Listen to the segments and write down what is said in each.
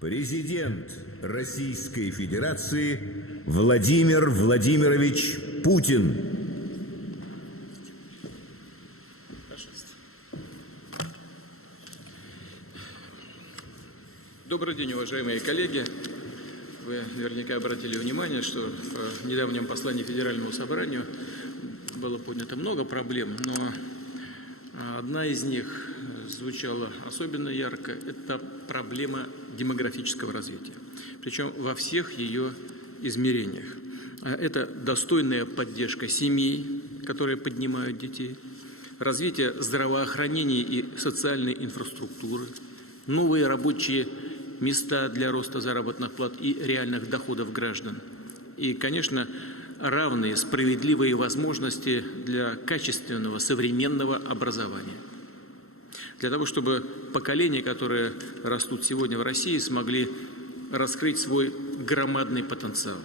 Президент Российской Федерации Владимир Владимирович Путин. Добрый день, уважаемые коллеги. Вы наверняка обратили внимание, что в недавнем послании Федеральному собранию было поднято много проблем, но одна из них звучала особенно ярко – это проблема демографического развития, причем во всех ее измерениях. Это достойная поддержка семей, которые поднимают детей, развитие здравоохранения и социальной инфраструктуры, новые рабочие места для роста заработных плат и реальных доходов граждан. И, конечно, равные справедливые возможности для качественного современного образования. Для того, чтобы поколения, которые растут сегодня в России, смогли раскрыть свой громадный потенциал.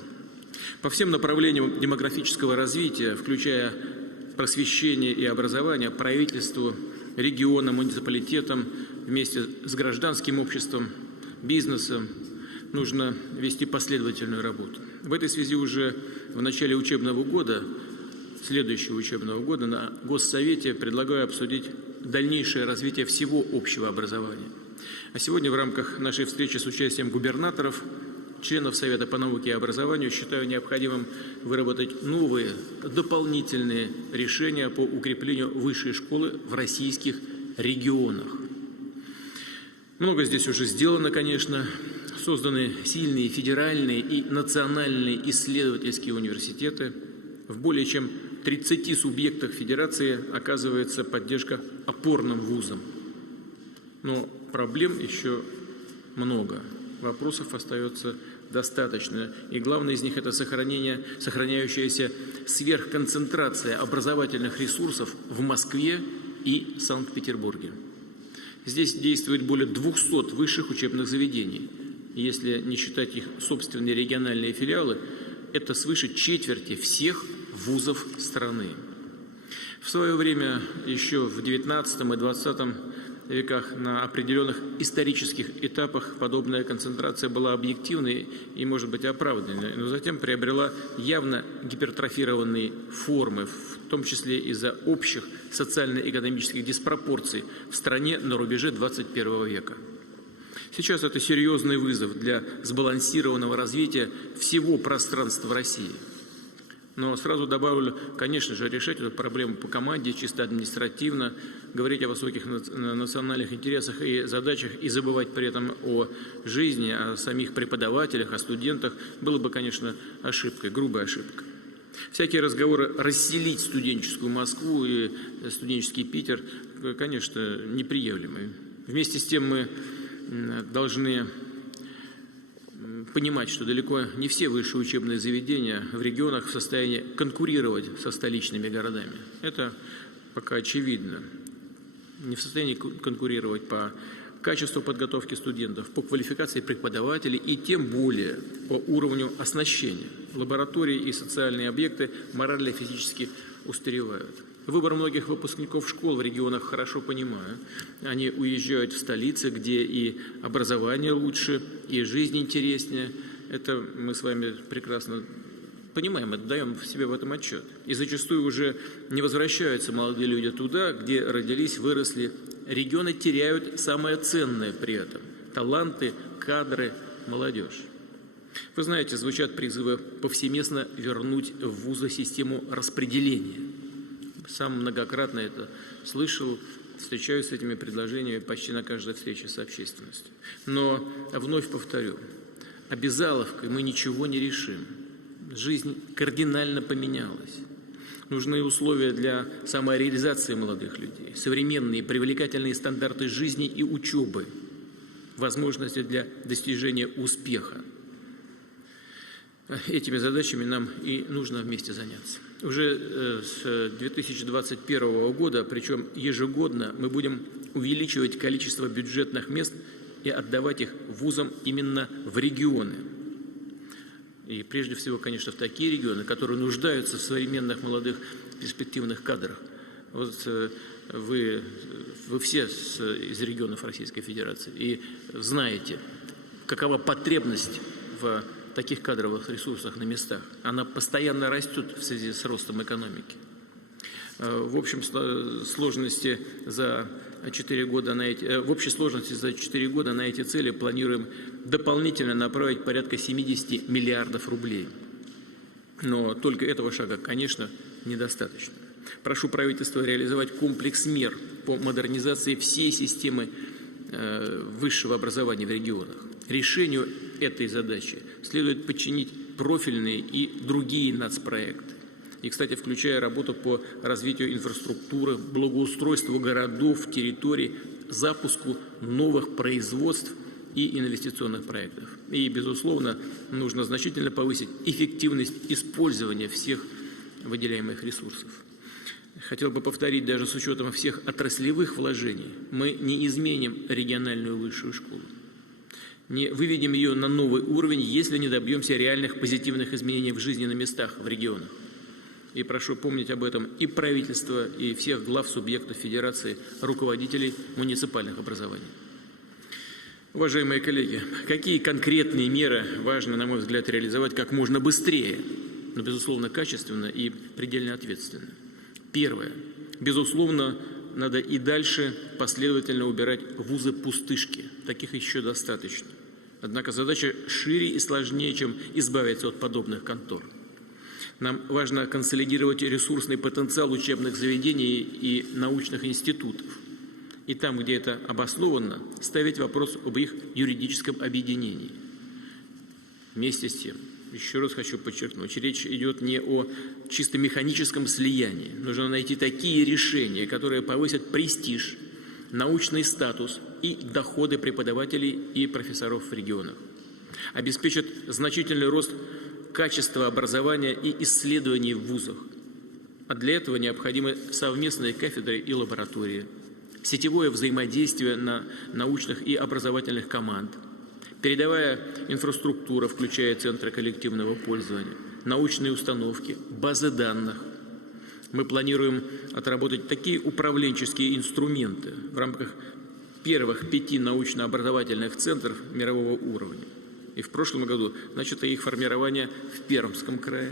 По всем направлениям демографического развития, включая просвещение и образование, правительству, регионам, муниципалитетам, вместе с гражданским обществом, бизнесом, нужно вести последовательную работу. В этой связи уже в начале учебного года, следующего учебного года, на Госсовете предлагаю обсудить дальнейшее развитие всего общего образования. А сегодня в рамках нашей встречи с участием губернаторов, членов Совета по науке и образованию считаю необходимым выработать новые, дополнительные решения по укреплению высшей школы в российских регионах. Много здесь уже сделано, конечно. Созданы сильные федеральные и национальные исследовательские университеты. В более чем 30 субъектах федерации оказывается поддержка опорным вузам. Но проблем еще много. Вопросов остается достаточно. И главное из них – это сохраняющаяся сверхконцентрация образовательных ресурсов в Москве и Санкт-Петербурге. Здесь действует более 200 высших учебных заведений. Если не считать их собственные региональные филиалы, это свыше четверти всех вузов страны. В свое время, еще в XIX и XX веках, на определенных исторических этапах подобная концентрация была объективной и, может быть, оправданной, но затем приобрела явно гипертрофированные формы, в том числе из-за общих социально-экономических диспропорций в стране на рубеже XXI века. Сейчас это серьезный вызов для сбалансированного развития всего пространства России. Но сразу добавлю, конечно же, решать эту проблему по команде, чисто административно, говорить о высоких национальных интересах и задачах и забывать при этом о жизни, о самих преподавателях, о студентах было бы, конечно, ошибкой, грубой ошибкой. Всякие разговоры расселить студенческую Москву и студенческий Питер, конечно, неприемлемы. Вместе с тем мы должны понимать, что далеко не все высшие учебные заведения в регионах в состоянии конкурировать со столичными городами. Это пока очевидно. Не в состоянии конкурировать по качеству подготовки студентов, по квалификации преподавателей и тем более по уровню оснащения. Лаборатории и социальные объекты морально и физически устаревают. Выбор многих выпускников школ в регионах хорошо понимаю. Они уезжают в столицы, где и образование лучше, и жизнь интереснее. Это мы с вами прекрасно понимаем, отдаем себе в этом отчет. И зачастую уже не возвращаются молодые люди туда, где родились, выросли. Регионы теряют самое ценное при этом – таланты, кадры, молодежь. Вы знаете, звучат призывы повсеместно вернуть в вузы систему распределения. Сам многократно это слышал, встречаюсь с этими предложениями почти на каждой встрече с общественностью. Но вновь повторю, обязаловкой мы ничего не решим. Жизнь кардинально поменялась. Нужны условия для самореализации молодых людей, современные привлекательные стандарты жизни и учебы, возможности для достижения успеха. Этими задачами нам и нужно вместе заняться. Уже с 2021 года, причем ежегодно, мы будем увеличивать количество бюджетных мест и отдавать их вузам именно в регионы. И прежде всего, конечно, в такие регионы, которые нуждаются в современных молодых перспективных кадрах. Вот вы все из регионов Российской Федерации и знаете, какова потребность в таких кадровых ресурсах на местах. Она постоянно растет в связи с ростом экономики. В общей сложности за 4 года на эти цели планируем дополнительно направить порядка 70 миллиардов рублей. Но только этого шага, конечно, недостаточно. Прошу правительство реализовать комплекс мер по модернизации всей системы высшего образования в регионах. Решению этой задачи следует подчинить профильные и другие нацпроекты. И, кстати, включая работу по развитию инфраструктуры, благоустройству городов, территорий, запуску новых производств и инвестиционных проектов. И, безусловно, нужно значительно повысить эффективность использования всех выделяемых ресурсов. Хотел бы повторить, даже с учетом всех отраслевых вложений, мы не изменим региональную высшую школу. Не выведем ее на новый уровень, если не добьемся реальных позитивных изменений в жизни на местах, в регионах. И прошу помнить об этом и правительство, и всех глав субъектов Федерации, руководителей муниципальных образований. Уважаемые коллеги, какие конкретные меры важно, на мой взгляд, реализовать как можно быстрее, но, безусловно, качественно и предельно ответственно? Первое. Безусловно, надо и дальше последовательно убирать вузы-пустышки. Таких еще достаточно. Однако задача шире и сложнее, чем избавиться от подобных контор. Нам важно консолидировать ресурсный потенциал учебных заведений и научных институтов. И там, где это обоснованно, ставить вопрос об их юридическом объединении. Вместе с тем, еще раз хочу подчеркнуть, речь идет не о чисто механическом слиянии. Нужно найти такие решения, которые повысят престиж, научный статус и доходы преподавателей и профессоров в регионах. Обеспечат значительный рост качества образования и исследований в вузах. А для этого необходимы совместные кафедры и лаборатории, сетевое взаимодействие научных и образовательных команд, передовая инфраструктура, включая центры коллективного пользования, научные установки, базы данных. Мы планируем отработать такие управленческие инструменты в рамках первых 5 научно-образовательных центров мирового уровня. И в прошлом году начато их формирование в Пермском крае,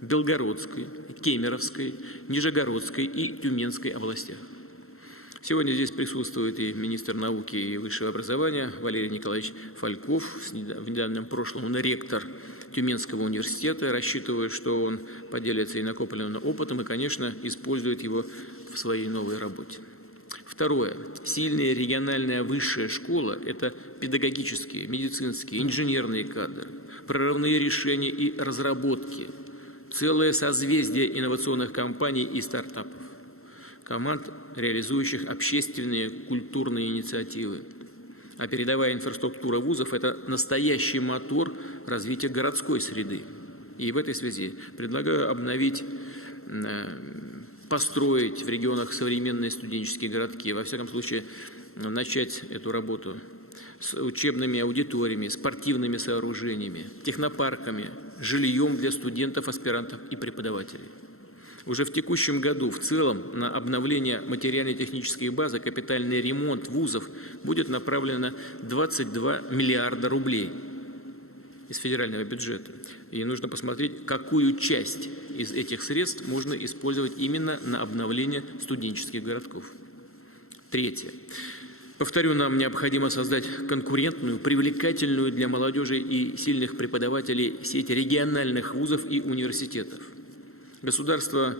Белгородской, Кемеровской, Нижегородской и Тюменской областях. Сегодня здесь присутствует и министр науки и высшего образования Валерий Николаевич Фальков, в недавнем прошлом он ректор Тюменского университета. Рассчитываю, что он поделится и накопленным опытом и, конечно, использует его в своей новой работе. Второе. Сильная региональная высшая школа – это педагогические, медицинские, инженерные кадры, прорывные решения и разработки, целое созвездие инновационных компаний и стартапов, команд, реализующих общественные культурные инициативы. А передовая инфраструктура вузов – это настоящий мотор развития городской среды. И в этой связи предлагаю построить в регионах современные студенческие городки, во всяком случае начать эту работу с учебными аудиториями, спортивными сооружениями, технопарками, жильем для студентов, аспирантов и преподавателей. Уже в текущем году в целом на обновление материально-технической базы, капитальный ремонт вузов будет направлено 22 миллиарда рублей из федерального бюджета. И нужно посмотреть, какую часть из этих средств можно использовать именно на обновление студенческих городков. Третье. Повторю, нам необходимо создать конкурентную, привлекательную для молодежи и сильных преподавателей сеть региональных вузов и университетов. Государство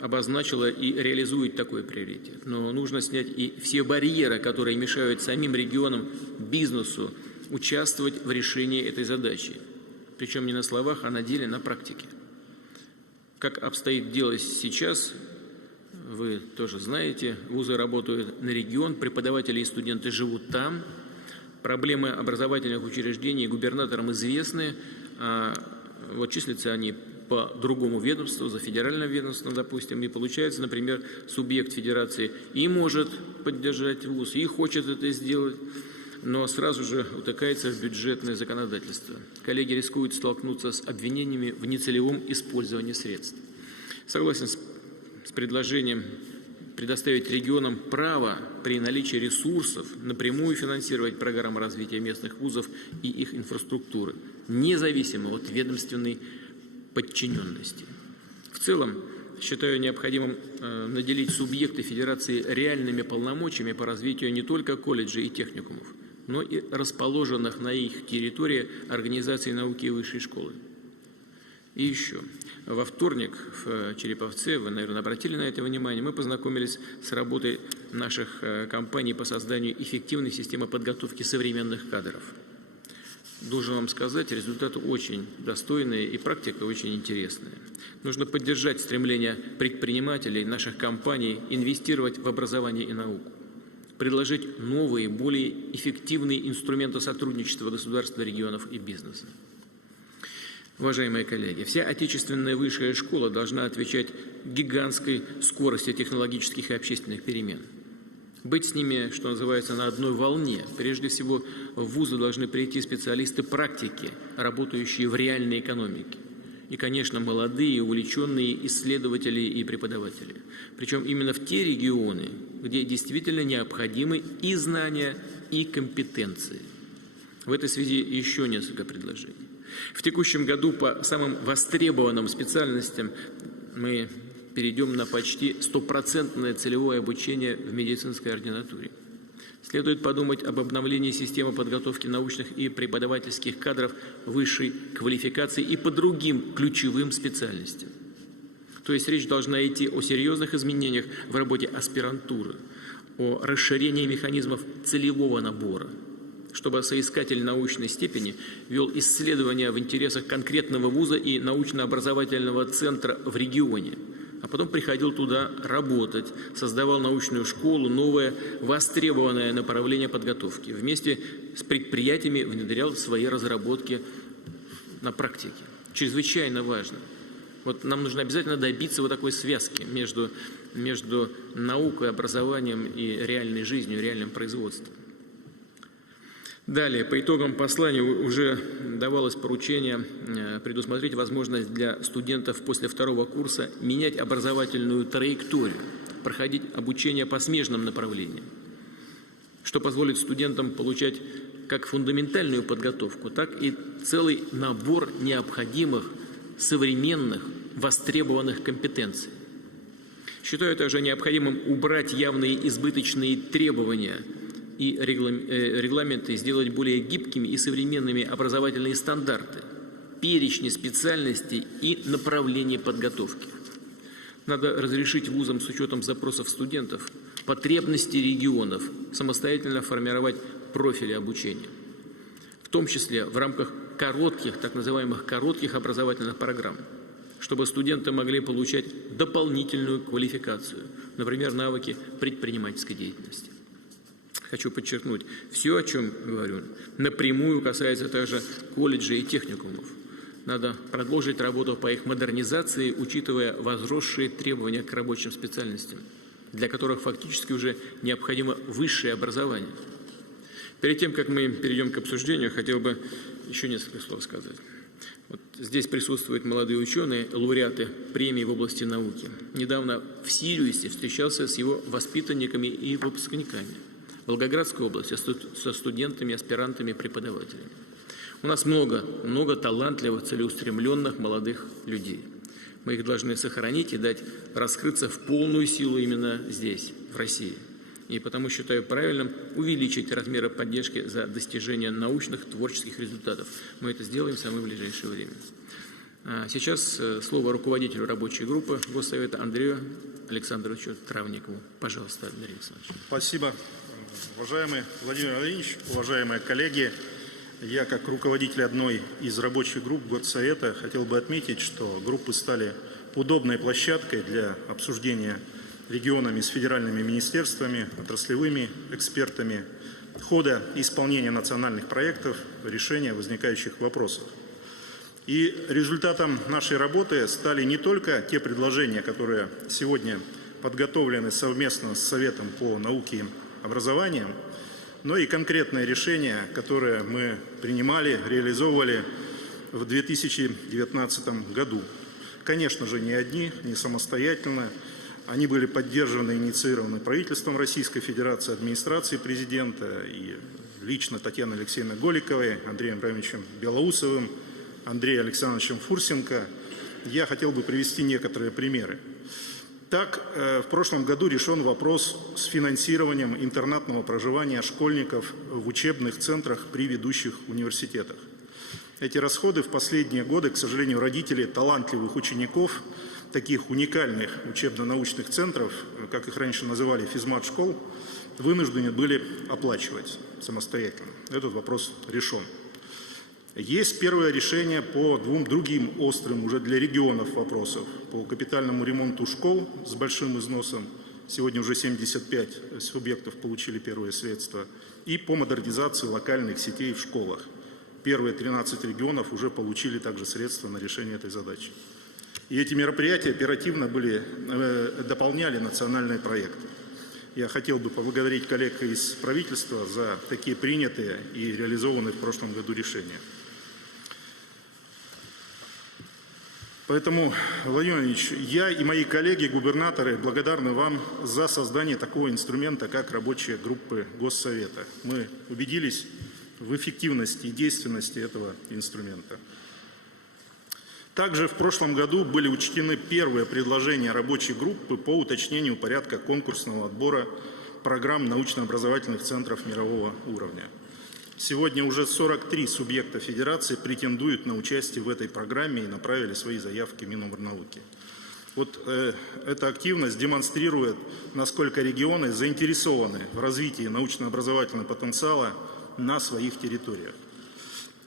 обозначило и реализует такой приоритет, но нужно снять и все барьеры, которые мешают самим регионам, бизнесу участвовать в решении этой задачи. Причем не на словах, а на деле, на практике. Как обстоит дело сейчас, вы тоже знаете, вузы работают на регион, преподаватели и студенты живут там, проблемы образовательных учреждений губернаторам известны, а вот числятся они по другому ведомству, за федеральным ведомством, допустим, и получается, например, субъект федерации и может поддержать вуз, и хочет это сделать, но сразу же утыкается в бюджетное законодательство. Коллеги рискуют столкнуться с обвинениями в нецелевом использовании средств. Согласен с предложением предоставить регионам право при наличии ресурсов напрямую финансировать программы развития местных вузов и их инфраструктуры, независимо от ведомственной подчиненности. В целом, считаю необходимым наделить субъекты Федерации реальными полномочиями по развитию не только колледжей и техникумов, но и расположенных на их территории организаций науки и высшей школы. И еще. Во вторник в Череповце, вы, наверное, обратили на это внимание, мы познакомились с работой наших компаний по созданию эффективной системы подготовки современных кадров. Должен вам сказать, результаты очень достойные и практика очень интересная. Нужно поддержать стремление предпринимателей, наших компаний инвестировать в образование и науку, предложить новые, более эффективные инструменты сотрудничества государства, регионов и бизнеса. Уважаемые коллеги, вся отечественная высшая школа должна отвечать гигантской скорости технологических и общественных перемен. Быть с ними, что называется, на одной волне. Прежде всего, в вузы должны прийти специалисты практики, работающие в реальной экономике. И, конечно, молодые, увлеченные исследователи и преподаватели. Причем именно в те регионы, где действительно необходимы и знания, и компетенции. В этой связи еще несколько предложений. В текущем году по самым востребованным специальностям мы перейдем на почти 100% целевое обучение в медицинской ординатуре. Следует подумать об обновлении системы подготовки научных и преподавательских кадров высшей квалификации и по другим ключевым специальностям. То есть речь должна идти о серьезных изменениях в работе аспирантуры, о расширении механизмов целевого набора, чтобы соискатель научной степени вел исследования в интересах конкретного вуза и научно-образовательного центра в регионе, а потом приходил туда работать, создавал научную школу, новое востребованное направление подготовки. Вместе с предприятиями внедрял свои разработки на практике. Чрезвычайно важно. Вот нам нужно обязательно добиться вот такой связки между наукой, образованием и реальной жизнью, реальным производством. Далее, по итогам послания уже давалось поручение предусмотреть возможность для студентов после второго курса менять образовательную траекторию, проходить обучение по смежным направлениям, что позволит студентам получать как фундаментальную подготовку, так и целый набор необходимых, современных, востребованных компетенций. Считаю также необходимым убрать явные избыточные требования и регламенты, сделать более гибкими и современными образовательные стандарты, перечни специальностей и направлений подготовки. Надо разрешить вузам с учетом запросов студентов, потребностей регионов самостоятельно формировать профили обучения, в том числе в рамках коротких, так называемых коротких образовательных программ, чтобы студенты могли получать дополнительную квалификацию, например, навыки предпринимательской деятельности. Хочу подчеркнуть, все, о чем говорю, напрямую касается также колледжей и техникумов. Надо продолжить работу по их модернизации, учитывая возросшие требования к рабочим специальностям, для которых фактически уже необходимо высшее образование. Перед тем, как мы перейдем к обсуждению, хотел бы еще несколько слов сказать. Вот здесь присутствуют молодые ученые, лауреаты премий в области науки. Недавно в Сириусе встречался с его воспитанниками и выпускниками. В Волгоградской области со студентами, аспирантами, преподавателями. У нас много талантливых, целеустремленных молодых людей. Мы их должны сохранить и дать раскрыться в полную силу именно здесь, в России. И потому считаю правильным увеличить размеры поддержки за достижение научных, творческих результатов. Мы это сделаем в самое ближайшее время. Сейчас слово руководителю рабочей группы Госсовета Андрею Александровичу Травникову. Пожалуйста, Андрей Александрович. Спасибо. Уважаемый Владимир Владимирович, уважаемые коллеги, я как руководитель одной из рабочих групп Госсовета хотел бы отметить, что группы стали удобной площадкой для обсуждения регионами с федеральными министерствами, отраслевыми экспертами хода исполнения национальных проектов, решения возникающих вопросов. И результатом нашей работы стали не только те предложения, которые сегодня подготовлены совместно с Советом по науке и образованию, но и конкретные решения, которые мы принимали, реализовывали в 2019 году. Конечно же, не одни, не самостоятельно. Они были поддержаны и инициированы правительством Российской Федерации, администрацией президента и лично Татьяной Алексеевной Голиковой, Андреем Равильевичем Белоусовым, Андреем Александровичем Фурсенко. Я хотел бы привести некоторые примеры. Так, в прошлом году решен вопрос с финансированием интернатного проживания школьников в учебных центрах при ведущих университетах. Эти расходы в последние годы, к сожалению, родители талантливых учеников таких уникальных учебно-научных центров, как их раньше называли, физмат-школ, вынуждены были оплачивать самостоятельно. Этот вопрос решен. Есть первое решение по двум другим острым уже для регионов вопросов. По капитальному ремонту школ с большим износом. Сегодня уже 75 субъектов получили первые средства. И по модернизации локальных сетей в школах. Первые 13 регионов уже получили также средства на решение этой задачи. И эти мероприятия оперативно дополняли национальные проекты. Я хотел бы поблагодарить коллег из правительства за такие принятые и реализованные в прошлом году решения. Поэтому, Владимир Владимирович, я и мои коллеги-губернаторы благодарны вам за создание такого инструмента, как рабочие группы Госсовета. Мы убедились в эффективности и действенности этого инструмента. Также в прошлом году были учтены первые предложения рабочей группы по уточнению порядка конкурсного отбора программ научно-образовательных центров мирового уровня. Сегодня уже 43 субъекта Федерации претендуют на участие в этой программе и направили свои заявки в Миноборнауки. Вот эта активность демонстрирует, насколько регионы заинтересованы в развитии научно-образовательного потенциала на своих территориях.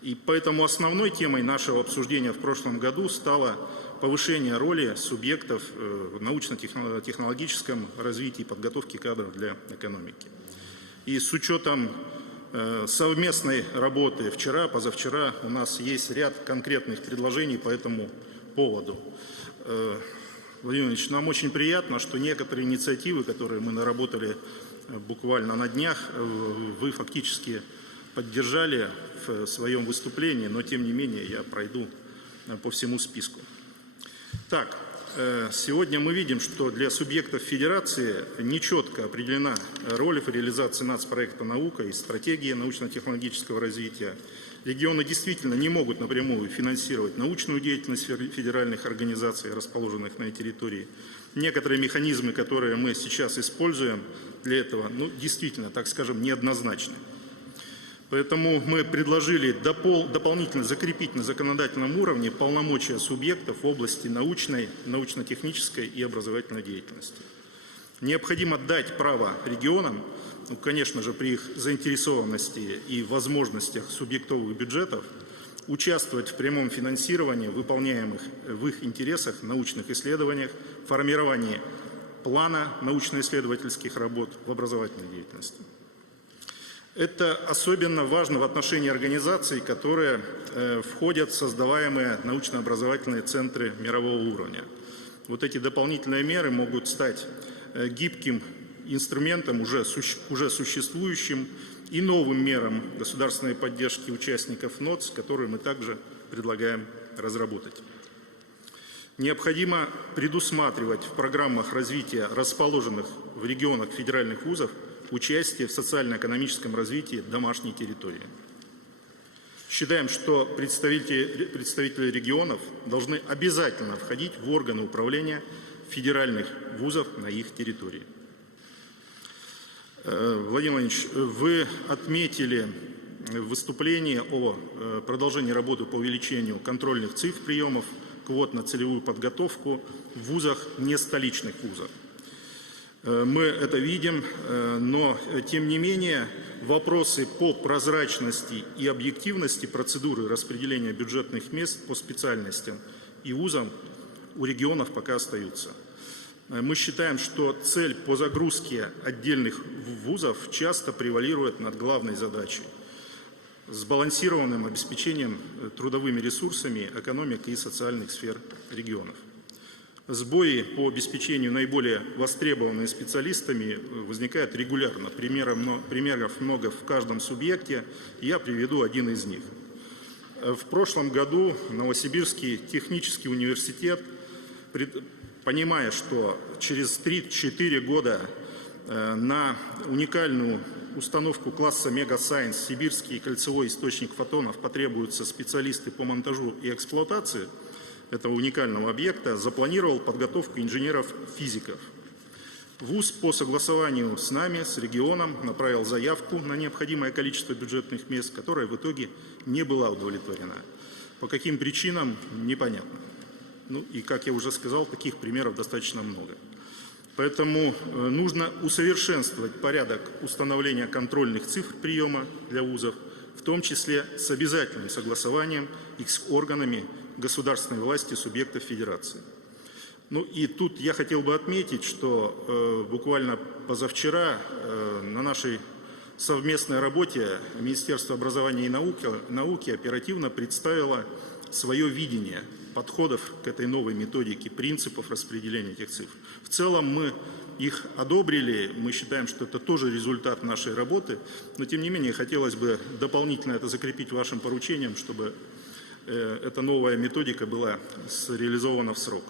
И поэтому основной темой нашего обсуждения в прошлом году стало повышение роли субъектов в научно-технологическом развитии и подготовке кадров для экономики. И с учетом совместной работы вчера, позавчера у нас есть ряд конкретных предложений по этому поводу. Владимир Владимирович, нам очень приятно, что некоторые инициативы, которые мы наработали буквально на днях, вы фактически поддержали в своем выступлении, но тем не менее я пройду по всему списку. Так, сегодня мы видим, что для субъектов Федерации нечетко определена роль в реализации нацпроекта «Наука» и стратегии научно-технологического развития. Регионы действительно не могут напрямую финансировать научную деятельность федеральных организаций, расположенных на территории. Некоторые механизмы, которые мы сейчас используем для этого, действительно, так скажем, неоднозначны. Поэтому мы предложили дополнительно закрепить на законодательном уровне полномочия субъектов в области научной, научно-технической и образовательной деятельности. Необходимо дать право регионам, конечно же, при их заинтересованности и возможностях субъектовых бюджетов, участвовать в прямом финансировании выполняемых в их интересах научных исследованиях, формировании плана научно-исследовательских работ в образовательной деятельности. Это особенно важно в отношении организаций, которые входят в создаваемые научно-образовательные центры мирового уровня. Вот эти дополнительные меры могут стать гибким инструментом, уже существующим, и новым мерам государственной поддержки участников НОЦ, которые мы также предлагаем разработать. Необходимо предусматривать в программах развития расположенных в регионах федеральных вузов участие в социально-экономическом развитии домашней территории. Считаем, что представители регионов должны обязательно входить в органы управления федеральных вузов на их территории. Владимир Владимирович, вы отметили в выступлении о продолжении работы по увеличению контрольных цифр приемов квот на целевую подготовку в вузах не столичных вузов. Мы это видим, но тем не менее вопросы по прозрачности и объективности процедуры распределения бюджетных мест по специальностям и вузам у регионов пока остаются. Мы считаем, что цель по загрузке отдельных вузов часто превалирует над главной задачей – сбалансированным обеспечением трудовыми ресурсами экономики и социальных сфер регионов. Сбои по обеспечению наиболее востребованными специалистами возникают регулярно. Примеров много в каждом субъекте. Я приведу один из них. В прошлом году Новосибирский технический университет понимая, что через 3-4 года на уникальную установку класса Мега-Сайенс «Сибирский кольцевой источник фотонов» потребуются специалисты по монтажу и эксплуатации этого уникального объекта, запланировал подготовку инженеров-физиков. ВУЗ по согласованию с нами, с регионом, направил заявку на необходимое количество бюджетных мест, которая в итоге не была удовлетворена. По каким причинам, непонятно. Ну и, как я уже сказал, таких примеров достаточно много. Поэтому нужно усовершенствовать порядок установления контрольных цифр приема для вузов, в том числе с обязательным согласованием их с органами государственной власти субъектов федерации. Ну и тут я хотел бы отметить, что буквально позавчера на нашей совместной работе Министерство образования и науки оперативно представило свое видение подходов к этой новой методике, принципов распределения этих цифр. В целом мы их одобрили, мы считаем, что это тоже результат нашей работы, но тем не менее хотелось бы дополнительно это закрепить вашим поручением, чтобы эта новая методика была реализована в срок.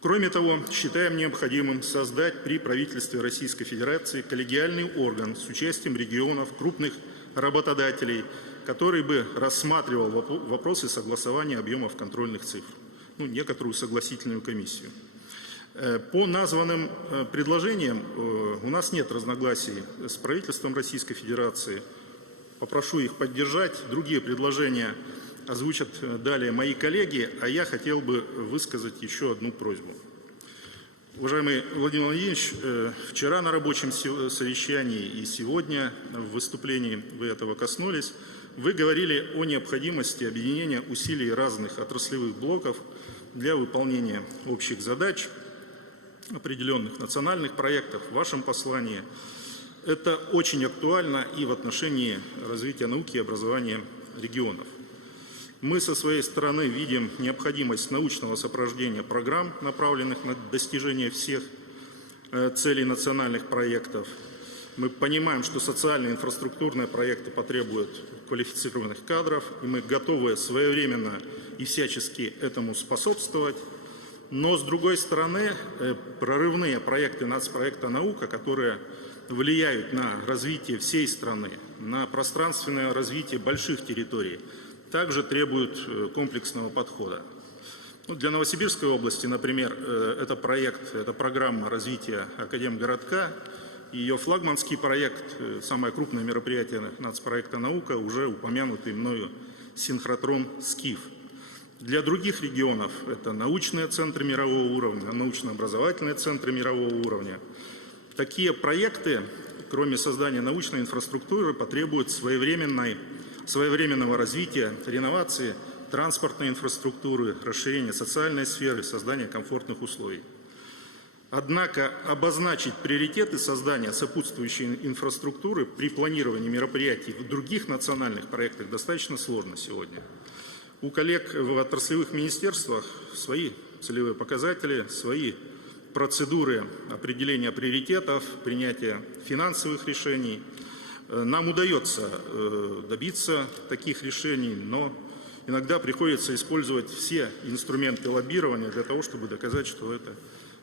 Кроме того, считаем необходимым создать при правительстве Российской Федерации коллегиальный орган с участием регионов, крупных работодателей, который бы рассматривал вопросы согласования объемов контрольных цифр, ну, некоторую согласительную комиссию. По названным предложениям у нас нет разногласий с правительством Российской Федерации. Попрошу их поддержать. Другие предложения озвучат далее мои коллеги, а я хотел бы высказать еще одну просьбу. Уважаемый Владимир Владимирович, вчера на рабочем совещании и сегодня в выступлении вы этого коснулись, вы говорили о необходимости объединения усилий разных отраслевых блоков для выполнения общих задач, определенных национальных проектов. В вашем послании это очень актуально и в отношении развития науки и образования регионов. Мы со своей стороны видим необходимость научного сопровождения программ, направленных на достижение всех целей национальных проектов. Мы понимаем, что социальные и инфраструктурные проекты потребуют квалифицированных кадров, и мы готовы своевременно и всячески этому способствовать. Но, с другой стороны, прорывные проекты нацпроекта «Наука», которые влияют на развитие всей страны, на пространственное развитие больших территорий, также требуют комплексного подхода. Ну, для Новосибирской области, например, это программа развития Академгородка, и ее флагманский проект, самое крупное мероприятие нацпроекта «Наука», уже упомянутый мною синхротрон «Скиф». Для других регионов это научные центры мирового уровня, научно-образовательные центры мирового уровня. Такие проекты, кроме создания научной инфраструктуры, потребуют своевременного развития, реновации транспортной инфраструктуры, расширения социальной сферы, создания комфортных условий. Однако обозначить приоритеты создания сопутствующей инфраструктуры при планировании мероприятий в других национальных проектах достаточно сложно сегодня. У коллег в отраслевых министерствах свои целевые показатели, свои процедуры определения приоритетов, принятия финансовых решений. Нам удается добиться таких решений, но иногда приходится использовать все инструменты лоббирования для того, чтобы доказать, что это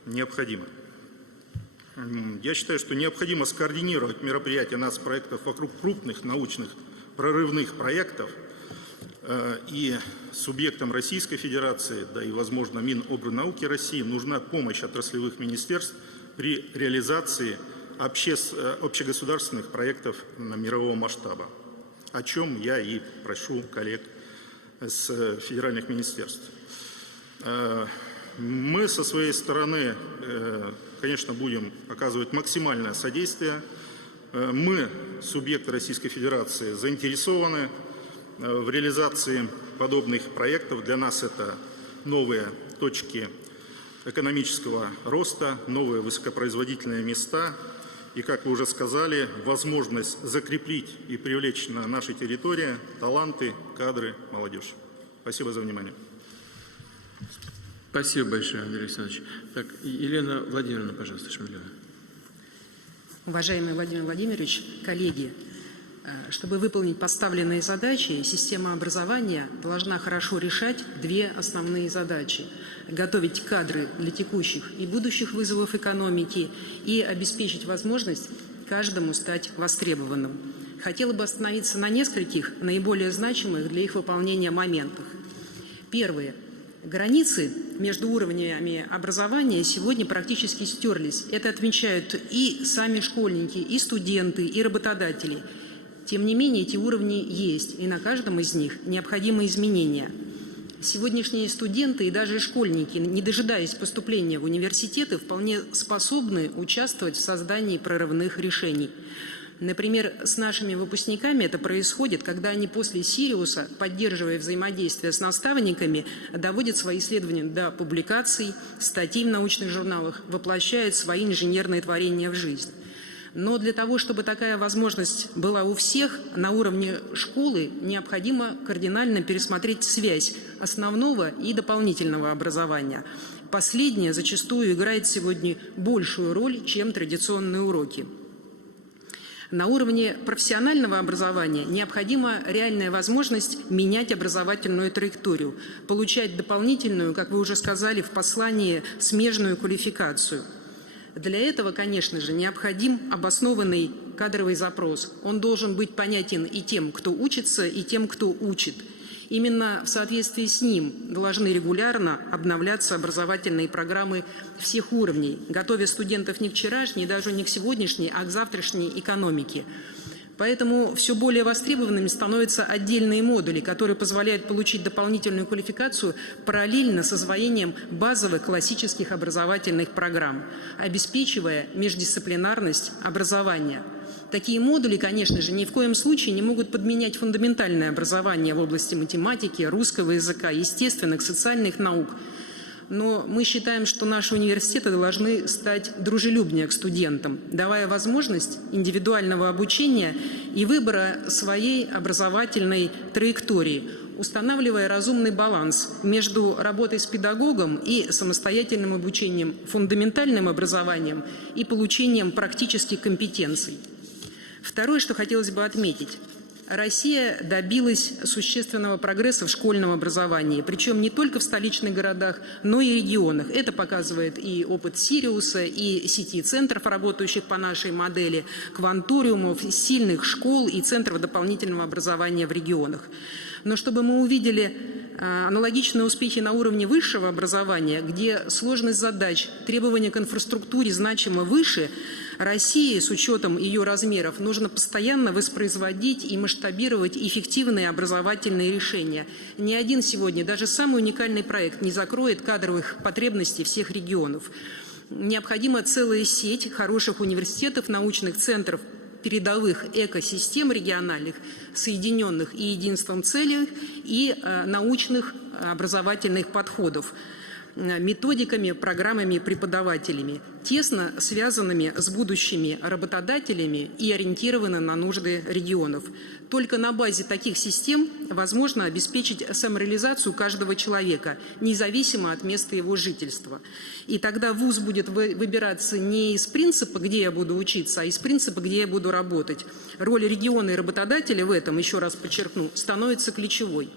необходимо. Я считаю, что необходимо скоординировать мероприятия нацпроектов вокруг крупных научных прорывных проектов, и субъектам Российской Федерации, да и, возможно, Минобрнауки России нужна помощь отраслевых министерств при реализации общегосударственных проектов мирового масштаба, о чем я и прошу коллег с федеральных министерств. Мы со своей стороны, конечно, будем оказывать максимальное содействие. Мы, субъекты Российской Федерации, заинтересованы в реализации подобных проектов. Для нас это новые точки экономического роста, новые высокопроизводительные места и, как вы уже сказали, возможность закрепить и привлечь на нашей территории таланты, кадры, молодежь. Спасибо за внимание. Спасибо большое, Андрей Александрович. Так, Елена Владимировна, пожалуйста, Шмелева. Уважаемый Владимир Владимирович, коллеги, Чтобы выполнить поставленные задачи, система образования должна хорошо решать две основные задачи: готовить кадры для текущих и будущих вызовов экономики и обеспечить возможность каждому стать востребованным. Хотела бы остановиться на нескольких наиболее значимых для их выполнения моментах. Первое. Границы между уровнями образования сегодня практически стерлись. Это отмечают и сами школьники, и студенты, и работодатели. Тем не менее, эти уровни есть, и на каждом из них необходимы изменения. Сегодняшние студенты и даже школьники, не дожидаясь поступления в университеты, вполне способны участвовать в создании прорывных решений. Например, с нашими выпускниками это происходит, когда они после Сириуса, поддерживая взаимодействие с наставниками, доводят свои исследования до публикаций, статей в научных журналах, воплощают свои инженерные творения в жизнь. Но для того, чтобы такая возможность была у всех, на уровне школы необходимо кардинально пересмотреть связь основного и дополнительного образования. Последнее зачастую играет сегодня большую роль, чем традиционные уроки. На уровне профессионального образования необходима реальная возможность менять образовательную траекторию, получать дополнительную, как вы уже сказали в послании, смежную квалификацию. Для этого, конечно же, необходим обоснованный кадровый запрос. Он должен быть понятен и тем, кто учится, и тем, кто учит. Именно в соответствии с ним должны регулярно обновляться образовательные программы всех уровней, готовя студентов не к вчерашней, даже не к сегодняшней, а к завтрашней экономике. Поэтому все более востребованными становятся отдельные модули, которые позволяют получить дополнительную квалификацию параллельно с освоением базовых классических образовательных программ, обеспечивая междисциплинарность образования. Такие модули, конечно же, ни в коем случае не могут подменять фундаментальное образование в области математики, русского языка, естественных, социальных наук. Но мы считаем, что наши университеты должны стать дружелюбнее к студентам, давая возможность индивидуального обучения и выбора своей образовательной траектории, устанавливая разумный баланс между работой с педагогом и самостоятельным обучением, фундаментальным образованием и получением практических компетенций. Второе, что хотелось бы отметить. Россия добилась существенного прогресса в школьном образовании, причем не только в столичных городах, но и регионах. Это показывает и опыт Сириуса, и сети центров, работающих по нашей модели, кванториумов, сильных школ и центров дополнительного образования в регионах. Но чтобы мы увидели аналогичные успехи на уровне высшего образования, где сложность задач, требования к инфраструктуре значимо выше, России, с учетом ее размеров, нужно постоянно воспроизводить и масштабировать эффективные образовательные решения. Ни один сегодня, даже самый уникальный проект, не закроет кадровых потребностей всех регионов. Необходима целая сеть хороших университетов, научных центров, передовых экосистем региональных, соединенных и единством целей, и научных образовательных подходов, методиками, программами, преподавателями, тесно связанными с будущими работодателями и ориентированы на нужды регионов. Только на базе таких систем возможно обеспечить самореализацию каждого человека, независимо от места его жительства. И тогда вуз будет выбираться не из принципа, где я буду учиться, а из принципа, где я буду работать. Роль региона и работодателя в этом, еще раз подчеркну, становится ключевой.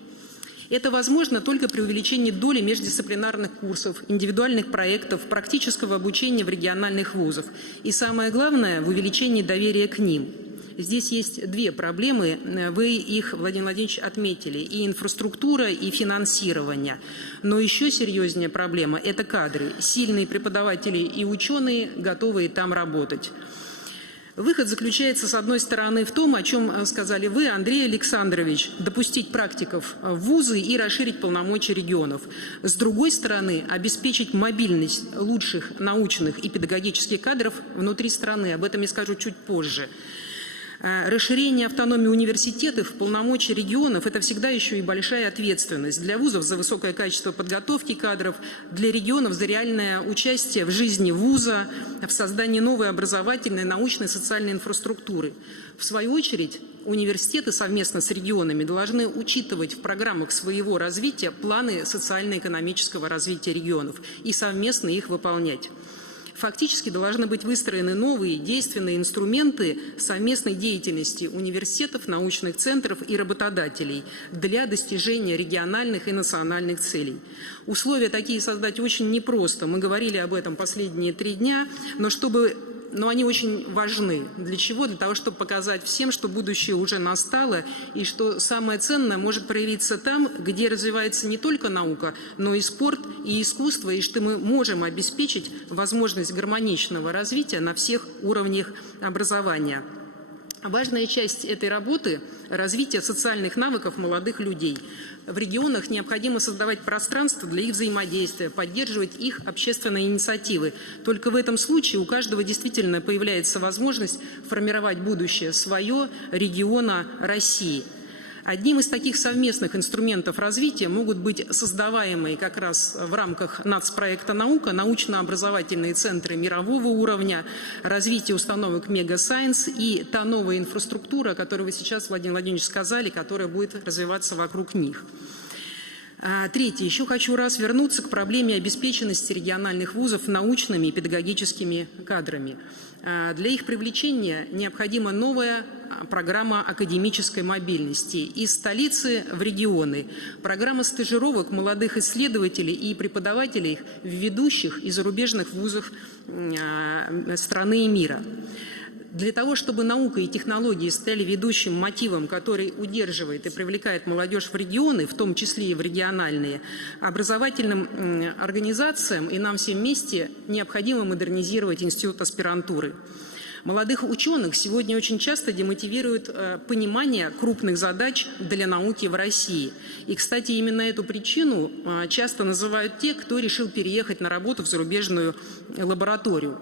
Это возможно только при увеличении доли междисциплинарных курсов, индивидуальных проектов, практического обучения в региональных вузах. И самое главное – в увеличении доверия к ним. Здесь есть две проблемы, вы их, Владимир Владимирович, отметили, и инфраструктура, и финансирование. Но еще серьезнее проблема – это кадры, сильные преподаватели и ученые, готовые там работать. Выход заключается, с одной стороны, в том, о чем сказали вы, Андрей Александрович, допустить практиков в вузы и расширить полномочия регионов. С другой стороны, обеспечить мобильность лучших научных и педагогических кадров внутри страны. Об этом я скажу чуть позже. Расширение автономии университетов, полномочий регионов – это всегда еще и большая ответственность для вузов за высокое качество подготовки кадров, для регионов за реальное участие в жизни вуза, в создании новой образовательной, научной, социальной инфраструктуры. В свою очередь, университеты совместно с регионами должны учитывать в программах своего развития планы социально-экономического развития регионов и совместно их выполнять. Фактически должны быть выстроены новые действенные инструменты совместной деятельности университетов, научных центров и работодателей для достижения региональных и национальных целей. Условия такие создать очень непросто. Мы говорили об этом последние 3 дня, но они очень важны. Для чего? Для того, чтобы показать всем, что будущее уже настало, и что самое ценное может проявиться там, где развивается не только наука, но и спорт, и искусство, и что мы можем обеспечить возможность гармоничного развития на всех уровнях образования. Важная часть этой работы – развитие социальных навыков молодых людей. В регионах необходимо создавать пространство для их взаимодействия, поддерживать их общественные инициативы. Только в этом случае у каждого действительно появляется возможность формировать будущее свое, региона, России. Одним из таких совместных инструментов развития могут быть создаваемые как раз в рамках нацпроекта «Наука» научно-образовательные центры мирового уровня, развитие установок «Мегасайенс» и та новая инфраструктура, о которой вы сейчас, Владимир Владимирович, сказали, которая будет развиваться вокруг них. Третье. Еще хочу раз вернуться к проблеме обеспеченности региональных вузов научными и педагогическими кадрами. Для их привлечения необходима новая программа академической мобильности из столицы в регионы, программа стажировок молодых исследователей и преподавателей в ведущих и зарубежных вузах страны и мира. Для того, чтобы наука и технологии стали ведущим мотивом, который удерживает и привлекает молодежь в регионы, в том числе и в региональные, образовательным организациям и нам всем вместе необходимо модернизировать институт аспирантуры. Молодых ученых сегодня очень часто демотивирует понимание крупных задач для науки в России. И, кстати, именно эту причину часто называют те, кто решил переехать на работу в зарубежную лабораторию.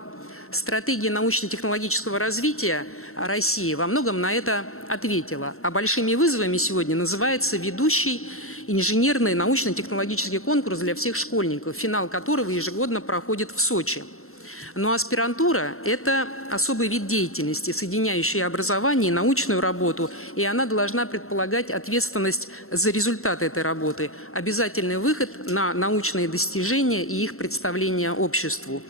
Стратегия научно-технологического развития России во многом на это ответила. А большими вызовами сегодня называется ведущий инженерный научно-технологический конкурс для всех школьников, финал которого ежегодно проходит в Сочи. Но аспирантура – это особый вид деятельности, соединяющий образование и научную работу, и она должна предполагать ответственность за результаты этой работы, обязательный выход на научные достижения и их представление обществу.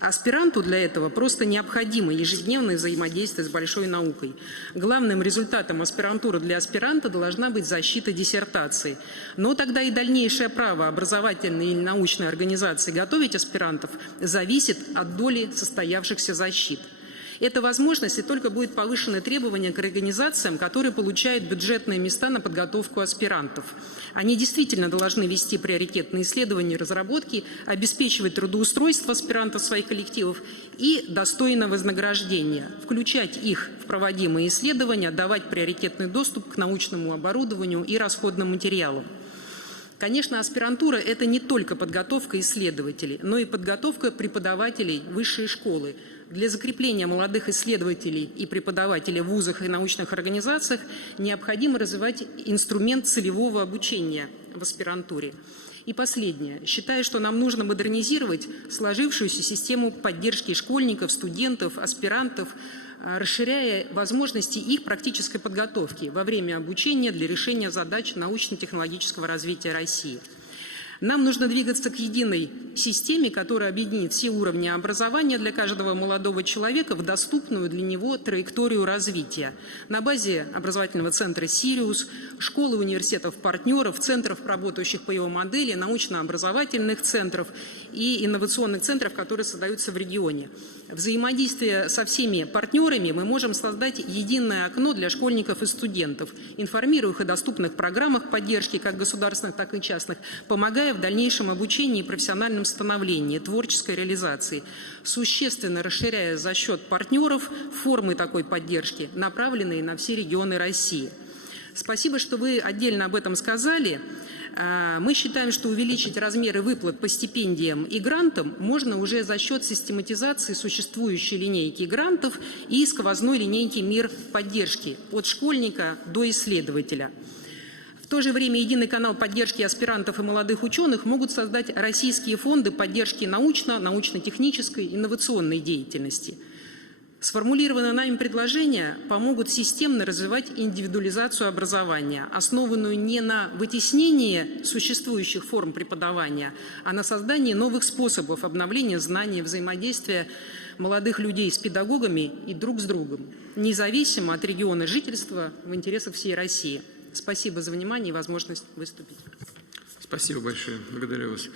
Аспиранту для этого просто необходимо ежедневное взаимодействие с большой наукой. Главным результатом аспирантуры для аспиранта должна быть защита диссертации. Но тогда и дальнейшее право образовательной или научной организации готовить аспирантов зависит от доли состоявшихся защит. Эта возможность и только будет повышены требования к организациям, которые получают бюджетные места на подготовку аспирантов. Они действительно должны вести приоритетные исследования и разработки, обеспечивать трудоустройство аспирантов своих коллективов и достойное вознаграждение, включать их в проводимые исследования, давать приоритетный доступ к научному оборудованию и расходным материалам. Конечно, аспирантура – это не только подготовка исследователей, но и подготовка преподавателей высшей школы. Для закрепления молодых исследователей и преподавателей в вузах и научных организациях необходимо развивать инструмент целевого обучения в аспирантуре. И последнее. Считаю, что нам нужно модернизировать сложившуюся систему поддержки школьников, студентов, аспирантов, расширяя возможности их практической подготовки во время обучения для решения задач научно-технологического развития России. Нам нужно двигаться к единой системе, которая объединит все уровни образования для каждого молодого человека в доступную для него траекторию развития. На базе образовательного центра «Сириус», школы, университетов, партнеров, центров, работающих по его модели, научно-образовательных центров и инновационных центров, которые создаются в регионе. Взаимодействие со всеми партнерами мы можем создать единое окно для школьников и студентов, информируя их о доступных программах поддержки, как государственных, так и частных, помогая в дальнейшем обучении и профессиональном становлении, творческой реализации, существенно расширяя за счет партнеров формы такой поддержки, направленные на все регионы России. Спасибо, что вы отдельно об этом сказали. Мы считаем, что увеличить размеры выплат по стипендиям и грантам можно уже за счет систематизации существующей линейки грантов и сквозной линейки мер поддержки от школьника до исследователя. В то же время единый канал поддержки аспирантов и молодых ученых могут создать российские фонды поддержки научно-технической, инновационной деятельности. Сформулированные нами предложения помогут системно развивать индивидуализацию образования, основанную не на вытеснении существующих форм преподавания, а на создании новых способов обновления знаний, взаимодействия молодых людей с педагогами и друг с другом, независимо от региона жительства, в интересах всей России. Спасибо за внимание и возможность выступить. Спасибо большое. Благодарю вас.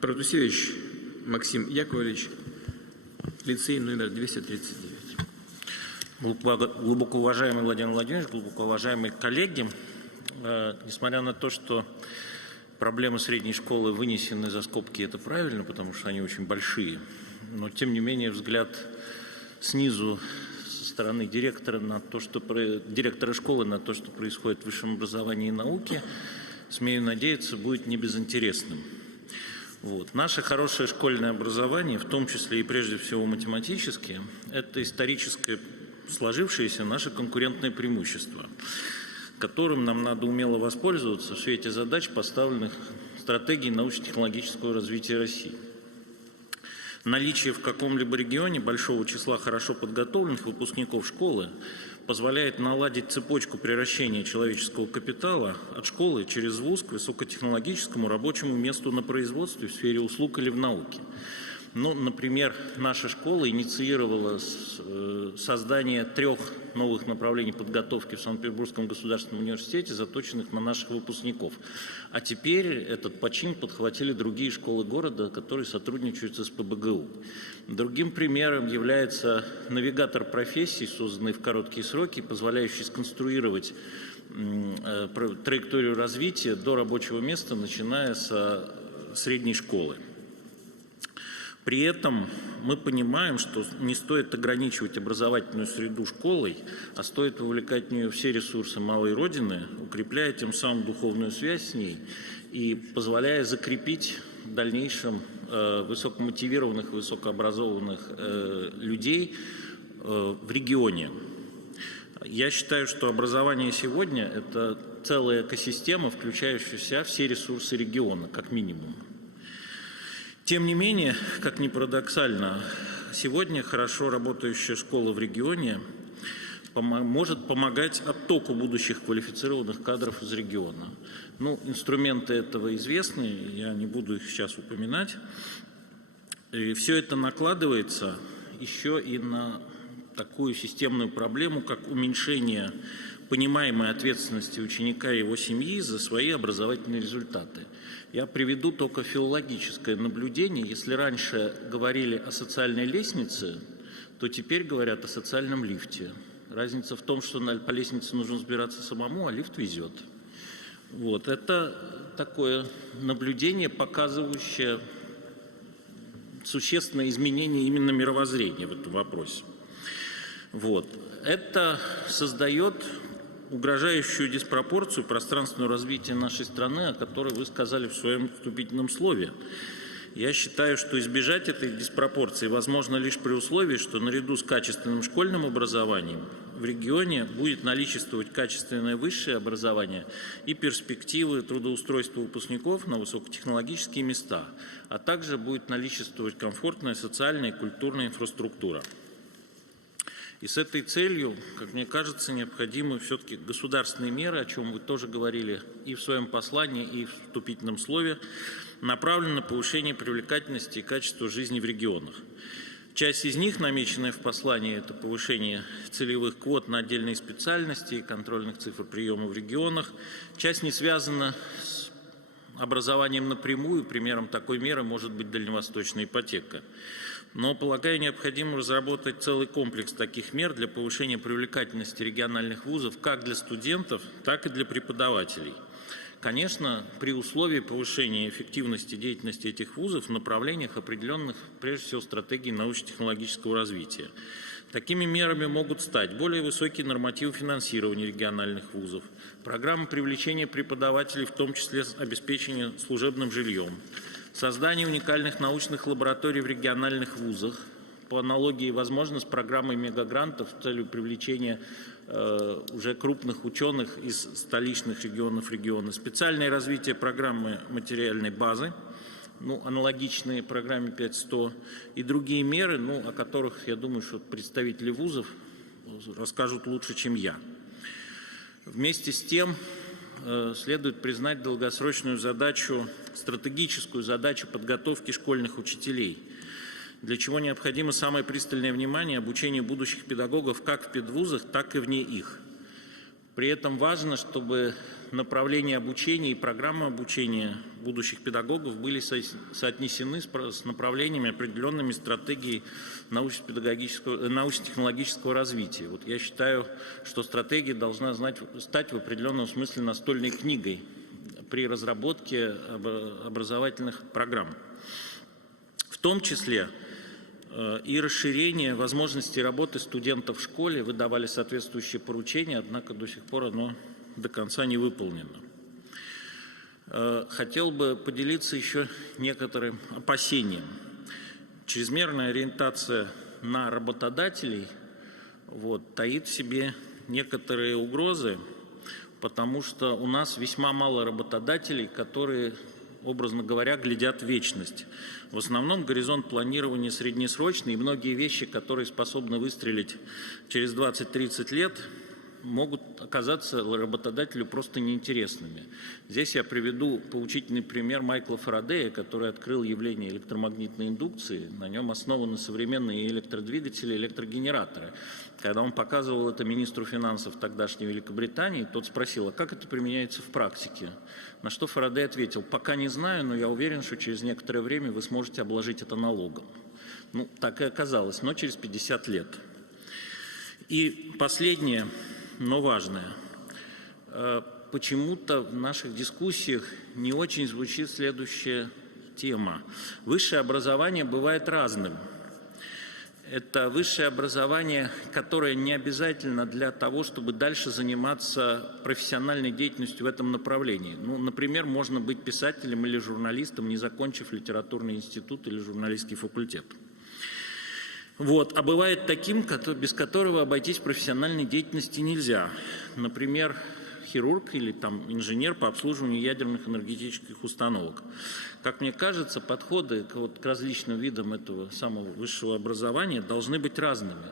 Протусевич Максим Яковлевич, лицей номер 239. Глубоко уважаемый Владимир Владимирович, глубоко уважаемые коллеги, несмотря на то, что проблемы средней школы вынесены за скобки, это правильно, потому что они очень большие, но тем не менее взгляд снизу со стороны директора школы на то, что происходит в высшем образовании и науке, смею надеяться, будет не безинтересным. Наше хорошее школьное образование, в том числе и прежде всего математическое, это историческое сложившееся наше конкурентное преимущество, которым нам надо умело воспользоваться в свете задач, поставленных стратегией научно-технологического развития России. Наличие в каком-либо регионе большого числа хорошо подготовленных выпускников школы позволяет наладить цепочку приращения человеческого капитала от школы через вуз к высокотехнологическому рабочему месту на производстве в сфере услуг или в науке. Например, наша школа инициировала создание 3 новых направлений подготовки в Санкт-Петербургском государственном университете, заточенных на наших выпускников. А теперь этот почин подхватили другие школы города, которые сотрудничают с СПбГУ. Другим примером является навигатор профессий, созданный в короткие сроки, позволяющий сконструировать траекторию развития до рабочего места, начиная с средней школы. При этом мы понимаем, что не стоит ограничивать образовательную среду школой, а стоит вовлекать в нее все ресурсы малой Родины, укрепляя тем самым духовную связь с ней и позволяя закрепить в дальнейшем высокомотивированных, высокообразованных людей в регионе. Я считаю, что образование сегодня – это целая экосистема, включающая в себя все ресурсы региона, как минимум. Тем не менее, как ни парадоксально, сегодня хорошо работающая школа в регионе может помогать оттоку будущих квалифицированных кадров из региона. Инструменты этого известны, я не буду их сейчас упоминать. И все это накладывается еще и на такую системную проблему, как уменьшение понимаемой ответственности ученика и его семьи за свои образовательные результаты. Я приведу только филологическое наблюдение. Если раньше говорили о социальной лестнице, то теперь говорят о социальном лифте. Разница в том, что по лестнице нужно взбираться самому, а лифт везет. Это такое наблюдение, показывающее существенное изменение именно мировоззрения в этом вопросе. Это создает угрожающую диспропорцию пространственного развития нашей страны, о которой вы сказали в своем вступительном слове. Я считаю, что избежать этой диспропорции возможно лишь при условии, что наряду с качественным школьным образованием в регионе будет наличествовать качественное высшее образование и перспективы трудоустройства выпускников на высокотехнологические места, а также будет наличествовать комфортная социальная и культурная инфраструктура. И с этой целью, как мне кажется, необходимы все-таки государственные меры, о чем вы тоже говорили и в своем послании, и в вступительном слове, направленные на повышение привлекательности и качества жизни в регионах. Часть из них, намеченная в послании, это повышение целевых квот на отдельные специальности и контрольных цифр приема в регионах. Часть не связана с образованием напрямую. Примером такой меры может быть дальневосточная ипотека. Но, полагаю, необходимо разработать целый комплекс таких мер для повышения привлекательности региональных вузов как для студентов, так и для преподавателей. Конечно, при условии повышения эффективности деятельности этих вузов в направлениях, определенных прежде всего стратегией научно-технологического развития. Такими мерами могут стать более высокие нормативы финансирования региональных вузов, программы привлечения преподавателей, в том числе обеспечения служебным жильем, создание уникальных научных лабораторий в региональных вузах, по аналогии, возможно, с программой мегагрантов с целью привлечения уже крупных ученых из столичных регионов региона, специальное развитие программы материальной базы, аналогичные программе 5.100, и другие меры, о которых, я думаю, что представители вузов расскажут лучше, чем я. Вместе с тем следует признать долгосрочную задачу, стратегическую задачу подготовки школьных учителей, для чего необходимо самое пристальное внимание обучению будущих педагогов как в педвузах, так и вне их. При этом важно, чтобы направления обучения и программы обучения будущих педагогов были соотнесены с направлениями, определенными стратегией научно-технологического развития. Вот я считаю, что стратегия должна стать в определенном смысле настольной книгой при разработке образовательных программ. В том числе и расширение возможностей работы студентов в школе. Вы давали соответствующие поручения, однако до сих пор оно до конца не выполнено. Хотел бы поделиться еще некоторым опасением. Чрезмерная ориентация на работодателей таит в себе некоторые угрозы, потому что у нас весьма мало работодателей, которые, образно говоря, глядят в вечность. В основном горизонт планирования среднесрочный, и многие вещи, которые способны выстрелить через 20-30 лет, могут оказаться работодателю просто неинтересными. Здесь я приведу поучительный пример Майкла Фарадея, который открыл явление электромагнитной индукции. На нем основаны современные электродвигатели, электрогенераторы. Когда он показывал это министру финансов тогдашней Великобритании, тот спросил, а как это применяется в практике? На что Фарадей ответил, пока не знаю, но я уверен, что через некоторое время вы сможете обложить это налогом. Так и оказалось, но через 50 лет. И последнее, но важное. Почему-то в наших дискуссиях не очень звучит следующая тема. Высшее образование бывает разным. Это высшее образование, которое не обязательно для того, чтобы дальше заниматься профессиональной деятельностью в этом направлении. Например, можно быть писателем или журналистом, не закончив литературный институт или журналистский факультет. А бывает таким, без которого обойтись в профессиональной деятельности нельзя. Например, хирург или инженер по обслуживанию ядерных энергетических установок. Как мне кажется, подходы к различным видам этого самого высшего образования должны быть разными.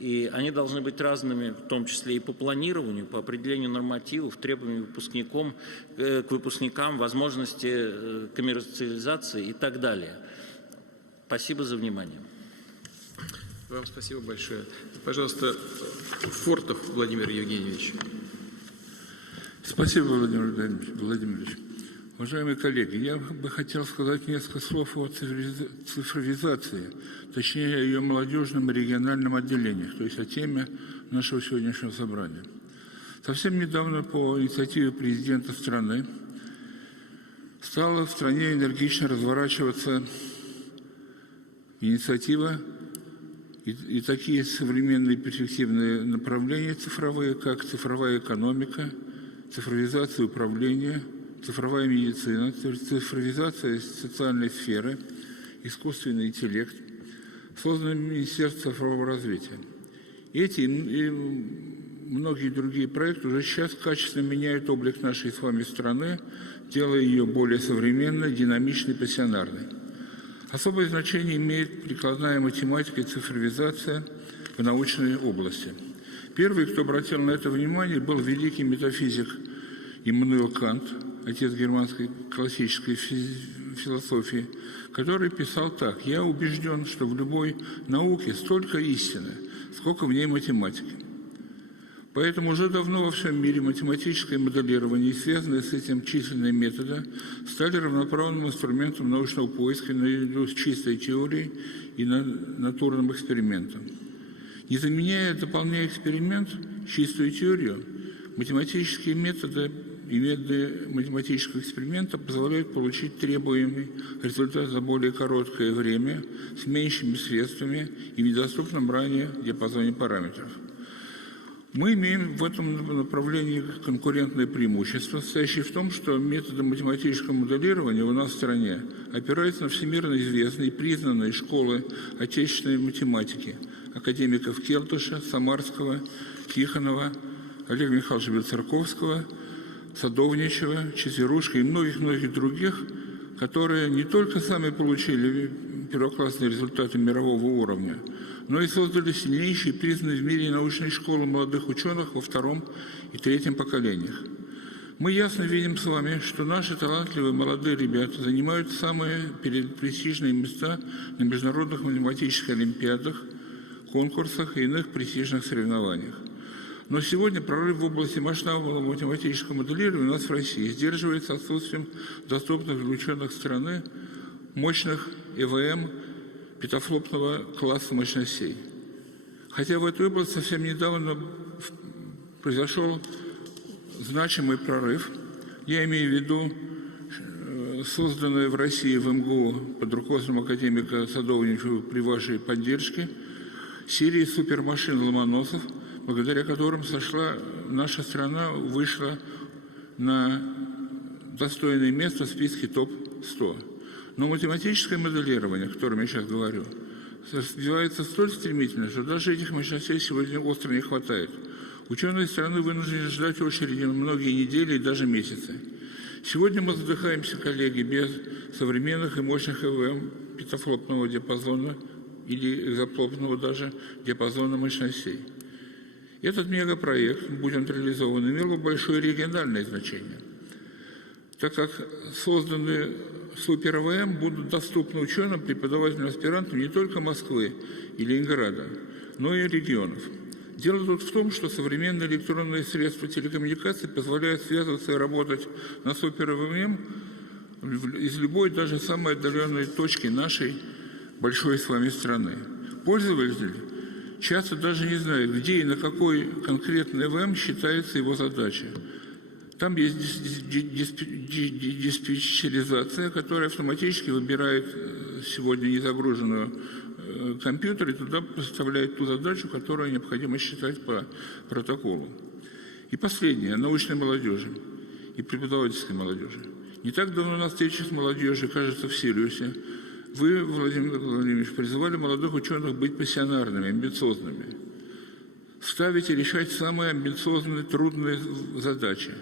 И они должны быть разными, в том числе и по планированию, по определению нормативов, требованиям к выпускникам, возможности коммерциализации и так далее. Спасибо за внимание. Вам спасибо большое. Пожалуйста, Фортов Владимир Евгеньевич. Спасибо, Владимир Владимирович. Уважаемые коллеги, я бы хотел сказать несколько слов о цифровизации, точнее, о ее молодежном и региональном отделениях, то есть о теме нашего сегодняшнего собрания. Совсем недавно по инициативе президента страны стала в стране энергично разворачиваться инициатива и такие современные перспективные направления цифровые, как цифровая экономика, цифровизация управления, цифровая медицина, цифровизация социальной сферы, искусственный интеллект, создано Министерство цифрового развития. Эти и многие другие проекты уже сейчас качественно меняют облик нашей с вами страны, делая ее более современной, динамичной, пассионарной. Особое значение имеет прикладная математика и цифровизация в научной области. Первый, кто обратил на это внимание, был великий метафизик Иммануил Кант, отец германской классической философии, который писал так: «Я убежден, что в любой науке столько истины, сколько в ней математики». Поэтому уже давно во всем мире математическое моделирование и связанные с этим численные методы стали равноправным инструментом научного поиска наряду с чистой теорией и натурным экспериментом. Не заменяя, дополняя эксперимент, чистую теорию, математические методы и методы математического эксперимента позволяют получить требуемый результат за более короткое время, с меньшими средствами и в недоступном ранее диапазоне параметров. Мы имеем в этом направлении конкурентное преимущество, состоящее в том, что методы математического моделирования у нас в стране опираются на всемирно известные и признанные школы отечественной математики академиков Келтыша, Самарского, Тихонова, Олега Михайловича Белоцерковского, Садовничева, Четверушка и многих-многих других, которые не только сами получили первоклассные результаты мирового уровня, но и создали сильнейшие и признанные в мире научные школы молодых ученых во втором и третьем поколениях. Мы ясно видим с вами, что наши талантливые молодые ребята занимают самые престижные места на международных математических олимпиадах, конкурсах и иных престижных соревнованиях. Но сегодня прорыв в области масштабного математического моделирования у нас в России сдерживается отсутствием доступных для ученых страны мощных ЭВМ петафлопного класса мощностей. Хотя в этой области совсем недавно произошел значимый прорыв, я имею в виду созданная в России в МГУ под руководством академика Садовничева при вашей поддержке серии супермашин ломоносов, благодаря которым наша страна вышла на достойное место в списке ТОП-100. Но математическое моделирование, о котором я сейчас говорю, развивается столь стремительно, что даже этих мощностей сегодня остро не хватает. Ученые страны вынуждены ждать очереди на многие недели и даже месяцы. Сегодня мы задыхаемся, коллеги, без современных и мощных ЭВМ петафлопного диапазона или экзоплопного даже диапазона мощностей. Этот мегапроект, будь он реализован, имел бы большое региональное значение, так как созданные супер-ЭВМ будут доступны ученым, преподавателям, аспирантам не только Москвы и Ленинграда, но и регионов. Дело тут в том, что современные электронные средства телекоммуникации позволяют связываться и работать на супер-ЭВМ из любой, даже самой отдаленной точки нашей большой с вами страны. Пользователь часто даже не знает, где и на какой конкретный ЭВМ считается его задача. Там есть диспетчеризация, которая автоматически выбирает сегодня незагруженную компьютер и туда поставляет ту задачу, которую необходимо считать по протоколу. И последнее, научной молодежи и преподавательской молодежи. Не так давно на встрече с молодежью, кажется, в Сириусе, вы, Владимир Владимирович, призывали молодых ученых быть пассионарными, амбициозными, ставить и решать самые амбициозные, трудные задачи.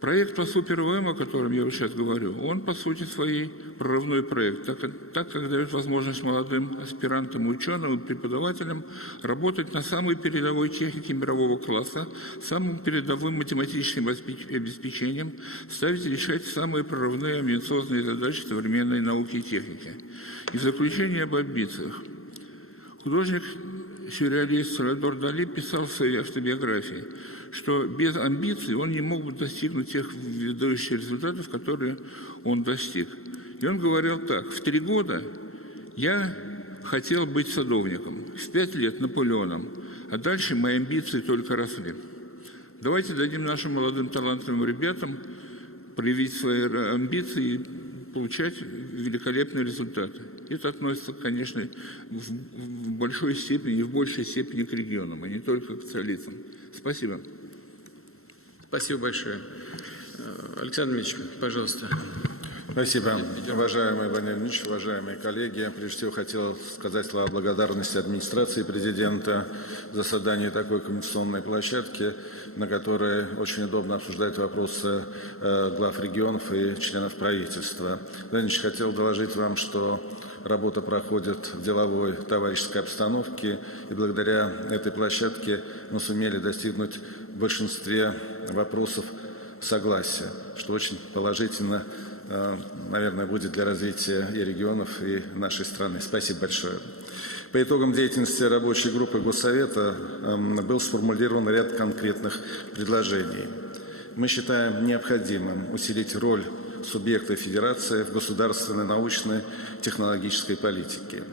Проект по супер-ЭВМ, о котором я сейчас говорю, он по сути своей прорывной проект, так как дает возможность молодым аспирантам, ученым и преподавателям работать на самой передовой технике мирового класса, самым передовым математическим обеспечением, ставить и решать самые прорывные амбициозные задачи современной науки и техники. И в заключение об амбициях. Художник-сюрреалист Сальвадор Дали писал в своей автобиографии, что без амбиций он не мог бы достигнуть тех выдающих результатов, которые он достиг. И он говорил так: в 3 года я хотел быть садовником, в 5 лет Наполеоном, а дальше мои амбиции только росли. Давайте дадим нашим молодым талантливым ребятам проявить свои амбиции и получать великолепные результаты. Это относится, конечно, в большой степени и в большей степени к регионам, а не только к столицам. Спасибо. Спасибо большое. Александр Ильич, пожалуйста. Спасибо. Уважаемый Владимир Ильич, уважаемые коллеги, прежде всего хотел сказать слова благодарности администрации президента за создание такой коммуникационной площадки, на которой очень удобно обсуждать вопросы глав регионов и членов правительства. Владимир Ильич, хотел доложить вам, что работа проходит в деловой товарищеской обстановке, и благодаря этой площадке мы сумели достигнуть в большинстве вопросов согласия, что очень положительно, наверное, будет для развития и регионов, и нашей страны. Спасибо большое. По итогам деятельности рабочей группы Госсовета был сформулирован ряд конкретных предложений. Мы считаем необходимым усилить роль субъекта федерации в государственной, научной, технологической политике.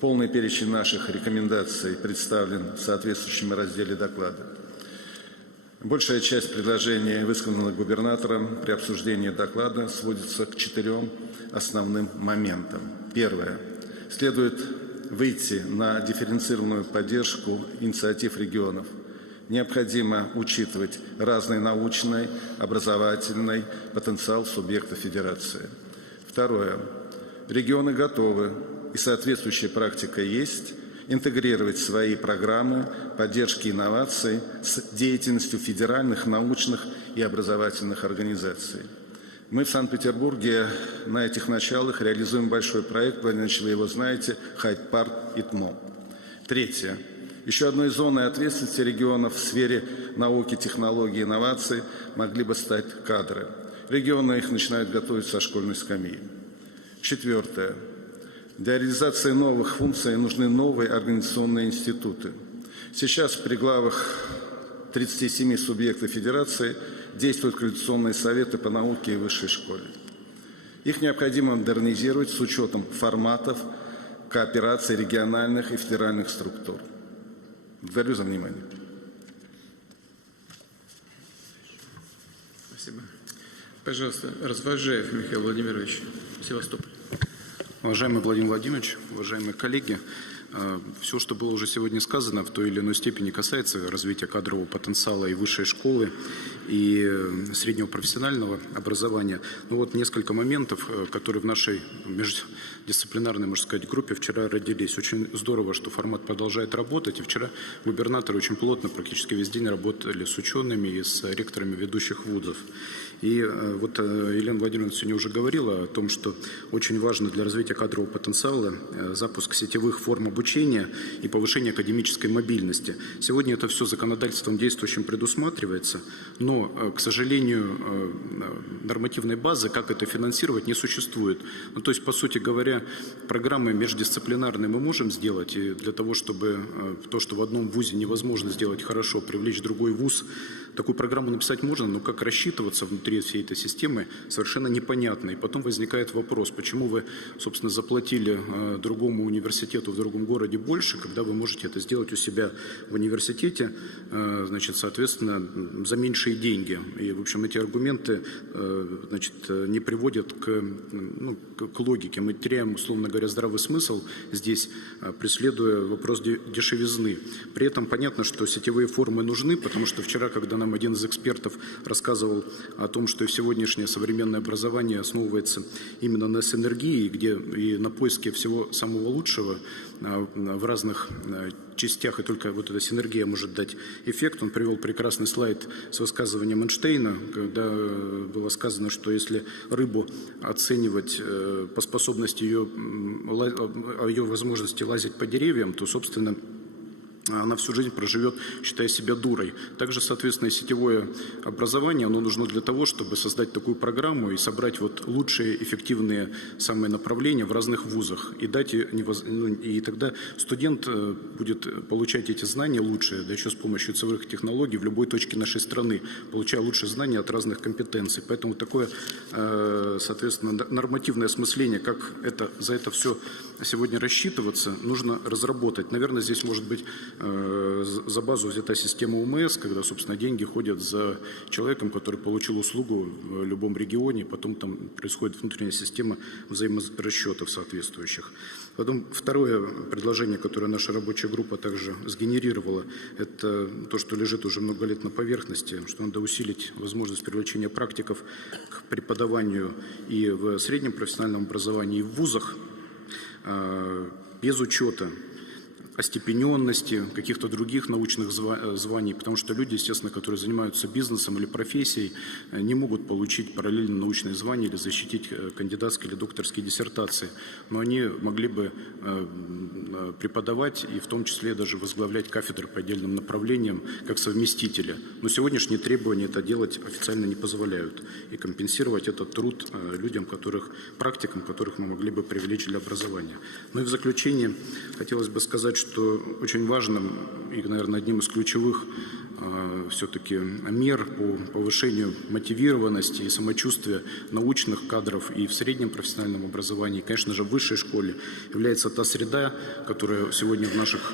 Полный перечень наших рекомендаций представлен в соответствующем разделе доклада. Большая часть предложений, высказанных губернатором при обсуждении доклада, сводится к 4 основным моментам. Первое. Следует выйти на дифференцированную поддержку инициатив регионов. Необходимо учитывать разный научный, образовательный потенциал субъекта федерации. Второе. Регионы готовы, и соответствующая практика есть, интегрировать свои программы поддержки инноваций с деятельностью федеральных научных и образовательных организаций. Мы в Санкт-Петербурге на этих началах реализуем большой проект, вы его знаете, Хайд-парк ИТМО. Третье. Еще одной зоной ответственности регионов в сфере науки, технологий, инноваций могли бы стать кадры. Регионы их начинают готовить со школьной скамьи. Четвертое. Для реализации новых функций нужны новые организационные институты. Сейчас при главах 37 субъектов Федерации действуют координационные советы по науке и высшей школе. Их необходимо модернизировать с учетом форматов кооперации региональных и федеральных структур. Благодарю за внимание. Спасибо. Пожалуйста, Развожаев Михаил Владимирович, Севастополь. Уважаемый Владимир Владимирович, уважаемые коллеги, все, что было уже сегодня сказано, в той или иной степени касается развития кадрового потенциала и высшей школы, и среднего профессионального образования. Ну вот несколько моментов, которые в нашей междисциплинарной, можно сказать, группе вчера родились. Очень здорово, что формат продолжает работать. И вчера губернаторы очень плотно, практически весь день работали с учеными и с ректорами ведущих вузов. И вот Елена Владимировна сегодня уже говорила о том, что очень важно для развития кадрового потенциала запуск сетевых форм обучения и повышение академической мобильности. Сегодня это все законодательством действующим предусматривается, но, к сожалению, нормативной базы, как это финансировать, не существует. Ну, то есть, по сути говоря, программы междисциплинарные мы можем сделать, и для того, чтобы то, что в одном вузе невозможно сделать хорошо, привлечь другой вуз, такую программу написать можно, но как рассчитываться внутри всей этой системы совершенно непонятно. И потом возникает вопрос, почему вы, собственно, заплатили другому университету в другом городе больше, когда вы можете это сделать у себя в университете, значит, соответственно, за меньшие деньги. И, в общем, эти аргументы, значит, не приводят к логике. Мы теряем, условно говоря, здравый смысл здесь, преследуя вопрос дешевизны. При этом понятно, что сетевые формы нужны, потому что вчера, когда нам один из экспертов рассказывал о том, что сегодняшнее современное образование основывается именно на синергии, где и на поиске всего самого лучшего в разных частях, и только вот эта синергия может дать эффект. Он привел прекрасный слайд с высказыванием Эйнштейна, когда было сказано, что если рыбу оценивать по способности ее возможности лазить по деревьям, то, собственно, она всю жизнь проживет, считая себя дурой. Также, соответственно, сетевое образование, оно нужно для того, чтобы создать такую программу и собрать вот лучшие, эффективные самые направления в разных вузах. И дать, и тогда студент будет получать эти знания лучшие, да еще с помощью цифровых технологий в любой точке нашей страны, получая лучшие знания от разных компетенций. Поэтому такое, соответственно, нормативное осмысление, как за это все сегодня рассчитываться, нужно разработать. Наверное, здесь может быть за базу взята система УМС, когда, собственно, деньги ходят за человеком, который получил услугу в любом регионе, потом там происходит внутренняя система взаиморасчетов соответствующих. Потом второе предложение, которое наша рабочая группа также сгенерировала, это то, что лежит уже много лет на поверхности, что надо усилить возможность привлечения практиков к преподаванию и в среднем профессиональном образовании, и в вузах, без учета остепененности, каких-то других научных званий, потому что люди, естественно, которые занимаются бизнесом или профессией, не могут получить параллельно научные звания или защитить кандидатские или докторские диссертации, но они могли бы преподавать и в том числе даже возглавлять кафедры по отдельным направлениям как совместители. Но сегодняшние требования это делать официально не позволяют и компенсировать этот труд людям, практикам, которых мы могли бы привлечь для образования. Ну и в заключение хотелось бы сказать, что очень важным и, наверное, одним из ключевых все-таки мер по повышению мотивированности и самочувствия научных кадров и в среднем профессиональном образовании, и, конечно же, в высшей школе является та среда, которая сегодня в наших,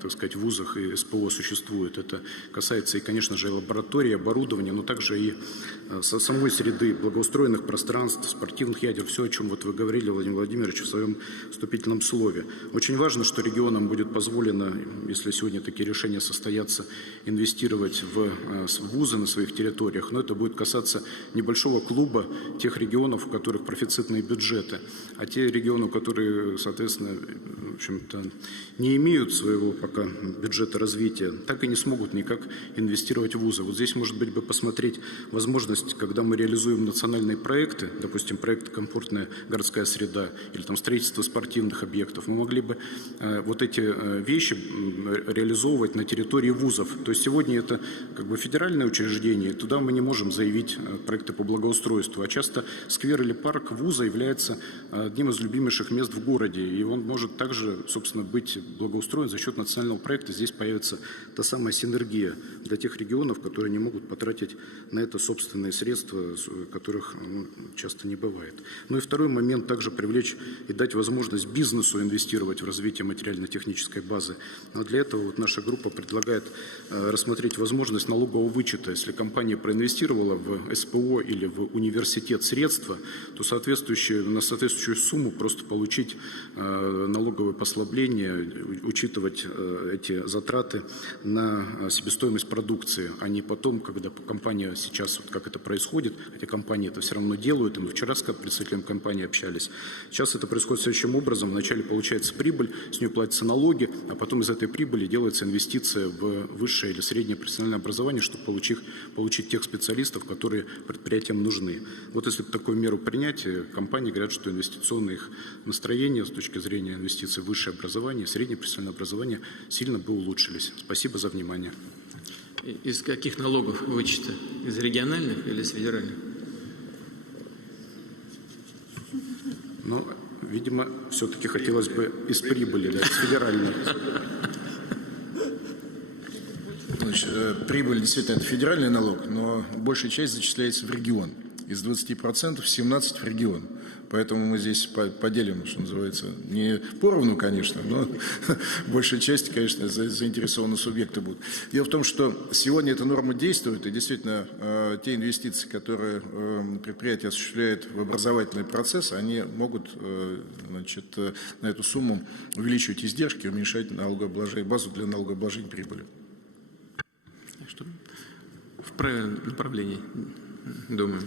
так сказать, вузах и СПО существует. Это касается и, конечно же, и лаборатории, оборудования, но также и самой среды, благоустроенных пространств, спортивных ядер, все, о чем вот вы говорили, Владимир Владимирович, в своем вступительном слове. Очень важно, что регионам будет позволено, если сегодня такие решения состоятся, инвестировать в вузы на своих территориях, но это будет касаться небольшого клуба тех регионов, у которых профицитные бюджеты, а те регионы, которые, соответственно, в общем-то, не имеют своего пока бюджета развития, так и не смогут никак инвестировать в вузы. Вот здесь, может быть, бы посмотреть возможность, когда мы реализуем национальные проекты, допустим, проект «Комфортная городская среда» или там строительство спортивных объектов, мы могли бы вот эти вещи реализовывать на территории вузов. То есть сегодня это как бы федеральное учреждение, туда мы не можем заявить проекты по благоустройству, а часто сквер или парк вуза является одним из любимейших мест в городе, и он может также, собственно, быть благоустроен за счет национального проекта. Здесь появится та самая синергия для тех регионов, которые не могут потратить на это собственные средства, которых часто не бывает. Ну и второй момент, также привлечь и дать возможность бизнесу инвестировать в развитие материально-технической базы. Но для этого вот наша группа предлагает рассмотреть возможность налогового вычета. Если компания проинвестировала в СПО или в университет средства, то на соответствующую сумму просто получить налоговое послабление, учитывать эти затраты на себестоимость продукции, а не потом, когда компания сейчас, вот как это происходит, хотя компании это все равно делают, и мы вчера с представителем компании общались. Сейчас это происходит следующим образом. Вначале получается прибыль, с нее платятся налоги, а потом из этой прибыли делается инвестиция в высшее или среднее профессиональное образование, чтобы получить тех специалистов, которые предприятиям нужны. Вот если бы такую меру принять, компании говорят, что инвестиционные их настроения с точки зрения инвестиций в высшее образование, среднее профессиональное образование сильно бы улучшились. Спасибо за внимание. Из каких налогов вычета? Из региональных или из федеральных? Ну, видимо, все-таки хотелось бы из прибыли, да, из федеральной. Значит, прибыль действительно это федеральный налог, но большая часть зачисляется в регион. Из 20% 17% в регион. Поэтому мы здесь поделим, что называется, не поровну, конечно, но большая часть, конечно, заинтересованные субъекты будут. Дело в том, что сегодня эта норма действует, и действительно те инвестиции, которые предприятие осуществляет в образовательный процесс, они могут, значит, на эту сумму увеличивать издержки, уменьшать базу для налогообложения прибыли. Что? В правильном направлении, думаю.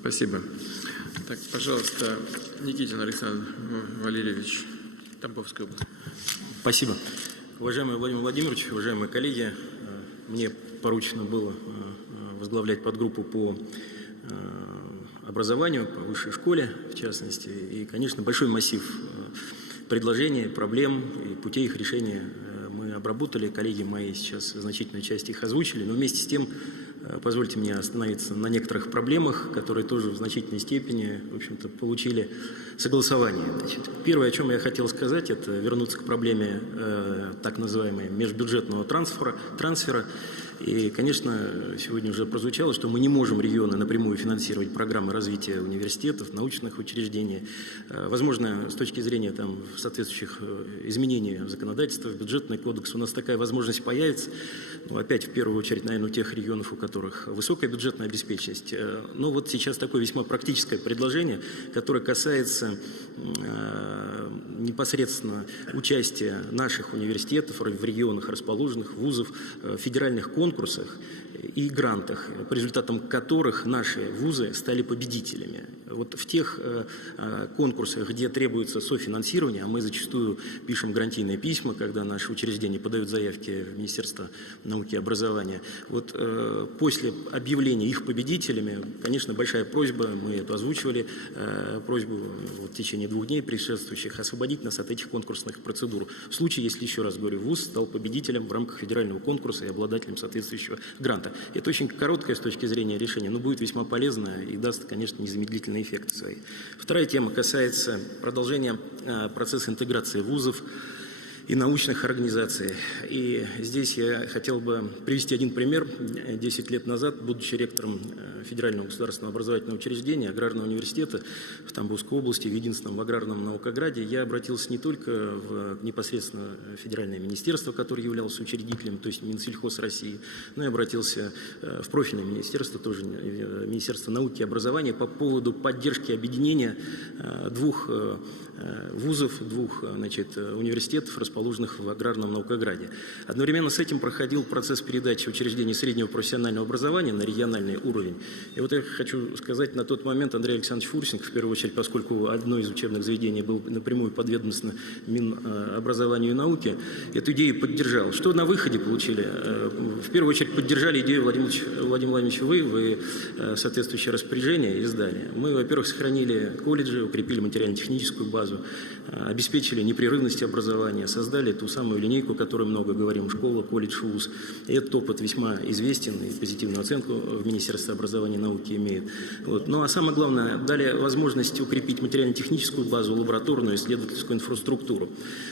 Спасибо. Так, пожалуйста, Никитин Александр Валерьевич, Тамбовская область. Спасибо. Уважаемый Владимир Владимирович, уважаемые коллеги, мне поручено было возглавлять подгруппу по образованию, по высшей школе, в частности. И, конечно, большой массив предложений, проблем и путей их решения мы обработали. Коллеги мои сейчас значительную часть их озвучили, но вместе с тем позвольте мне остановиться на некоторых проблемах, которые тоже в значительной степени, в общем-то, получили согласование. Значит, первое, о чем я хотел сказать, это вернуться к проблеме так называемой межбюджетного трансфера. И, конечно, сегодня уже прозвучало, что мы не можем регионы напрямую финансировать программы развития университетов, научных учреждений. Возможно, с точки зрения соответствующих изменений в законодательстве, в бюджетный кодекс у нас такая возможность появится. Ну, опять, в первую очередь, наверное, у тех регионов, у которых высокая бюджетная обеспеченность. Но вот сейчас такое весьма практическое предложение, которое касается непосредственно участия наших университетов в регионах расположенных, вузов, федеральных конкурсах и грантах, по результатам которых наши вузы стали победителями. Вот в тех конкурсах, где требуется софинансирование, а мы зачастую пишем грантийные письма, когда наши учреждения подают заявки в Министерство науки и образования, вот после объявления их победителями, конечно, большая просьба, мы это озвучивали, просьбу в течение 2 дней предшествующих освободить нас от этих конкурсных процедур. В случае, если, еще раз говорю, вуз стал победителем в рамках федерального конкурса и обладателем соответствующего гранта. Это очень короткое с точки зрения решения, но будет весьма полезно и даст, конечно, незамедлительные эффекты свои. Вторая тема касается продолжения процесса интеграции вузов и научных организаций. И здесь я хотел бы привести один пример. 10 лет назад, будучи ректором Федерального государственного образовательного учреждения, Аграрного университета в Тамбовской области, в единственном аграрном наукограде, я обратился не только в непосредственно Федеральное министерство, которое являлось учредителем, то есть Минсельхоз России, но и обратился в профильное министерство, тоже Министерство науки и образования, по поводу поддержки объединения 2 вузов, 2 университетов, расположенных расположенных в аграрном Наукограде. Одновременно с этим проходил процесс передачи учреждений среднего профессионального образования на региональный уровень. И вот я хочу сказать, на тот момент Андрей Александрович Фурсенко, в первую очередь, поскольку одно из учебных заведений было напрямую подведомственно Минобразованию и науке, эту идею поддержал. Что на выходе получили? В первую очередь поддержали идею Владимир Владимирович, вы соответствующее распоряжение издали. Мы, во-первых, сохранили колледжи, укрепили материально-техническую базу, обеспечили непрерывность образования, создали ту самую линейку, о которой много говорим, школа, колледж, вуз. И этот опыт весьма известен и позитивную оценку в Министерстве образования и науки имеет. Вот. Ну а самое главное, дали возможность укрепить материально-техническую базу, лабораторную, исследовательскую инфраструктуру.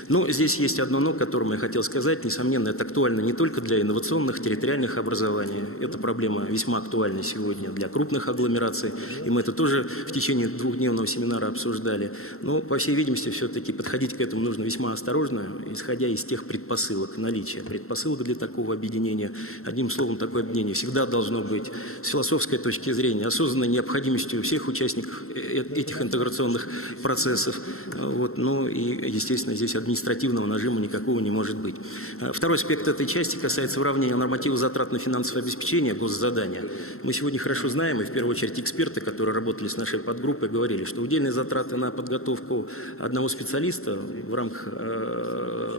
Но здесь есть одно «но», которое я хотел сказать. Несомненно, это актуально не только для инновационных, территориальных образований. Эта проблема весьма актуальна сегодня для крупных агломераций. И мы это тоже в течение двухдневного семинара обсуждали. Но, по всей видимости, все-таки подходить к этому нужно весьма осторожно, исходя из тех предпосылок, наличия предпосылок для такого объединения. Одним словом, такое объединение всегда должно быть с философской точки зрения осознанной необходимостью всех участников этих интеграционных процессов. Вот. Ну и, естественно, здесь административного нажима никакого не может быть. Второй аспект этой части касается уравнения нормативов затрат на финансовое обеспечение госзадания. Мы сегодня хорошо знаем, и в первую очередь эксперты, которые работали с нашей подгруппой, говорили, что удельные затраты на подготовку одного специалиста в рамках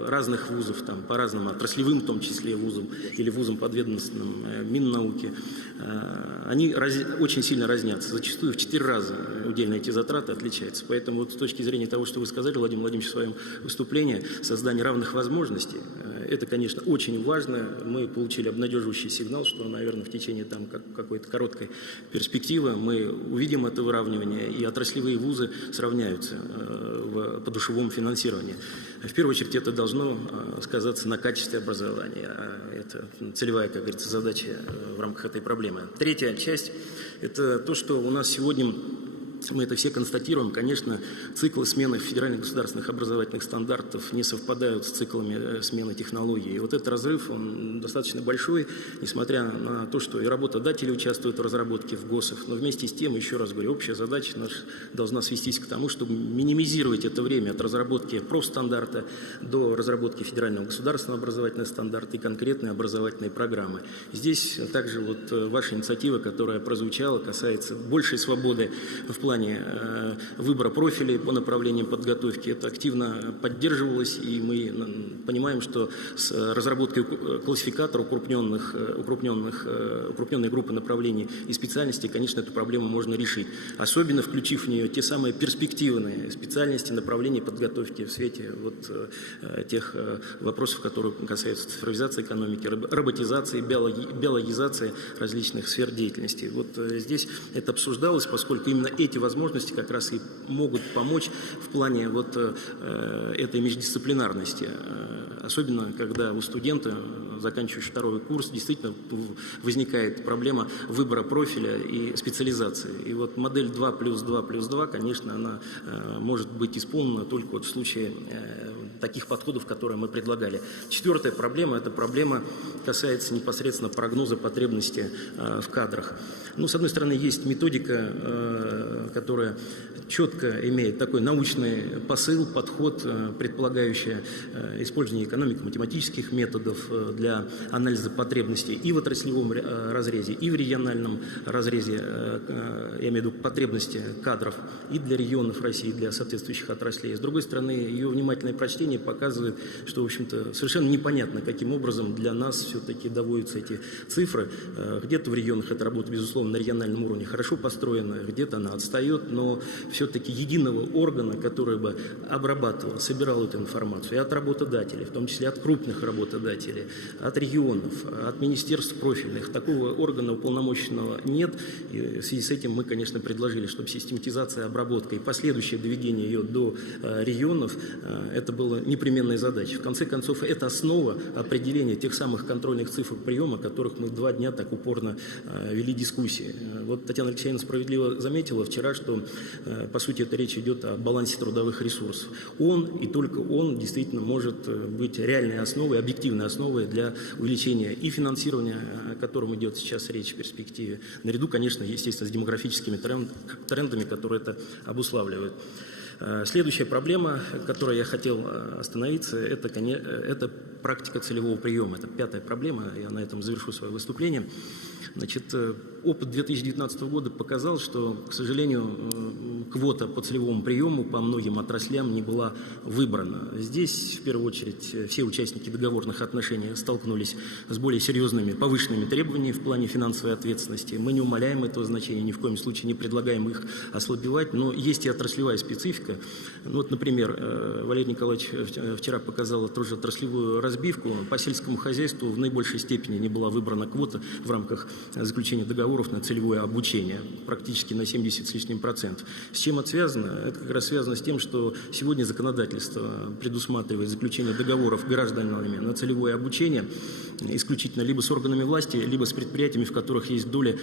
разных вузов, там, по разным отраслевым, в том числе вузам или вузам подведомственным Миннауки, они очень сильно разнятся. Зачастую в 4 раза удельные эти затраты отличаются. Поэтому вот с точки зрения того, что вы сказали, Владимир Владимирович, в своем выступлении, создание равных возможностей, это, конечно, очень важно. Мы получили обнадеживающий сигнал, что, наверное, в течение там какой-то короткой перспективы мы увидим это выравнивание, и отраслевые вузы сравняются в подушевом финансировании. В первую очередь это должно сказаться на качестве образования. Это целевая, как говорится, задача в рамках этой проблемы. Третья часть – это то, что у нас сегодня, мы это все констатируем, конечно, циклы смены федеральных государственных образовательных стандартов не совпадают с циклами смены технологий. И вот этот разрыв, он достаточно большой, несмотря на то, что и работодатели участвуют в разработке в ГОСах, но вместе с тем, еще раз говорю, общая задача наша должна свестись к тому, чтобы минимизировать это время от разработки профстандарта до разработки федерального государственного образовательного стандарта и конкретной образовательной программы. Здесь также вот ваша инициатива, которая прозвучала, касается большей свободы в плане выбора профилей по направлениям подготовки. Это активно поддерживалось, и мы понимаем, что с разработкой классификатора укрупненной группы направлений и специальностей, конечно, эту проблему можно решить. Особенно включив в нее те самые перспективные специальности, направления подготовки в свете вот тех вопросов, которые касаются цифровизации экономики, роботизации, биологизации различных сфер деятельности. Вот здесь это обсуждалось, поскольку именно эти возможности как раз и могут помочь в плане вот этой междисциплинарности. Особенно, когда у студента, заканчивающего второй курс, действительно возникает проблема выбора профиля и специализации. И вот модель 2+2+2, конечно, она может быть исполнена только вот в случае таких подходов, которые мы предлагали. Четвертая проблема, эта проблема касается непосредственно прогноза потребностей в кадрах. Ну, с одной стороны, есть методика, которая четко имеет такой научный посыл, подход, предполагающий использование экономико-математических методов для анализа потребностей и в отраслевом разрезе, и в региональном разрезе, я имею в виду потребности кадров и для регионов России, и для соответствующих отраслей. С другой стороны, ее внимательное прочтение показывает, что, в общем-то, совершенно непонятно, каким образом для нас все-таки доводятся эти цифры. Где-то в регионах эта работа, безусловно, на региональном уровне хорошо построена, где-то она отстает, но все-таки единого органа, который бы обрабатывал, собирал эту информацию и от работодателей, в том числе от крупных работодателей, от регионов, от министерств профильных, такого органа уполномоченного нет. И в связи с этим мы, конечно, предложили, чтобы систематизация, обработка и последующее доведение ее до регионов, это было непременной задачей. В конце концов, это основа определения тех самых контрольных цифр приема, о которых мы 2 дня так упорно вели дискуссии. Вот Татьяна Алексеевна справедливо заметила вчера, что, по сути, эта речь идет о балансе трудовых ресурсов. Он и только он действительно может быть реальной основой, объективной основой для увеличения и финансирования, о котором идет сейчас речь в перспективе, наряду, конечно, естественно, с демографическими трендами, которые это обуславливают. Следующая проблема, которой я хотел остановиться, это практика целевого приема. Это 5-я проблема, я на этом завершу свое выступление. Значит, опыт 2019 года показал, что, к сожалению, квота по целевому приему по многим отраслям не была выбрана. Здесь, в первую очередь, все участники договорных отношений столкнулись с более серьезными повышенными требованиями в плане финансовой ответственности. Мы не умаляем этого значения, ни в коем случае не предлагаем их ослабевать, но есть и отраслевая специфика. Ну, вот, например, Валерий Николаевич вчера показал тоже отраслевую разбивку. По сельскому хозяйству в наибольшей степени не была выбрана квота в рамках заключения договоров на целевое обучение, практически на 70 с лишним %. С чем это связано? Это как раз связано с тем, что сегодня законодательство предусматривает заключение договоров гражданами на целевое обучение исключительно либо с органами власти, либо с предприятиями, в которых есть доля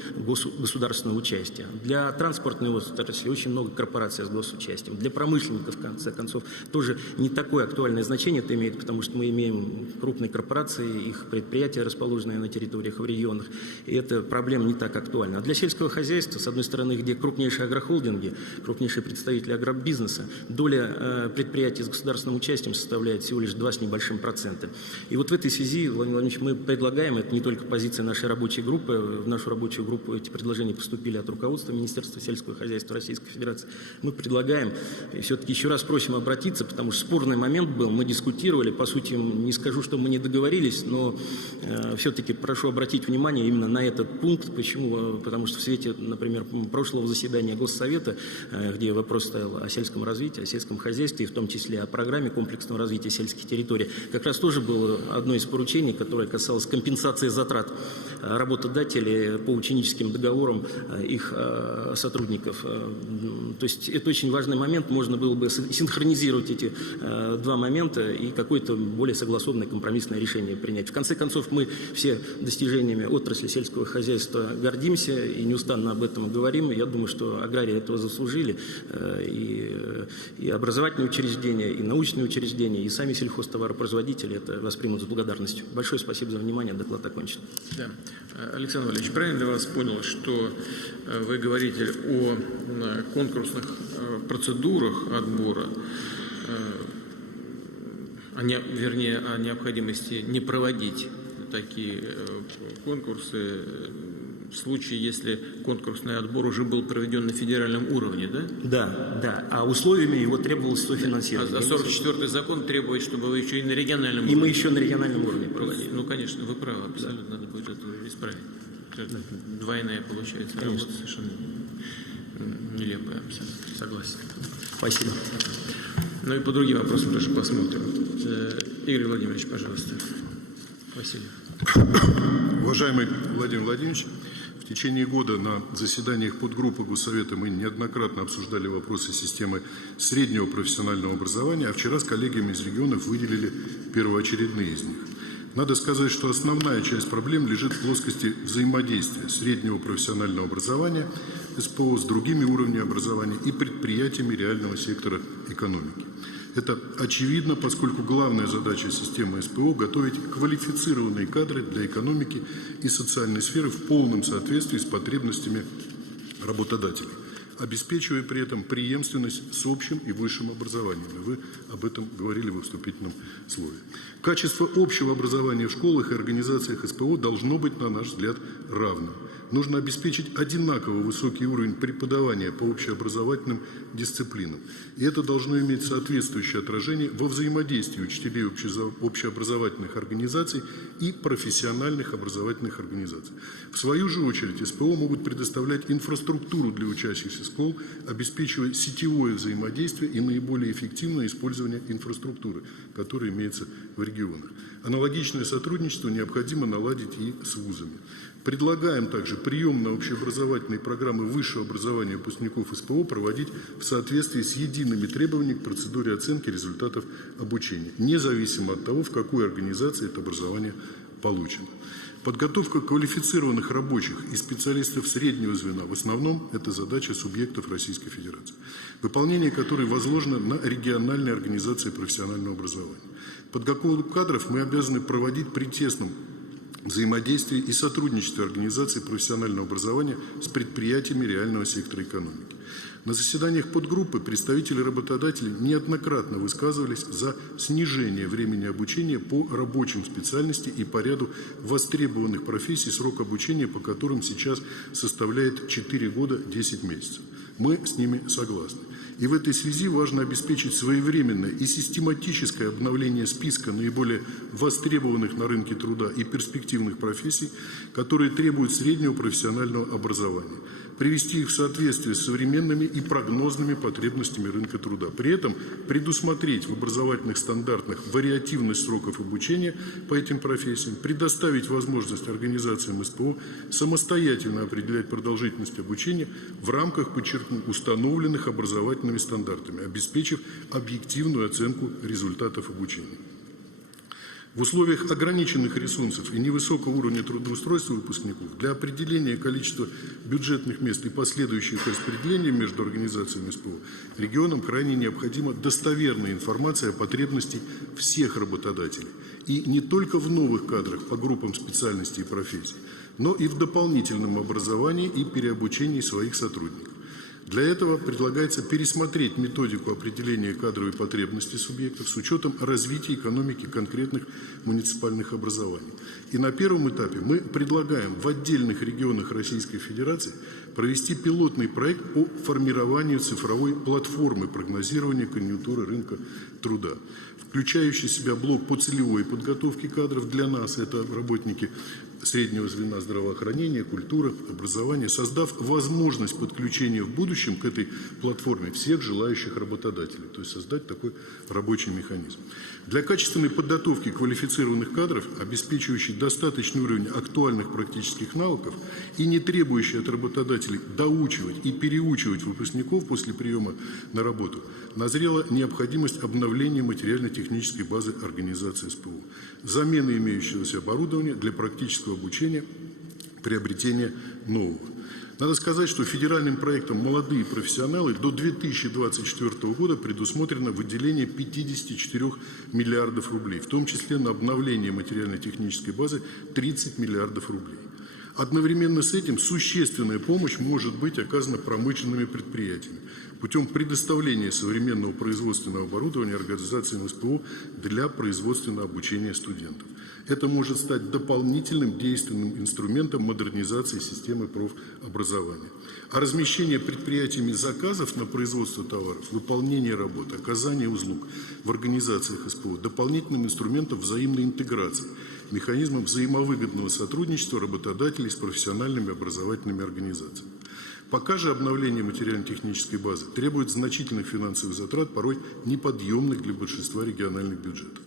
государственного участия. Для транспортной отрасли очень много корпораций с госучастием. Для промышленников, в конце концов, тоже не такое актуальное значение это имеет, потому что мы имеем крупные корпорации, их предприятия, расположенные на территориях, в регионах, и эта проблема не так актуальна. А для сельского хозяйства, с одной стороны, где крупнейшие агрохолдинги, крупнейшие представители агробизнеса, доля предприятий с государственным участием составляет всего лишь 2 с небольшим %. И вот в этой связи, Владимир Владимирович, мы предлагаем, это не только позиция нашей рабочей группы, в нашу рабочую группу эти предложения поступили от руководства Министерства сельского хозяйства Российской Федерации, мы предлагаем, и все-таки еще раз просим обратиться, потому что спорный момент был, мы дискутировали, по сути, не скажу, что мы не договорились, но все-таки прошу обратить внимание именно на этот пункт. Почему? Потому что в свете, например, прошлого заседания Госсовета, где вопрос стоял о сельском развитии, о сельском хозяйстве, и в том числе о программе комплексного развития сельских территорий, как раз тоже было одно из поручений, которое касалось компенсации затрат работодателей по ученическим договорам их сотрудников. То есть это очень важный момент, можно было бы синхронизировать эти два момента и какое-то более согласованное компромиссное решение принять. В конце концов, мы все достижениями отрасли сельского хозяйства гордимся и неустанно об этом говорим. Я думаю, что аграрии этого заслужили, и образовательные учреждения, и научные учреждения, и сами сельхозтоваропроизводители это воспримут с благодарностью. Большое спасибо за внимание, доклад окончен. Да. Александр Валерьевич, правильно ли вас понял, что вы говорите о конкурсных процедурах отбора, вернее, о необходимости не проводить такие конкурсы в случае, если конкурсный отбор уже был проведен на федеральном уровне, да? Да. А условиями его требовалось софинансирование. А 44-й закон требует, чтобы вы еще и на региональном уровне. И мы еще на региональном уровне проводили. Ну, конечно, вы правы, абсолютно, да. Надо будет это исправить. Это двойная получается работа, совершенно нелепая, абсолютно. Согласен. Спасибо. Ну и по другим вопросам тоже посмотрим. Игорь Владимирович, пожалуйста. Василий. Уважаемый Владимир Владимирович, в течение года на заседаниях подгруппы Госсовета мы неоднократно обсуждали вопросы системы среднего профессионального образования, а вчера с коллегами из регионов выделили первоочередные из них. Надо сказать, что основная часть проблем лежит в плоскости взаимодействия среднего профессионального образования СПО с другими уровнями образования и предприятиями реального сектора экономики. Это очевидно, поскольку главная задача системы СПО – готовить квалифицированные кадры для экономики и социальной сферы в полном соответствии с потребностями работодателей, обеспечивая при этом преемственность с общим и высшим образованием. Вы об этом говорили во вступительном слове. Качество общего образования в школах и организациях СПО должно быть, на наш взгляд, равным. Нужно обеспечить одинаково высокий уровень преподавания по общеобразовательным дисциплинам. И это должно иметь соответствующее отражение во взаимодействии учителей общеобразовательных организаций и профессиональных образовательных организаций. В свою же очередь СПО могут предоставлять инфраструктуру для учащихся школ, обеспечивая сетевое взаимодействие и наиболее эффективное использование инфраструктуры, которая имеется в регионах. Аналогичное сотрудничество необходимо наладить и с вузами. Предлагаем также прием на общеобразовательные программы высшего образования выпускников СПО проводить в соответствии с едиными требованиями к процедуре оценки результатов обучения, независимо от того, в какой организации это образование получено. Подготовка квалифицированных рабочих и специалистов среднего звена в основном это задача субъектов Российской Федерации, выполнение которой возложено на региональные организации профессионального образования. Подготовку кадров мы обязаны проводить при тесном взаимодействии и сотрудничестве организаций профессионального образования с предприятиями реального сектора экономики. На заседаниях подгруппы представители работодателей неоднократно высказывались за снижение времени обучения по рабочим специальностям и по ряду востребованных профессий, срок обучения по которым сейчас составляет 4 года 10 месяцев. Мы с ними согласны. И в этой связи важно обеспечить своевременное и систематическое обновление списка наиболее востребованных на рынке труда и перспективных профессий, которые требуют среднего профессионального образования, привести их в соответствие с современными и прогнозными потребностями рынка труда. При этом предусмотреть в образовательных стандартах вариативность сроков обучения по этим профессиям, предоставить возможность организациям СПО самостоятельно определять продолжительность обучения в рамках, подчеркну, установленных образовательными стандартами, обеспечив объективную оценку результатов обучения. В условиях ограниченных ресурсов и невысокого уровня трудоустройства выпускников для определения количества бюджетных мест и последующих распределений между организациями СПО регионам крайне необходима достоверная информация о потребностях всех работодателей. И не только в новых кадрах по группам специальностей и профессий, но и в дополнительном образовании и переобучении своих сотрудников. Для этого предлагается пересмотреть методику определения кадровой потребности субъектов с учетом развития экономики конкретных муниципальных образований. И на первом этапе мы предлагаем в отдельных регионах Российской Федерации провести пилотный проект по формированию цифровой платформы прогнозирования конъюнктуры рынка труда, включающий в себя блок по целевой подготовке кадров. Для нас это работники среднего звена здравоохранения, культуры, образования, создав возможность подключения в будущем к этой платформе всех желающих работодателей, то есть создать такой рабочий механизм. Для качественной подготовки квалифицированных кадров, обеспечивающий достаточный уровень актуальных практических навыков и не требующий от работодателей доучивать и переучивать выпускников после приема на работу, назрела необходимость обновления материально-технической базы организации СПО, замены имеющегося оборудования для практического обучения, приобретения нового. Надо сказать, что федеральным проектом «Молодые профессионалы» до 2024 года предусмотрено выделение 54 миллиардов рублей, в том числе на обновление материально-технической базы 30 миллиардов рублей. Одновременно с этим существенная помощь может быть оказана промышленными предприятиями путем предоставления современного производственного оборудования организациям СПО для производственного обучения студентов. Это может стать дополнительным действенным инструментом модернизации системы профобразования. А размещение предприятиями заказов на производство товаров, выполнение работ, оказание услуг в организациях СПО дополнительным инструментом взаимной интеграции, механизмом взаимовыгодного сотрудничества работодателей с профессиональными образовательными организациями. Пока же обновление материально-технической базы требует значительных финансовых затрат, порой неподъемных для большинства региональных бюджетов.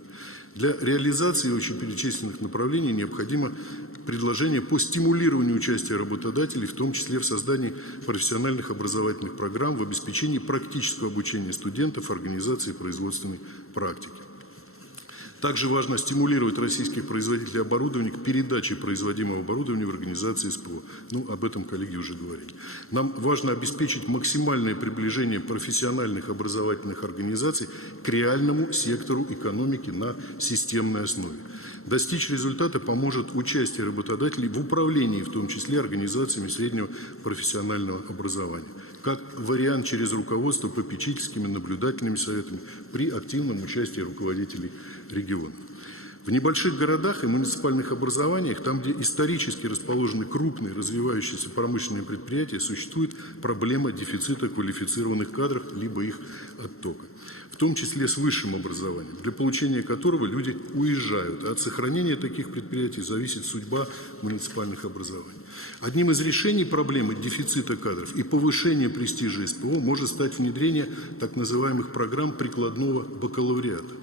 Для реализации вышеперечисленных направлений необходимо предложение по стимулированию участия работодателей, в том числе в создании профессиональных образовательных программ, в обеспечении практического обучения студентов, организации производственной практики. Также важно стимулировать российских производителей оборудования к передаче производимого оборудования в организации СПО. Об этом коллеги уже говорили. Нам важно обеспечить максимальное приближение профессиональных образовательных организаций к реальному сектору экономики на системной основе. Достичь результата поможет участие работодателей в управлении, в том числе организациями среднего профессионального образования, как вариант через руководство попечительскими наблюдательными советами при активном участии руководителей регионов. В небольших городах и муниципальных образованиях, там, где исторически расположены крупные развивающиеся промышленные предприятия, существует проблема дефицита квалифицированных кадров, либо их оттока, в том числе с высшим образованием, для получения которого люди уезжают. А от сохранения таких предприятий зависит судьба муниципальных образований. Одним из решений проблемы дефицита кадров и повышения престижа СПО может стать внедрение так называемых программ прикладного бакалавриата.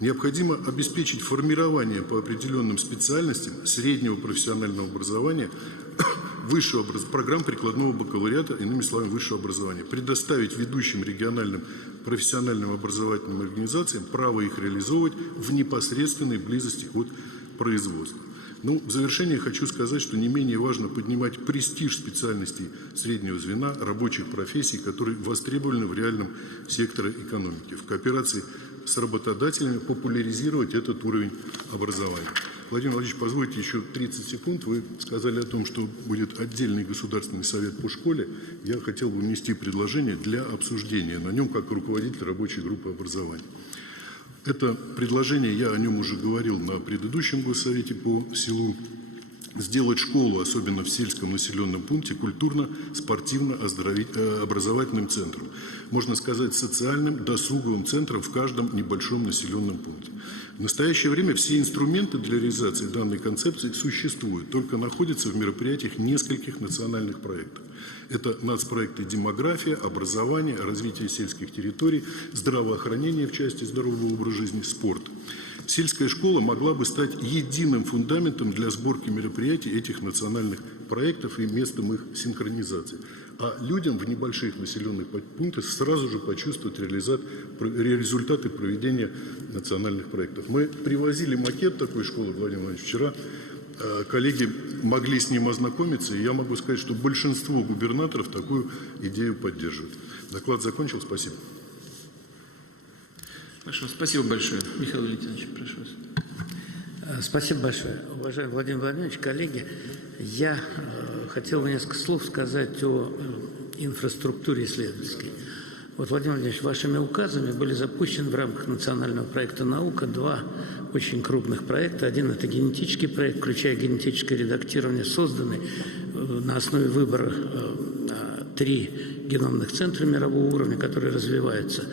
Необходимо обеспечить формирование по определенным специальностям среднего профессионального образования, программ прикладного бакалавриата, иными словами, высшего образования, предоставить ведущим региональным профессиональным образовательным организациям право их реализовывать в непосредственной близости от производства. В завершение хочу сказать, что не менее важно поднимать престиж специальностей среднего звена, рабочих профессий, которые востребованы в реальном секторе экономики. В кооперации с работодателями популяризировать этот уровень образования. Владимир Владимирович, позвольте еще 30 секунд. Вы сказали о том, что будет отдельный государственный совет по школе. Я хотел бы внести предложение для обсуждения на нем как руководитель рабочей группы образования. Это предложение, я о нем уже говорил на предыдущем госсовете по селу. Сделать школу, особенно в сельском населенном пункте, культурно-образовательным центром. Можно сказать, социальным досуговым центром в каждом небольшом населенном пункте. В настоящее время все инструменты для реализации данной концепции существуют, только находятся в мероприятиях нескольких национальных проектов. Это нацпроекты демография, образование, развитие сельских территорий, здравоохранение в части здорового образа жизни, спорт. Сельская школа могла бы стать единым фундаментом для сборки мероприятий этих национальных проектов и местом их синхронизации. А людям в небольших населенных пунктах сразу же почувствовать результаты проведения национальных проектов. Мы привозили макет такой школы, Владимир Владимирович, вчера. Коллеги могли с ним ознакомиться, и я могу сказать, что большинство губернаторов такую идею поддерживают. Доклад закончил. Спасибо. Хорошо, спасибо большое. Михаил Валентинович, прошу вас. Спасибо большое. Уважаемый Владимир Владимирович, коллеги, я хотел бы несколько слов сказать о инфраструктуре исследовательской. Вот, Владимир Владимирович, вашими указами были запущены в рамках национального проекта «Наука» два очень крупных проекта. Один – это генетический проект, включая генетическое редактирование, созданный на основе выбора 3 геномных центра мирового уровня, которые развиваются.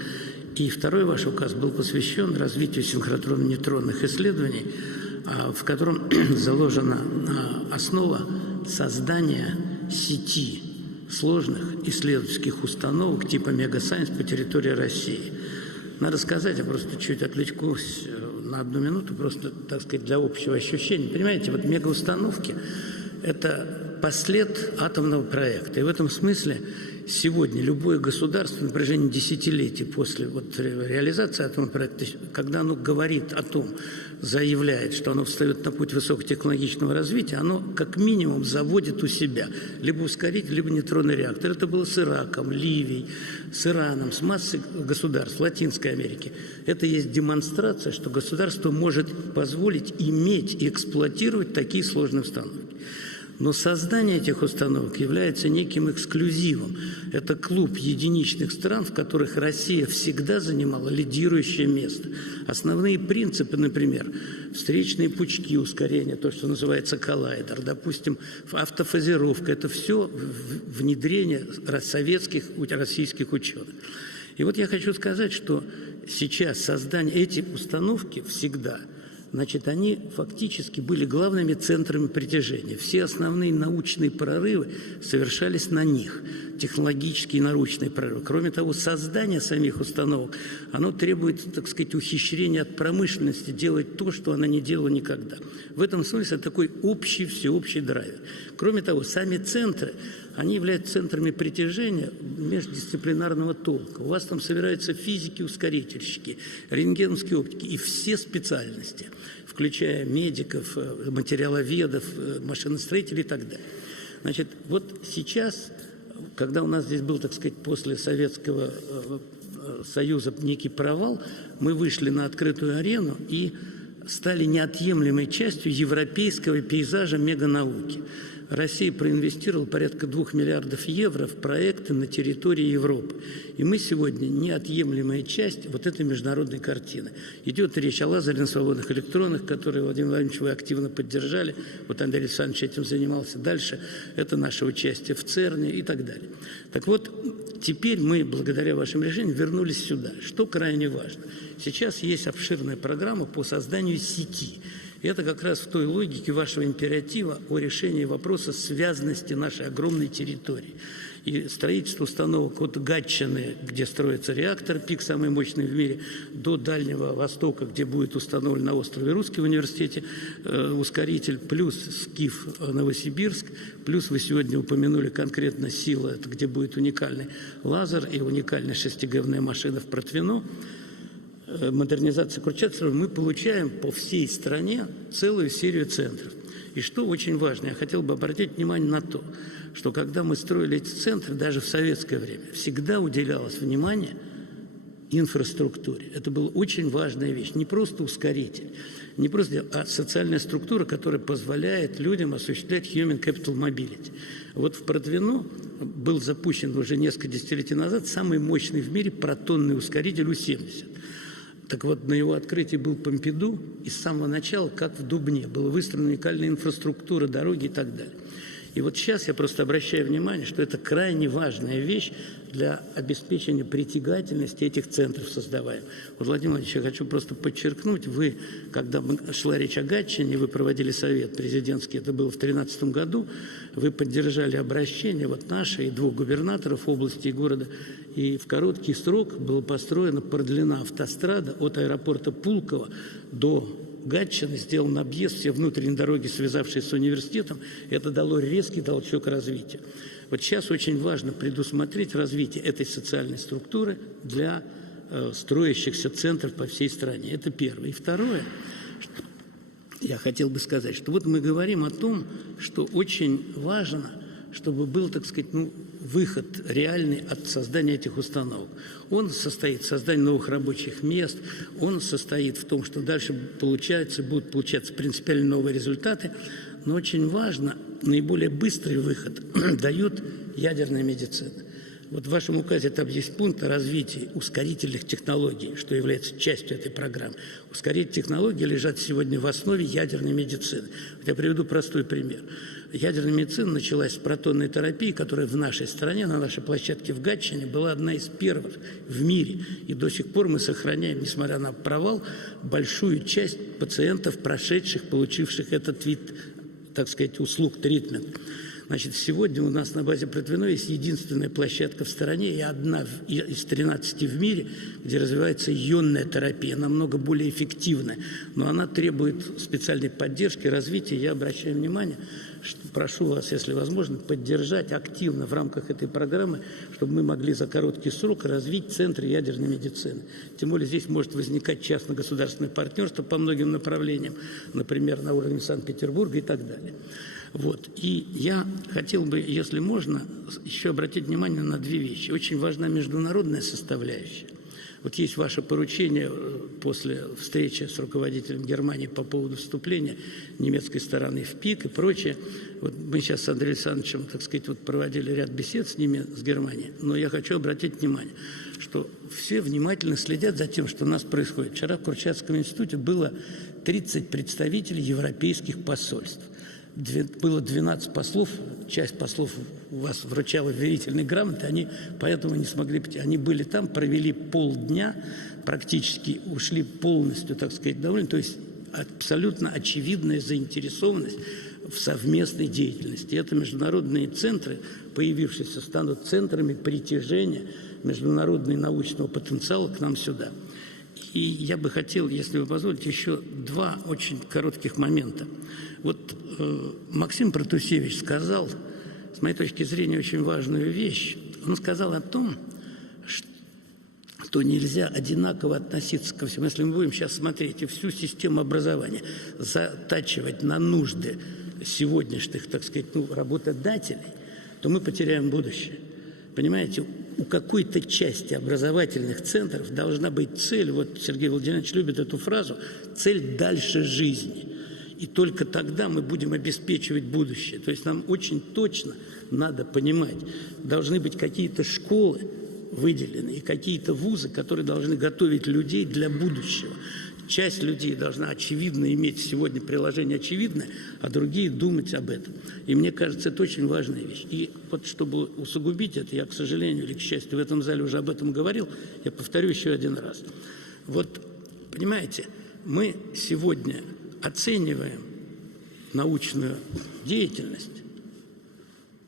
И второй ваш указ был посвящен развитию синхротронно-нейтронных исследований, в котором заложена основа создания сети сложных исследовательских установок типа «Мегасайенс» по территории России. Надо сказать, я просто чуть отвлекусь на 1 минуту, просто, так сказать, для общего ощущения. Понимаете, вот мегаустановки – это послед атомного проекта. И в этом смысле сегодня любое государство на протяжении десятилетий после реализации атомного проекта, когда оно говорит о том, заявляет, что оно встает на путь высокотехнологичного развития, оно как минимум заводит у себя либо ускоритель, либо нейтронный реактор. Это было с Ираком, Ливией, с Ираном, с массой государств Латинской Америки. Это есть демонстрация, что государство может позволить иметь и эксплуатировать такие сложные установки. Но создание этих установок является неким эксклюзивом. Это клуб единичных стран, в которых Россия всегда занимала лидирующее место. Основные принципы, например, встречные пучки ускорения, то, что называется коллайдер, допустим, автофазировка, это все внедрение советских, российских ученых. И вот я хочу сказать, что сейчас создание этих установки всегда, значит, они фактически были главными центрами притяжения. Все основные научные прорывы совершались на них, технологические и научные прорывы. Кроме того, создание самих установок, оно требует, так сказать, ухищрения от промышленности, делать то, что она не делала никогда. В этом смысле такой общий, всеобщий драйвер. Кроме того, сами центры, они являются центрами притяжения междисциплинарного толка. У вас там собираются физики, ускорительщики, рентгеновские оптики и все специальности, включая медиков, материаловедов, машиностроителей и так далее. Значит, вот сейчас, когда у нас здесь был, так сказать, после Советского Союза некий провал, мы вышли на открытую арену и стали неотъемлемой частью европейского пейзажа меганауки. Россия проинвестировала порядка 2 миллиардов евро в проекты на территории Европы. И мы сегодня неотъемлемая часть вот этой международной картины. Идет речь о лазерно-свободных электронах, которые, Владимир Владимирович, вы активно поддержали. Вот Андрей Александрович этим занимался. Дальше это наше участие в ЦЕРНе и так далее. Так вот, теперь мы, благодаря вашим решениям, вернулись сюда. Что крайне важно. Сейчас есть обширная программа по созданию сети. И это как раз в той логике вашего императива о решении вопроса связанности нашей огромной территории. И строительство установок от Гатчины, где строится реактор, ПИК самый мощный в мире, до Дальнего Востока, где будет установлен на острове Русский в университете ускоритель, плюс СКИФ Новосибирск, плюс вы сегодня упомянули конкретно Сила, это где будет уникальный лазер и уникальная шестигевная машина в Протвино. Модернизация Курчатова, мы получаем по всей стране целую серию центров. И что очень важно, я хотел бы обратить внимание на то, что когда мы строили эти центры, даже в советское время, всегда уделялось внимание инфраструктуре. Это была очень важная вещь. Не просто ускоритель, не просто, а социальная структура, которая позволяет людям осуществлять human capital mobility. Вот в Протвино был запущен уже несколько десятилетий назад самый мощный в мире протонный ускоритель У-70. Так вот, на его открытии был Помпиду, и с самого начала, как в Дубне, была выстроена уникальная инфраструктура, дороги и так далее. И вот сейчас я просто обращаю внимание, что это крайне важная вещь для обеспечения притягательности этих центров создаваем. Вот, Владимир Владимирович, я хочу просто подчеркнуть, вы, когда шла речь о Гатчине, вы проводили совет президентский, это было в 2013 году, вы поддержали обращение вот наше и 2 губернаторов области и города, и в короткий срок была построена, продлена автострада от аэропорта Пулково до Гатчины, сделан объезд, все внутренние дороги, связавшие с университетом, это дало резкий толчок развитию. Вот сейчас очень важно предусмотреть развитие этой социальной структуры для строящихся центров по всей стране. Это первое. И второе, что я хотел бы сказать, что вот мы говорим о том, что очень важно, чтобы был, так сказать, выход реальный от создания этих установок. Он состоит в создании новых рабочих мест, он состоит в том, что дальше будут получаться принципиально новые результаты, но очень важно, наиболее быстрый выход дает ядерная медицина. Вот в вашем указе там есть пункт о развитии ускорительных технологий, что является частью этой программы. Ускорительные технологии лежат сегодня в основе ядерной медицины. Я приведу простой пример. Ядерная медицина началась с протонной терапии, которая в нашей стране, на нашей площадке в Гатчине, была одна из первых в мире. И до сих пор мы сохраняем, несмотря на провал, большую часть пациентов, прошедших, получивших этот вид, так сказать, услуг, тритмент. Значит, сегодня у нас на базе Протвино есть единственная площадка в стране и одна из 13 в мире, где развивается ионная терапия, намного более эффективная, но она требует специальной поддержки, развития. Я обращаю внимание, что прошу вас, если возможно, поддержать активно в рамках этой программы, чтобы мы могли за короткий срок развить центры ядерной медицины. Тем более здесь может возникать частно-государственное партнерство по многим направлениям, например, на уровне Санкт-Петербурга и так далее. Вот. И я хотел бы, если можно, еще обратить внимание на 2 вещи. Очень важна международная составляющая. Вот есть ваше поручение после встречи с руководителем Германии по поводу вступления немецкой стороны в ПИК и прочее. Вот мы сейчас с Андреем Александровичем, так сказать, вот проводили ряд бесед с ними, с Германией. Но я хочу обратить внимание, что все внимательно следят за тем, что у нас происходит. Вчера в Курчатском институте было 30 представителей европейских посольств. Было 12 послов, часть послов у вас вручала верительные грамоты, они поэтому не смогли прийти. Они были там, провели полдня, практически ушли полностью, так сказать, довольны. То есть абсолютно очевидная заинтересованность в совместной деятельности. Это международные центры, появившиеся, станут центрами притяжения международного научного потенциала к нам сюда. И я бы хотел, если вы позволите, еще 2 очень коротких момента. Вот Максим Протусевич сказал, с моей точки зрения, очень важную вещь. Он сказал о том, что нельзя одинаково относиться ко всему. Если мы будем сейчас смотреть и всю систему образования затачивать на нужды сегодняшних, так сказать, работодателей, то мы потеряем будущее. Понимаете, у какой-то части образовательных центров должна быть цель, вот Сергей Владимирович любит эту фразу, цель дальше жизни. И только тогда мы будем обеспечивать будущее. То есть нам очень точно надо понимать, должны быть какие-то школы выделены и какие-то вузы, которые должны готовить людей для будущего. Часть людей должна, очевидно, иметь сегодня приложение очевидное, а другие думать об этом. И мне кажется, это очень важная вещь. И вот чтобы усугубить это, я, к сожалению или к счастью, в этом зале уже об этом говорил, я повторю еще один раз. Вот, понимаете, мы сегодня оцениваем научную деятельность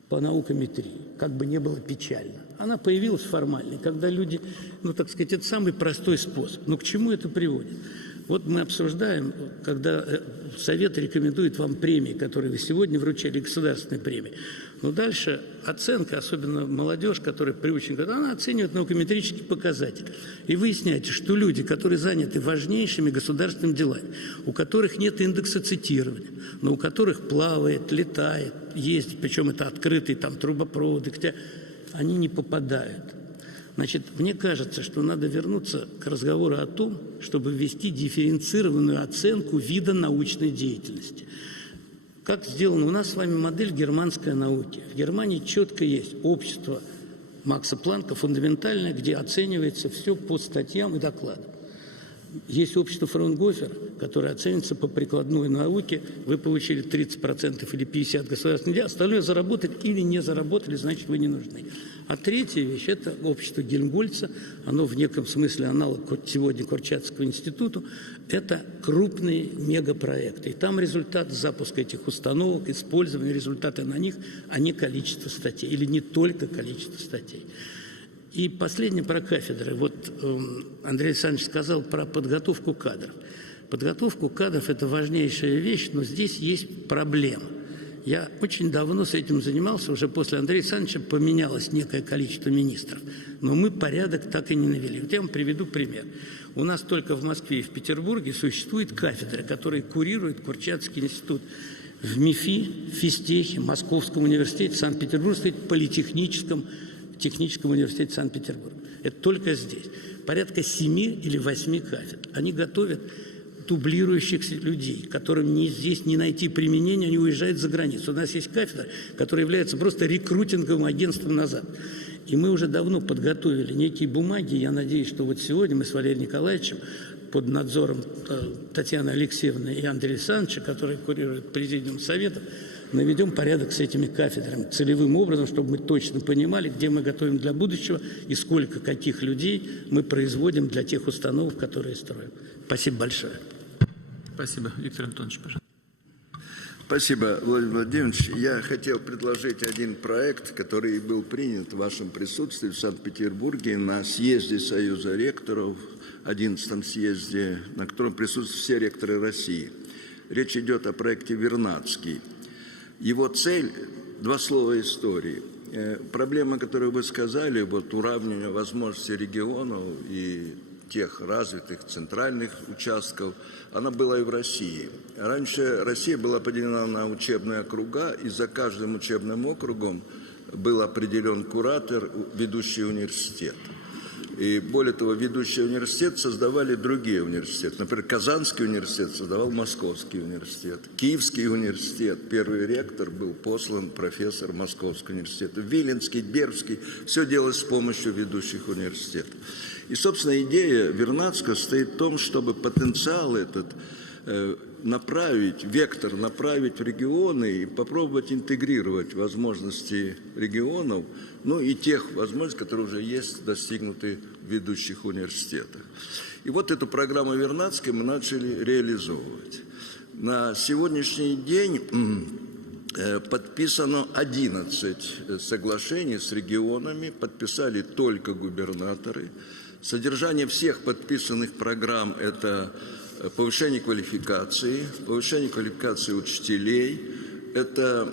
по наукометрии, как бы не было печально. Она появилась формально, когда люди, так сказать, это самый простой способ. Но к чему это приводит? Вот мы обсуждаем, когда Совет рекомендует вам премии, которые вы сегодня вручали, государственные премии. Но дальше оценка, особенно молодежь, которая приучена, она оценивает наукометрический показатель. И выясняется, что люди, которые заняты важнейшими государственными делами, у которых нет индекса цитирования, но у которых плавает, летает, ездит, причем это открытые там трубопроводы, они не попадают. Значит, мне кажется, что надо вернуться к разговору о том, чтобы ввести дифференцированную оценку вида научной деятельности. Как сделана у нас с вами модель германской науки. В Германии четко есть общество Макса Планка, фундаментальное, где оценивается все по статьям и докладам. Есть общество Фрауенгофера, которое оценится по прикладной науке. Вы получили 30% или 50% государственных дел, остальное заработали или не заработали, значит, вы не нужны. А третья вещь – это общество Гельмгольца. Оно в неком смысле аналог сегодня Курчатовского института. Это крупные мегапроекты. И там результат запуска этих установок, использования, результаты на них, а не количество статей. Или не только количество статей. И последнее про кафедры. Вот Андрей Александрович сказал про подготовку кадров. Подготовку кадров – это важнейшая вещь, но здесь есть проблема. Я очень давно с этим занимался, уже после Андрея Александровича поменялось некое количество министров, но мы порядок так и не навели. Вот я вам приведу пример. У нас только в Москве и в Петербурге существуют кафедры, которые курирует Курчатовский институт в МИФИ, Физтехе, Московском университете, Санкт-Петербургском политехническом университете Санкт-Петербурга. Это только здесь. Порядка 7 или 8 кафедр. Они готовят дублирующихся людей, которым здесь не найти применения, они уезжают за границу. У нас есть кафедра, которая является просто рекрутинговым агентством назад. И мы уже давно подготовили некие бумаги. Я надеюсь, что вот сегодня мы с Валерием Николаевичем под надзором Татьяны Алексеевны и Андрея Александровича, которые курируют Президиум Совета, наведем порядок с этими кафедрами целевым образом, чтобы мы точно понимали, где мы готовим для будущего и сколько каких людей мы производим для тех установок, которые строим. Спасибо большое. Спасибо. Виктор Антонович, пожалуйста. Спасибо, Владимир Владимирович. Я хотел предложить один проект, который был принят в вашем присутствии в Санкт-Петербурге на съезде Союза ректоров, 11-м съезде, на котором присутствуют все ректоры России. Речь идет о проекте «Вернадский». Его цель – два слова истории. Проблема, которую вы сказали, вот уравнивание возможностей регионов и тех развитых центральных участков, она была и в России. Раньше Россия была поделена на учебные округа, и за каждым учебным округом был определен куратор, ведущий университет. И более того, ведущий университет создавали другие университеты. Например, Казанский университет создавал Московский университет. Киевский университет, первый ректор был послан профессор Московского университета. Виленский, Бердский, все делалось с помощью ведущих университетов. И, собственно, идея Вернадского состоит в том, чтобы потенциал этот направить, вектор направить в регионы и попробовать интегрировать возможности регионов, ну и тех возможностей, которые уже есть достигнуты в ведущих университетах. И вот эту программу Вернадской мы начали реализовывать. На сегодняшний день подписано 11 соглашений с регионами, подписали только губернаторы. Содержание всех подписанных программ – это повышение квалификации учителей, это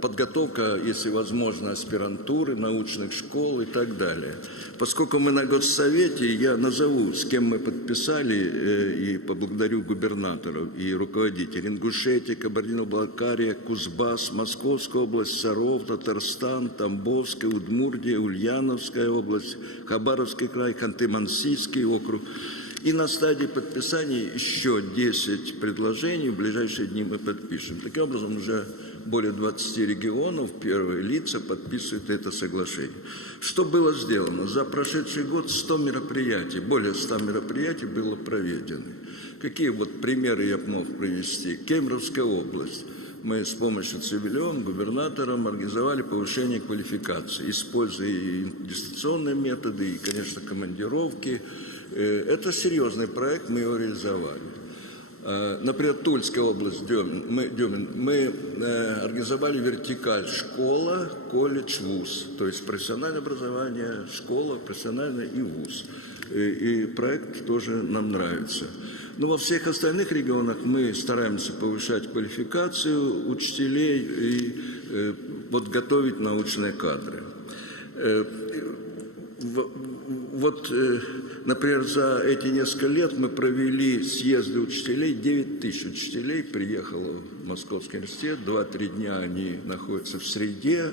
подготовка, если возможно, аспирантуры, научных школ и так далее. Поскольку мы на Госсовете, я назову, с кем мы подписали, и поблагодарю губернаторов и руководителей. Ингушетия, Кабардино-Балкария, Кузбасс, Московская область, Саров, Татарстан, Тамбовская, Удмуртия, Ульяновская область, Хабаровский край, Ханты-Мансийский округ. И на стадии подписания еще 10 предложений. В ближайшие дни мы подпишем. Таким образом, уже более 20 регионов, первые лица подписывают это соглашение. Что было сделано? За прошедший год 100 мероприятий, более 100 мероприятий было проведено. Какие вот примеры я мог привести? Кемеровская область. Мы с помощью Цивилион, губернатором, организовали повышение квалификации, используя и дистанционные методы, и, конечно, командировки. Это серьезный проект, мы его реализовали. Например, Тульская область, мы организовали вертикаль школа, колледж, вуз. То есть профессиональное образование, школа, профессиональное и вуз. И проект тоже нам нравится. Но во всех остальных регионах мы стараемся повышать квалификацию учителей и вот готовить научные кадры. Вот Например, за эти несколько лет мы провели съезды учителей, 9 тысяч учителей приехало в Московский университет, 2-3 дня они находятся в среде,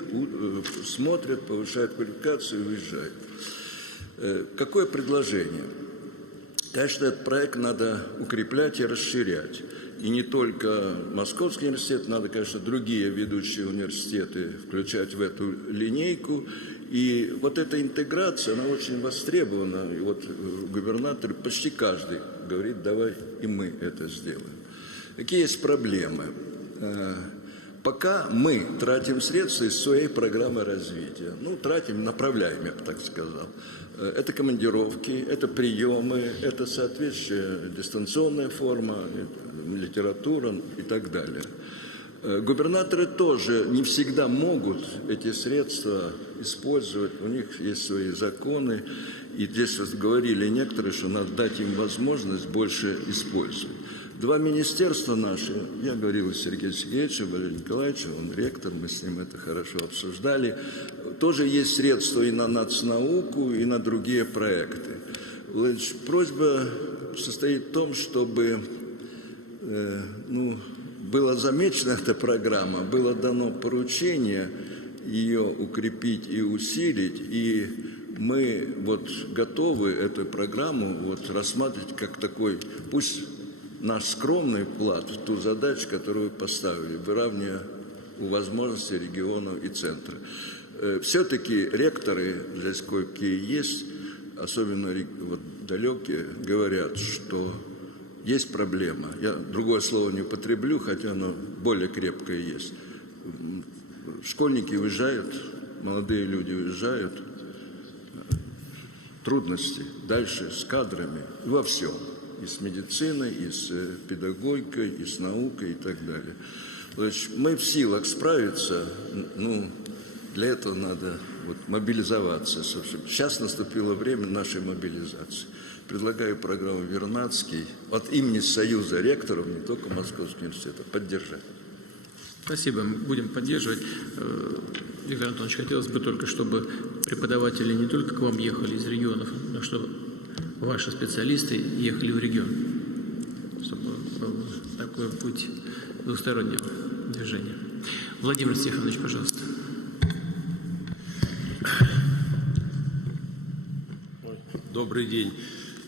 смотрят, повышают квалификацию и уезжают. Какое предложение? Конечно, этот проект надо укреплять и расширять. И не только Московский университет, надо, конечно, другие ведущие университеты включать в эту линейку. И вот эта интеграция, она очень востребована. И вот губернатор, почти каждый говорит, давай и мы это сделаем. Какие есть проблемы? Пока мы тратим средства из своей программы развития. Ну, тратим, направляем, я бы так сказал. Это командировки, это приемы, это соответствующая дистанционная форма, литература и так далее. Губернаторы тоже не всегда могут эти средства использовать, у них есть свои законы, и здесь вот говорили некоторые, что надо дать им возможность больше использовать. 2 министерства наши, я говорил с Сергеем Сергеевичем, Валерием Николаевичем, он ректор, мы с ним это хорошо обсуждали, тоже есть средства и на нацнауку, и на другие проекты. Владимирович, просьба состоит в том, чтобы была замечена эта программа, было дано поручение ее укрепить и усилить, и мы вот готовы эту программу вот рассматривать как такой, пусть наш скромный вклад в ту задачу, которую поставили, выравнивая возможности регионов и центра. Все-таки ректоры, здесь кое-какие есть, особенно вот далекие, говорят, что есть проблема. Я другое слово не употреблю, хотя оно более крепкое есть. Школьники уезжают, молодые люди уезжают. Трудности дальше с кадрами во всем. И с медициной, и с педагогикой, и с наукой и так далее. Значит, мы в силах справиться, для этого надо мобилизоваться. Сейчас наступило время нашей мобилизации. Предлагаю программу «Вернадский» от имени Союза ректоров, не только Московского университета, поддержать. Спасибо, мы будем поддерживать. Виктор Антонович, хотелось бы только, чтобы преподаватели не только к вам ехали из регионов, но чтобы ваши специалисты ехали в регион, чтобы был такой путь двустороннего движения. Владимир Стефанович, пожалуйста. Добрый день.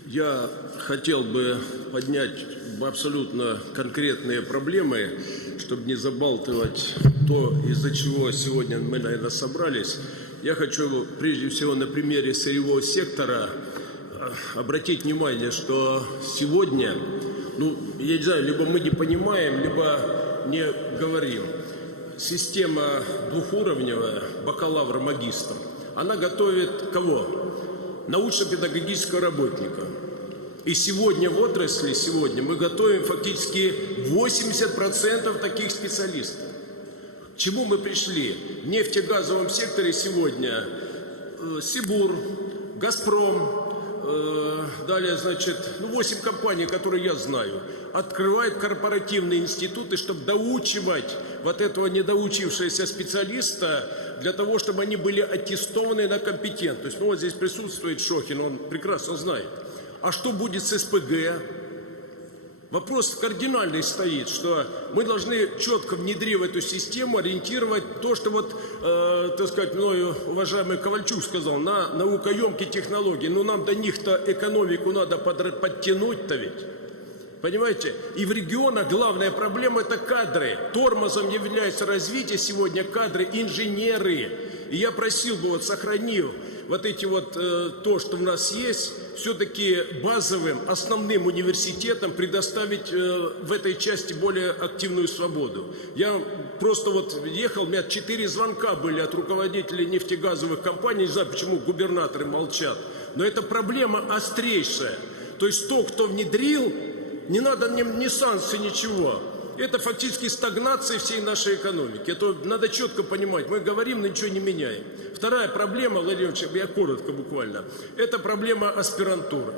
Я хотел бы поднять абсолютно конкретные проблемы, чтобы не забалтывать то, из-за чего сегодня мы, наверное, собрались. Я хочу прежде всего на примере сырьевого сектора обратить внимание, что сегодня, я не знаю, либо мы не понимаем, либо не говорим. Система двухуровневая, бакалавр-магистр, она готовит кого? Научно-педагогического работника. И сегодня в отрасли, мы готовим фактически 80% таких специалистов. К чему мы пришли? В нефтегазовом секторе сегодня Сибур, Газпром, далее, 8 компаний, которые я знаю, открывают корпоративные институты, чтобы доучивать вот этого недоучившегося специалиста, для того, чтобы они были аттестованы на компетентность. Вот здесь присутствует Шохин, он прекрасно знает. А что будет с СПГ? Вопрос кардинальный стоит, что мы должны четко, внедрив эту систему, ориентировать то, что мною уважаемый Ковальчук сказал, на наукоемкие технологии. Но нам до них-то экономику надо подтянуть-то ведь. Понимаете? И в регионах главная проблема – это кадры. Тормозом является развитие сегодня кадры, инженеры. И я просил бы, сохранив то, что у нас есть, все-таки базовым, основным университетам предоставить в этой части более активную свободу. Я просто ехал, у меня 4 звонка были от руководителей нефтегазовых компаний, не знаю, почему губернаторы молчат, но это проблема острейшая. То есть кто внедрил, не надо ни санкций, ничего. Это фактически стагнация всей нашей экономики. Это надо четко понимать. Мы говорим, но ничего не меняем. Вторая проблема, Владимир Ильич, я коротко буквально, это проблема аспирантуры.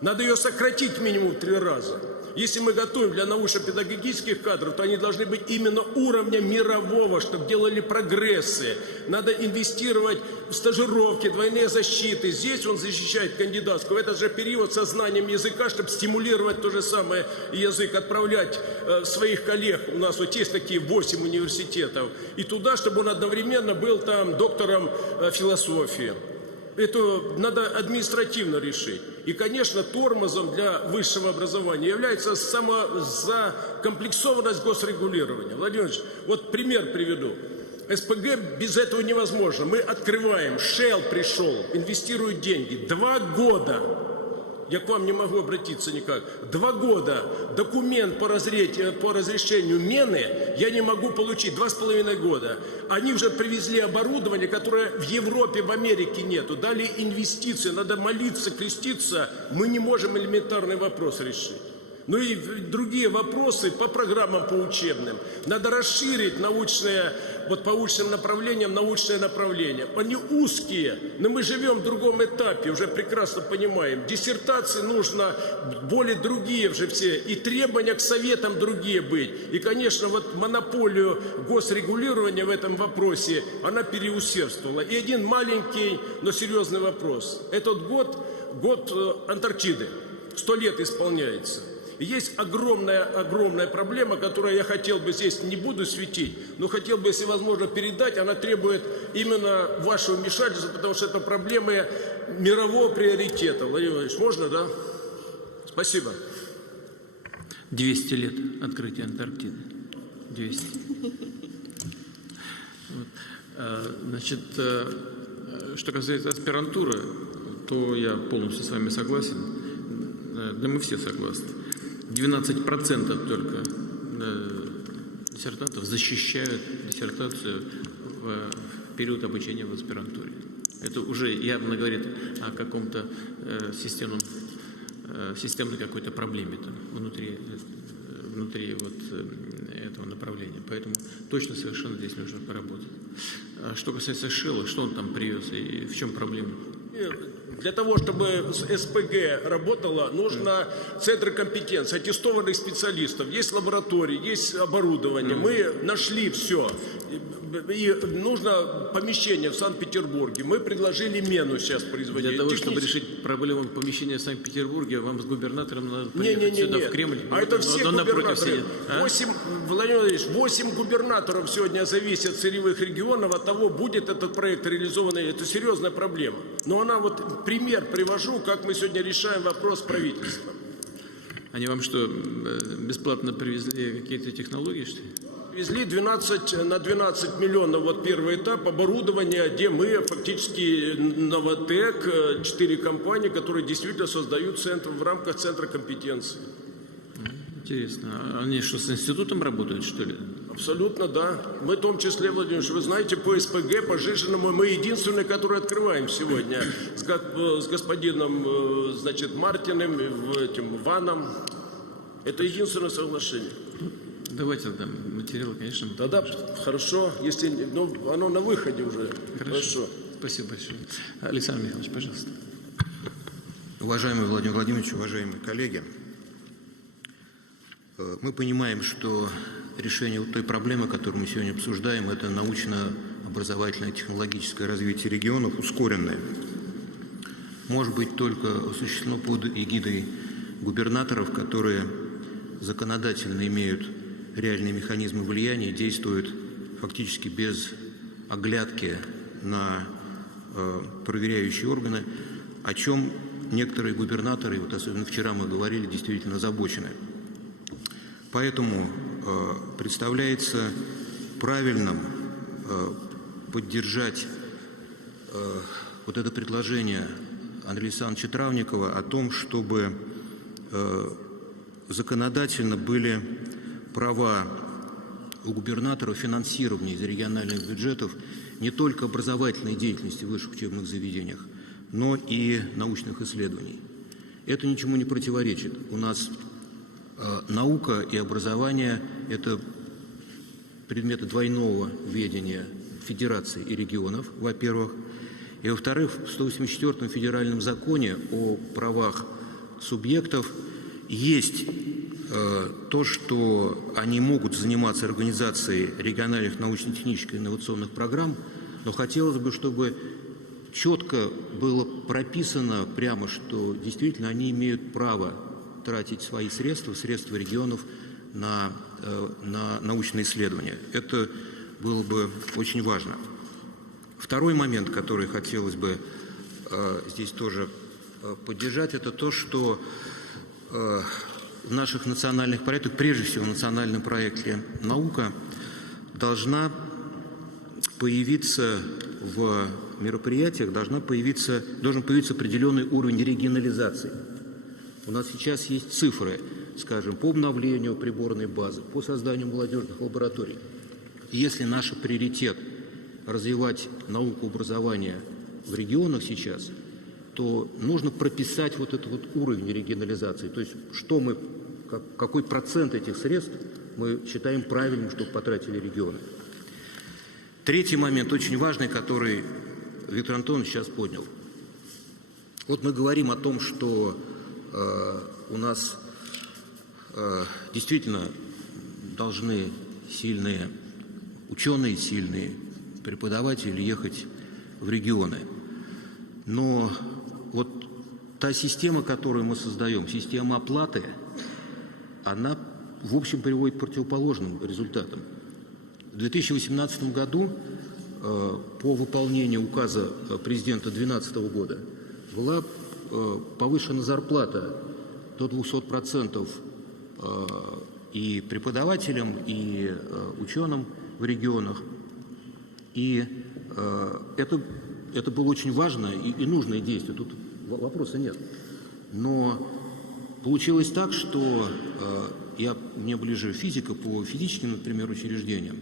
Надо ее сократить минимум в 3 раза. Если мы готовим для научно-педагогических кадров, то они должны быть именно уровня мирового, чтобы делали прогрессы. Надо инвестировать в стажировки, двойные защиты. Здесь он защищает кандидатскую. В этот же период со знанием языка, чтобы стимулировать то же самое язык, отправлять своих коллег. У нас вот есть такие 8 университетов. И туда, чтобы он одновременно был там доктором философии. Это надо административно решить. И, конечно, тормозом для высшего образования является самозакомплексованность госрегулирования. Владимир Владимирович, вот пример приведу. СПГ без этого невозможно. Мы открываем, Shell пришел, инвестирует деньги. 2 года. Я к вам не могу обратиться никак. 2 года документ по разрешению мены я не могу получить. 2,5 года. Они уже привезли оборудование, которое в Европе, в Америке нету. Дали инвестиции. Надо молиться, креститься. Мы не можем элементарный вопрос решить. Ну и другие вопросы по программам, по учебным. Надо расширить научное, вот по научным направлениям, научное направление. Они узкие, но мы живем в другом этапе, уже прекрасно понимаем. Диссертации нужно более другие уже все, и требования к советам другие быть. И, конечно, вот монополию госрегулирования в этом вопросе, она переусердствовала. И один маленький, но серьезный вопрос. Этот год Антарктиды. 100 лет исполняется. Есть огромная проблема, которую я хотел бы здесь, не буду светить, но хотел бы, если возможно, передать. Она требует именно вашего вмешательства, потому что это проблемы мирового приоритета. Владимир Владимирович, можно, да? Спасибо. 200 лет открытия Антарктиды. 200. Вот. Значит, что касается аспирантуры, то я полностью с вами согласен. Да мы все согласны. 12% только диссертантов защищают диссертацию в период обучения в аспирантуре. Это уже явно говорит о каком-то системной какой-то проблеме там, внутри вот этого направления. Поэтому точно совершенно здесь нужно поработать. А что касается Shell, что он там привез и в чем проблема? Для того, чтобы СПГ работала, нужно центры компетенции, аттестованных специалистов. Есть лаборатории, есть оборудование. Мы нашли все. И нужно помещение в Санкт-Петербурге. Мы предложили мену сейчас производить. Для того, чтобы решить проблему помещения в Санкт-Петербурге, вам с губернатором надо приехать сюда, в Кремль. А это все губернаторы. 8, Владимир Владимирович, 8 губернаторов сегодня зависят от сырьевых регионов, от того, будет этот проект реализованный. Это серьезная проблема. Но она вот пример привожу, как мы сегодня решаем вопрос правительства. Они вам что, бесплатно привезли какие-то технологии, что ли? Привезли 12 миллионов, вот первый этап оборудования, где мы фактически Новотек, 4 компании, которые действительно создают центр в рамках центра компетенции. Интересно. А они что, с институтом работают, что ли? Абсолютно, да. Мы в том числе, Владимир Ильич, вы знаете, по СПГ, по Жижиному, мы единственные, которые открываем сегодня с господином, значит, Мартиным, этим Ваном. Это единственное соглашение. Давайте там материалы, конечно. Тогда хорошо, если оно на выходе уже. Хорошо. Спасибо большое. Александр Михайлович, пожалуйста. Уважаемый Владимир Владимирович, уважаемые коллеги, мы понимаем, что решение той проблемы, которую мы сегодня обсуждаем, это научно-образовательное технологическое развитие регионов ускоренное. Может быть только осуществлено под эгидой губернаторов, которые законодательно имеют реальные механизмы влияния, действуют фактически без оглядки на проверяющие органы, о чем некоторые губернаторы, вот особенно вчера мы говорили, действительно озабочены. Поэтому представляется правильным поддержать вот это предложение Андрея Александровича Травникова о том, чтобы законодательно были права у губернаторов финансирования из региональных бюджетов не только образовательной деятельности в высших учебных заведениях, но и научных исследований. Это ничему не противоречит. У нас наука и образование – это предметы двойного ведения федераций и регионов, во-первых. И, во-вторых, в 184-м федеральном законе о правах субъектов есть то, что они могут заниматься организацией региональных научно-технических и инновационных программ, но хотелось бы, чтобы четко было прописано прямо, что действительно они имеют право тратить свои средства, средства регионов на научные исследования. Это было бы очень важно. Второй момент, который хотелось бы здесь тоже поддержать, это то, что в наших национальных проектах, прежде всего в национальном проекте «Наука», должен появиться определенный уровень регионализации. У нас сейчас есть цифры, скажем, по обновлению приборной базы, по созданию молодежных лабораторий. И если наш приоритет развивать науку, образование в регионах сейчас, то нужно прописать вот этот вот уровень регионализации. То есть, какой процент этих средств мы считаем правильным, чтобы потратили регионы. Третий момент, очень важный, который Виктор Антонович сейчас поднял. Вот мы говорим о том, что у нас действительно должны сильные ученые, сильные преподаватели ехать в регионы. Но вот та система, которую мы создаем, система оплаты, она, в общем, приводит к противоположным результатам. В 2018 году по выполнению указа президента 2012 года была повышена зарплата до 200% и преподавателям, и ученым в регионах. И это было очень важное и нужное действие, тут вопроса нет. Но получилось так, что мне ближе физика, по физическим, например, учреждениям,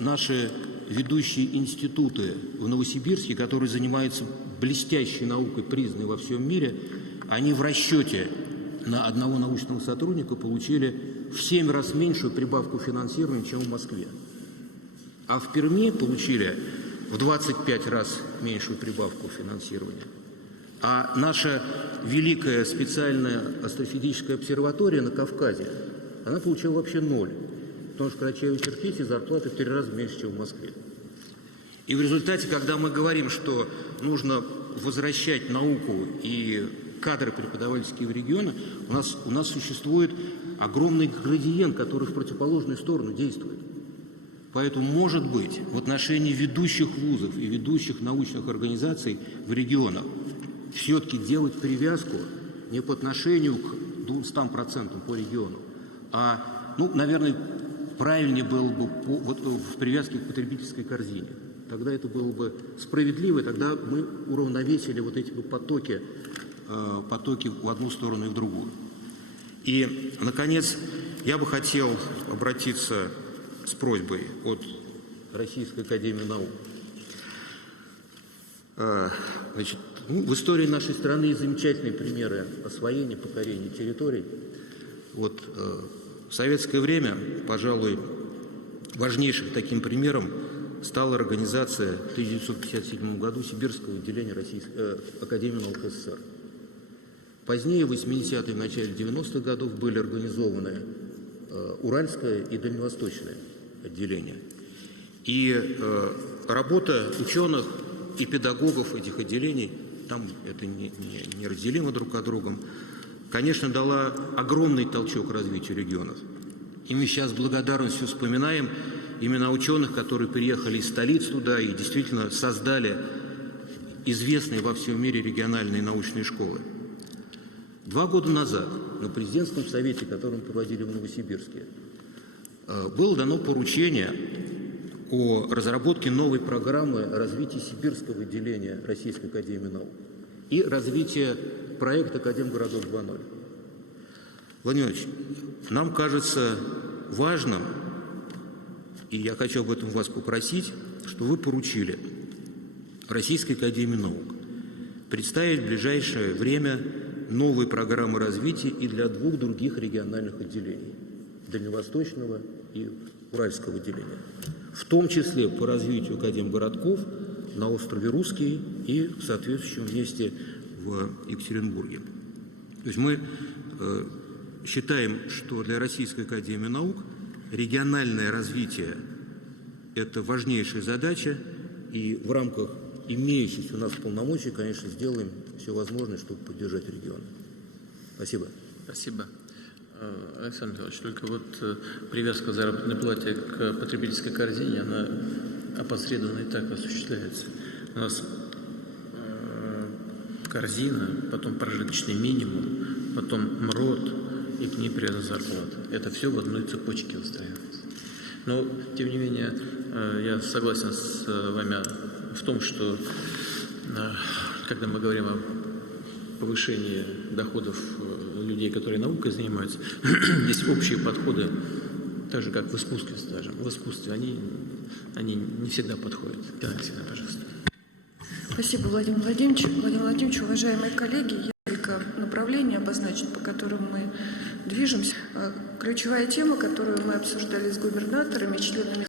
наши ведущие институты в Новосибирске, которые занимаются блестящей наукой, признанной во всем мире, они в расчете на одного научного сотрудника получили в 7 раз меньшую прибавку финансирования, чем в Москве. А в Перми получили в 25 раз меньшую прибавку финансирования. А наша великая специальная астрофизическая обсерватория на Кавказе, она получила вообще 0. Потому что в Карачаево-Черкесии зарплаты в 3 раза меньше, чем в Москве. И в результате, когда мы говорим, что нужно возвращать науку и кадры преподавательские в регионы, у нас существует огромный градиент, который в противоположную сторону действует. Поэтому, может быть, в отношении ведущих вузов и ведущих научных организаций в регионах все-таки делать привязку не по отношению к 200% по региону, а, наверное, правильнее было бы в привязке к потребительской корзине. Тогда это было бы справедливо, и тогда мы уравновесили вот эти потоки в одну сторону и в другую. И, наконец, я бы хотел обратиться с просьбой от Российской академии наук. В истории нашей страны есть замечательные примеры освоения, покорения территорий. Вот в советское время, пожалуй, важнейшим таким примером стала организация в 1957 году Сибирского отделения Академии наук СССР. Позднее, в 80-е и начале 90-х годов, были организованы Уральское и Дальневосточное отделение. И работа ученых и педагогов этих отделений, там это неразделимо друг от друга, конечно, дала огромный толчок развитию регионов. И мы сейчас с благодарностью вспоминаем имена ученых, которые приехали из столиц туда и действительно создали известные во всем мире региональные научные школы. 2 года назад на президентском совете, который мы проводили в Новосибирске, было дано поручение о разработке новой программы развития Сибирского отделения Российской академии наук и развития проекта «Академгородок 2.0». Владимир Ильич, нам кажется важным, и я хочу об этом вас попросить, что вы поручили Российской академии наук представить в ближайшее время новые программы развития и для 2 других региональных отделений – Дальневосточного и Уральского отделения, в том числе по развитию академгородков на острове Русский и в соответствующем месте в Екатеринбурге. То есть мы считаем, что для Российской академии наук региональное развитие – это важнейшая задача, и в рамках имеющихся у нас полномочий, конечно, сделаем все возможное, чтобы поддержать регионы. Спасибо. Спасибо. Александр Михайлович, только вот привязка заработной платы к потребительской корзине, она опосредованно и так осуществляется. У нас корзина, потом прожиточный минимум, потом МРОТ и к ней привязана зарплата. Это все в одной цепочке выстраивается. Но, тем не менее, я согласен с вами в том, что когда мы говорим о повышении доходов людей, которые наукой занимаются, есть общие подходы, так же, как в искусстве, скажем. В искусстве они не всегда подходят. Александр, пожалуйста. Спасибо, Владимир Владимирович. Владимир Владимирович, уважаемые коллеги, я только направление обозначить, по которым мы движемся. Ключевая тема, которую мы обсуждали с губернаторами, членами,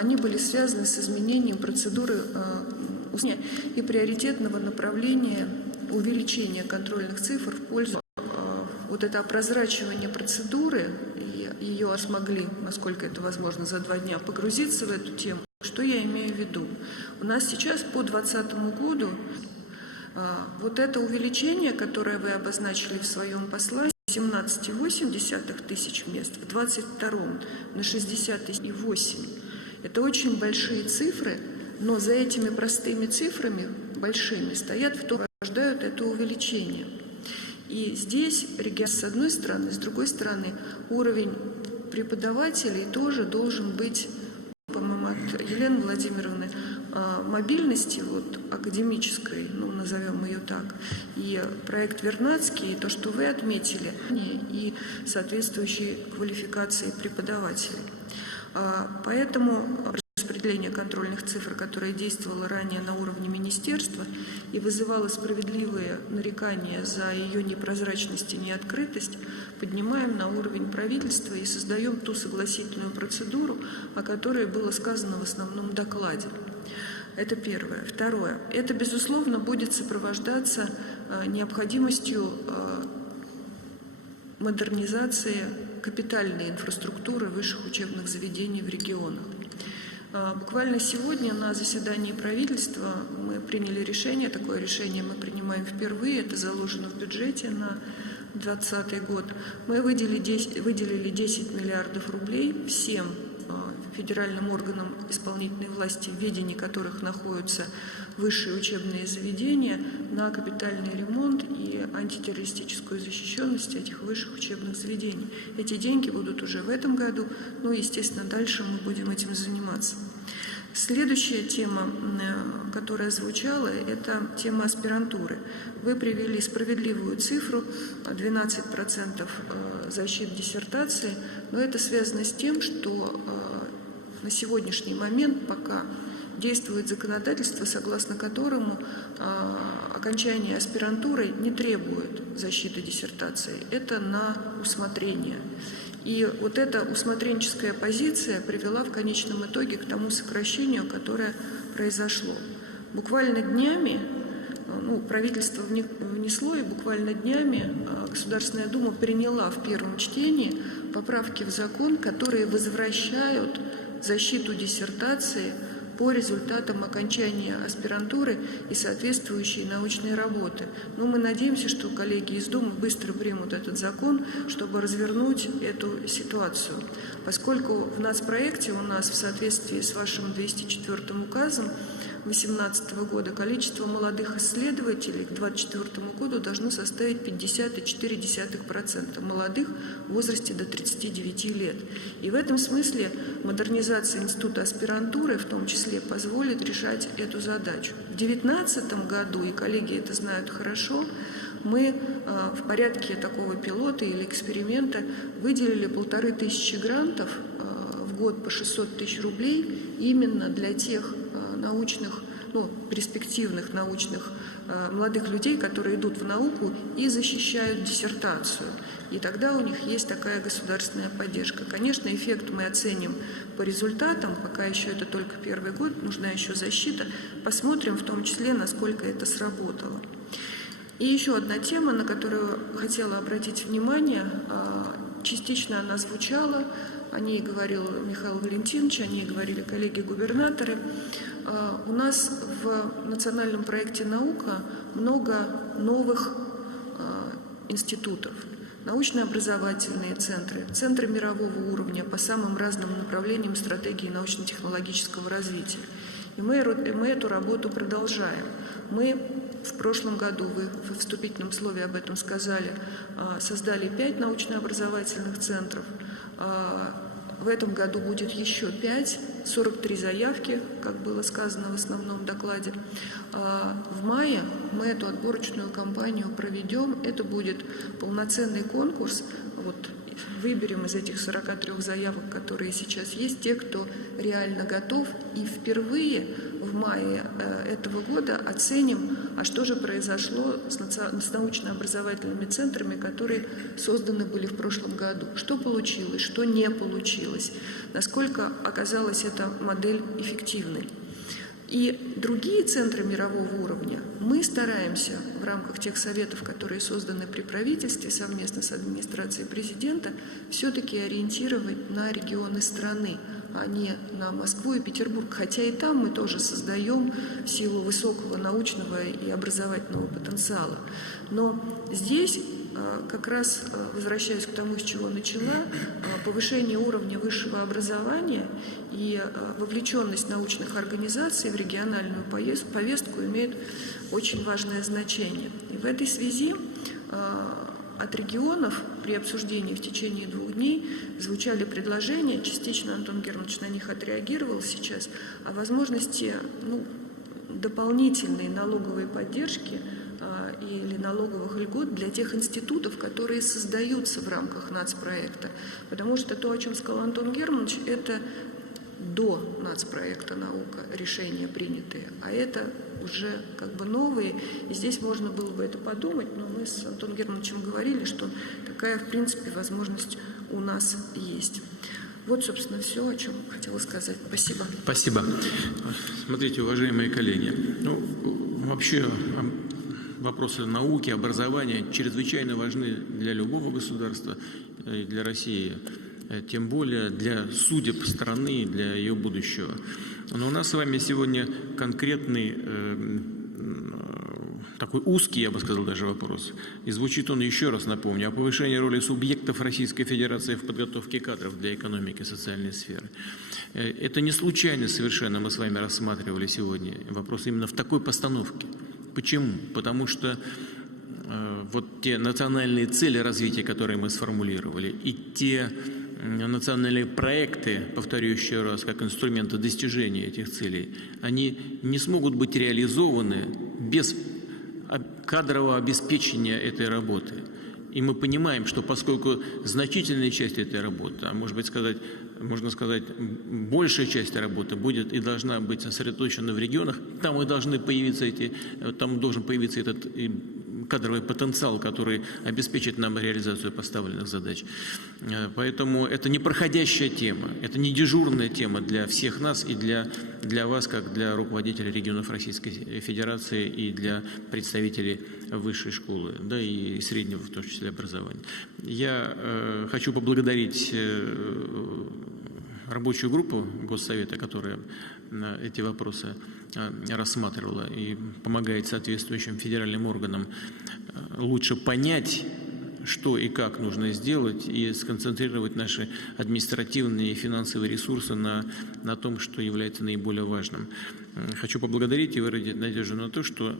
они были связаны с изменением процедуры и приоритетного направления увеличения контрольных цифр в пользу вот это опрозрачивание процедуры, и ее смогли, насколько это возможно, за 2 дня погрузиться в эту тему. Что я имею в виду? У нас сейчас по 2020 году вот это увеличение, которое вы обозначили в своем послании, 17,8 тысяч мест, в 2022 на 60,8. Это очень большие цифры, но за этими простыми цифрами, большими, стоят в том, что рождают это увеличение. И здесь регион с одной стороны, с другой стороны, уровень преподавателей тоже должен быть, по-моему, от Елены Владимировны, мобильности вот, академической, ну, назовем ее так, и проект Вернадский, и то, что вы отметили, и соответствующие квалификации преподавателей. Поэтому распределение контрольных цифр, которое действовало ранее на уровне министерства и вызывало справедливые нарекания за ее непрозрачность и неоткрытость, поднимаем на уровень правительства и создаем ту согласительную процедуру, о которой было сказано в основном докладе. Это первое. Второе. Это, безусловно, будет сопровождаться необходимостью модернизации капитальной инфраструктуры высших учебных заведений в регионах. Буквально сегодня на заседании правительства мы приняли решение, такое решение мы принимаем впервые, это заложено в бюджете на 2020 год. Мы выделили 10 миллиардов рублей всем федеральным органам исполнительной власти, в ведении которых находятся высшие учебные заведения, на капитальный ремонт и антитеррористическую защищенность этих высших учебных заведений. Эти деньги будут уже в этом году, ну и, естественно, дальше мы будем этим заниматься. Следующая тема, которая звучала, это тема аспирантуры. Вы привели справедливую цифру, 12% защит диссертации, но это связано с тем, что на сегодняшний момент пока действует законодательство, согласно которому окончание аспирантуры не требует защиты диссертации. Это на усмотрение. И вот эта усмотренческая позиция привела в конечном итоге к тому сокращению, которое произошло. Буквально днями, правительство внесло, и буквально днями Государственная Дума приняла в первом чтении поправки в закон, которые возвращают защиту диссертации по результатам окончания аспирантуры и соответствующей научной работы. Но мы надеемся, что коллеги из Думы быстро примут этот закон, чтобы развернуть эту ситуацию. Поскольку в нацпроекте у нас в соответствии с вашим 204 указом 2018 года количество молодых исследователей к 2024 году должно составить 50,4% молодых в возрасте до 39 лет. И в этом смысле модернизация института аспирантуры в том числе позволит решать эту задачу. В 2019 году, и коллеги это знают хорошо, мы в порядке такого пилота или эксперимента выделили 1500 грантов в год по 600 тысяч рублей именно для тех научных, перспективных научных молодых людей, которые идут в науку и защищают диссертацию. И тогда у них есть такая государственная поддержка. Конечно, эффект мы оценим по результатам, пока еще это только первый год, нужна еще защита. Посмотрим в том числе, насколько это сработало. И еще одна тема, на которую хотела обратить внимание, частично она звучала, о ней говорил Михаил Валентинович, о ней говорили коллеги-губернаторы. У нас в национальном проекте «Наука» много новых институтов. Научно-образовательные центры, центры мирового уровня по самым разным направлениям стратегии научно-технологического развития. И мы эту работу продолжаем. Мы в прошлом году, вы в вступительном слове об этом сказали, создали 5 научно-образовательных центров. В этом году будет еще 5, 43 заявки, как было сказано в основном докладе. В мае мы эту отборочную кампанию проведем. Это будет полноценный конкурс. Вот выберем из этих 43 заявок, которые сейчас есть, те, кто реально готов. И впервые в мае этого года оценим, а что же произошло с научно-образовательными центрами, которые созданы были в прошлом году. Что получилось, что не получилось, насколько оказалась эта модель эффективной. И другие центры мирового уровня мы стараемся в рамках тех советов, которые созданы при правительстве совместно с администрацией президента, все-таки ориентировать на регионы страны, а не на Москву и Петербург. Хотя и там мы тоже создаем в силу высокого научного и образовательного потенциала. Но здесь как раз возвращаюсь к тому, с чего начала, повышение уровня высшего образования и вовлеченность научных организаций в региональную повестку имеют очень важное значение. И в этой связи от регионов при обсуждении в течение 2 дней звучали предложения, частично Антон Германович на них отреагировал сейчас, о возможности дополнительной налоговой поддержки или налоговых льгот для тех институтов, которые создаются в рамках нацпроекта. Потому что то, о чем сказал Антон Германович, это до нацпроекта «Наука» решения принятые, а это уже как бы новые. И здесь можно было бы это подумать, но мы с Антоном Германовичем говорили, что такая, в принципе, возможность у нас есть. Вот, собственно, все, о чем хотела сказать. Спасибо. Спасибо. Смотрите, уважаемые коллеги, вообще вопросы науки, образования чрезвычайно важны для любого государства, и для России, тем более для судеб страны, для ее будущего. Но у нас с вами сегодня конкретный, такой узкий, я бы сказал, даже вопрос. И звучит он, еще раз напомню, о повышении роли субъектов Российской Федерации в подготовке кадров для экономики и социальной сферы. Это не случайно совершенно мы с вами рассматривали сегодня вопрос именно в такой постановке. Почему? Потому что вот те национальные цели развития, которые мы сформулировали, и те национальные проекты, повторю еще раз, как инструменты достижения этих целей, они не смогут быть реализованы без кадрового обеспечения этой работы. И мы понимаем, что поскольку значительная часть этой работы, а может быть можно сказать, большая часть работы будет и должна быть сосредоточена в регионах, там и должны появиться там должен появиться этот кадровый потенциал, который обеспечит нам реализацию поставленных задач. Поэтому это не проходящая тема, это не дежурная тема для всех нас и для вас, как для руководителей регионов Российской Федерации и для представителей высшей школы, да, и среднего, в том числе, образования. Я хочу поблагодарить рабочую группу Госсовета, которая эти вопросы рассматривала и помогает соответствующим федеральным органам лучше понять, что и как нужно сделать, и сконцентрировать наши административные и финансовые ресурсы на том, что является наиболее важным. Хочу поблагодарить и выразить надежду на то, что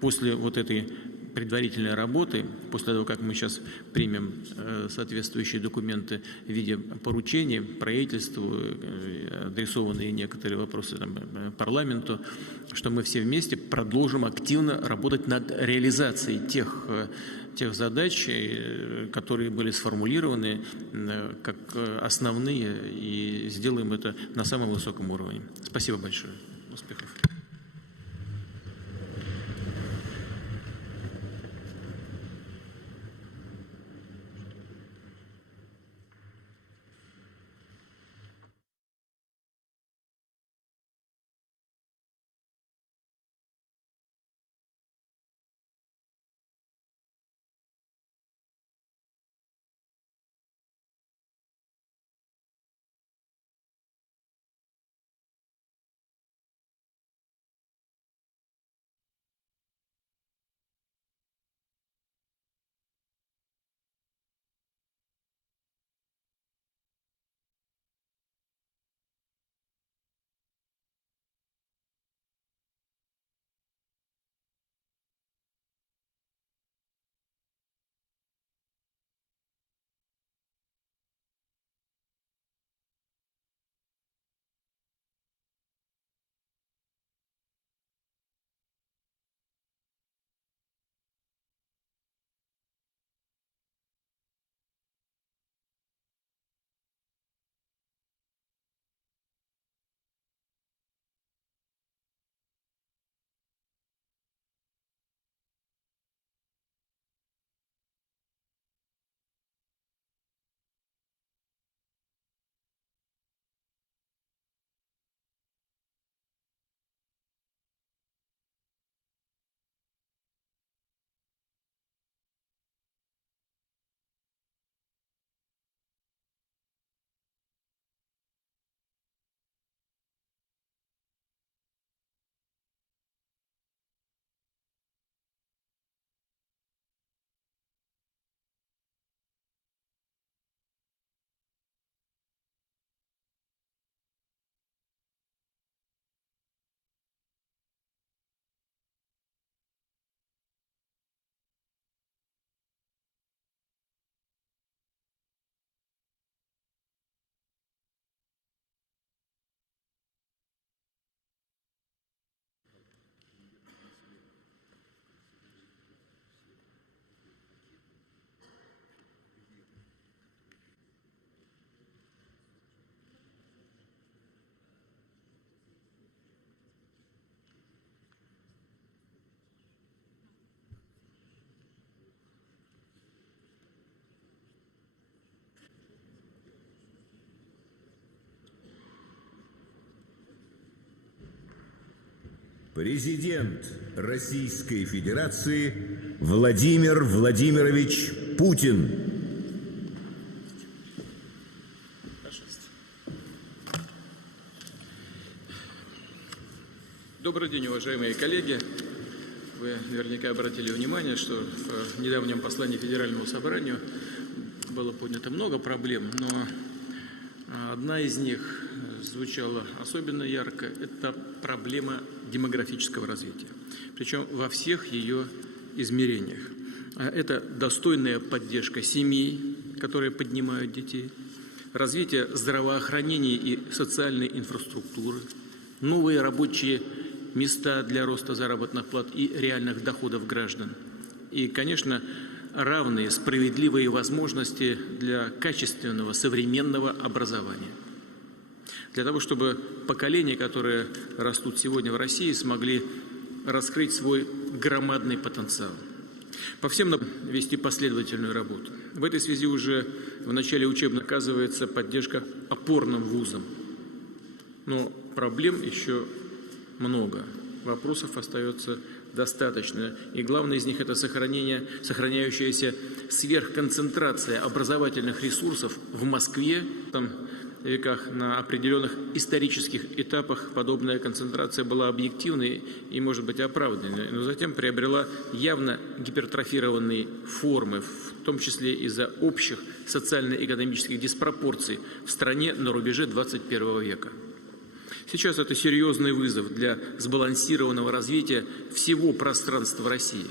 после вот этой предварительной работы, после того, как мы сейчас примем соответствующие документы в виде поручений правительству, адресованные некоторые вопросы парламенту, что мы все вместе продолжим активно работать над реализацией тех задач, которые были сформулированы как основные, и сделаем это на самом высоком уровне. Спасибо большое. Успехов. Президент Российской Федерации Владимир Владимирович Путин. Добрый день, уважаемые коллеги. Вы наверняка обратили внимание, что в недавнем послании Федеральному собранию было поднято много проблем, но одна из них звучала особенно ярко – это проблема демографического развития, причем во всех ее измерениях. Это достойная поддержка семей, которые поднимают детей, развитие здравоохранения и социальной инфраструктуры, новые рабочие места для роста заработных плат и реальных доходов граждан. И, конечно, равные, справедливые возможности для качественного, современного образования. Для того, чтобы поколения, которые растут сегодня в России, смогли раскрыть свой громадный потенциал. По всем вести последовательную работу. В этой связи уже в начале учебного оказывается поддержка опорным вузам. Но проблем еще много. Вопросов остается достаточно. И главное из них – это сохраняющаяся сверхконцентрация образовательных ресурсов в Москве. Там, в веках на определенных исторических этапах подобная концентрация была объективной и, может быть, оправданной, но затем приобрела явно гипертрофированные формы, в том числе из-за общих социально-экономических диспропорций в стране на рубеже 21 века. Сейчас это серьезный вызов для сбалансированного развития всего пространства России.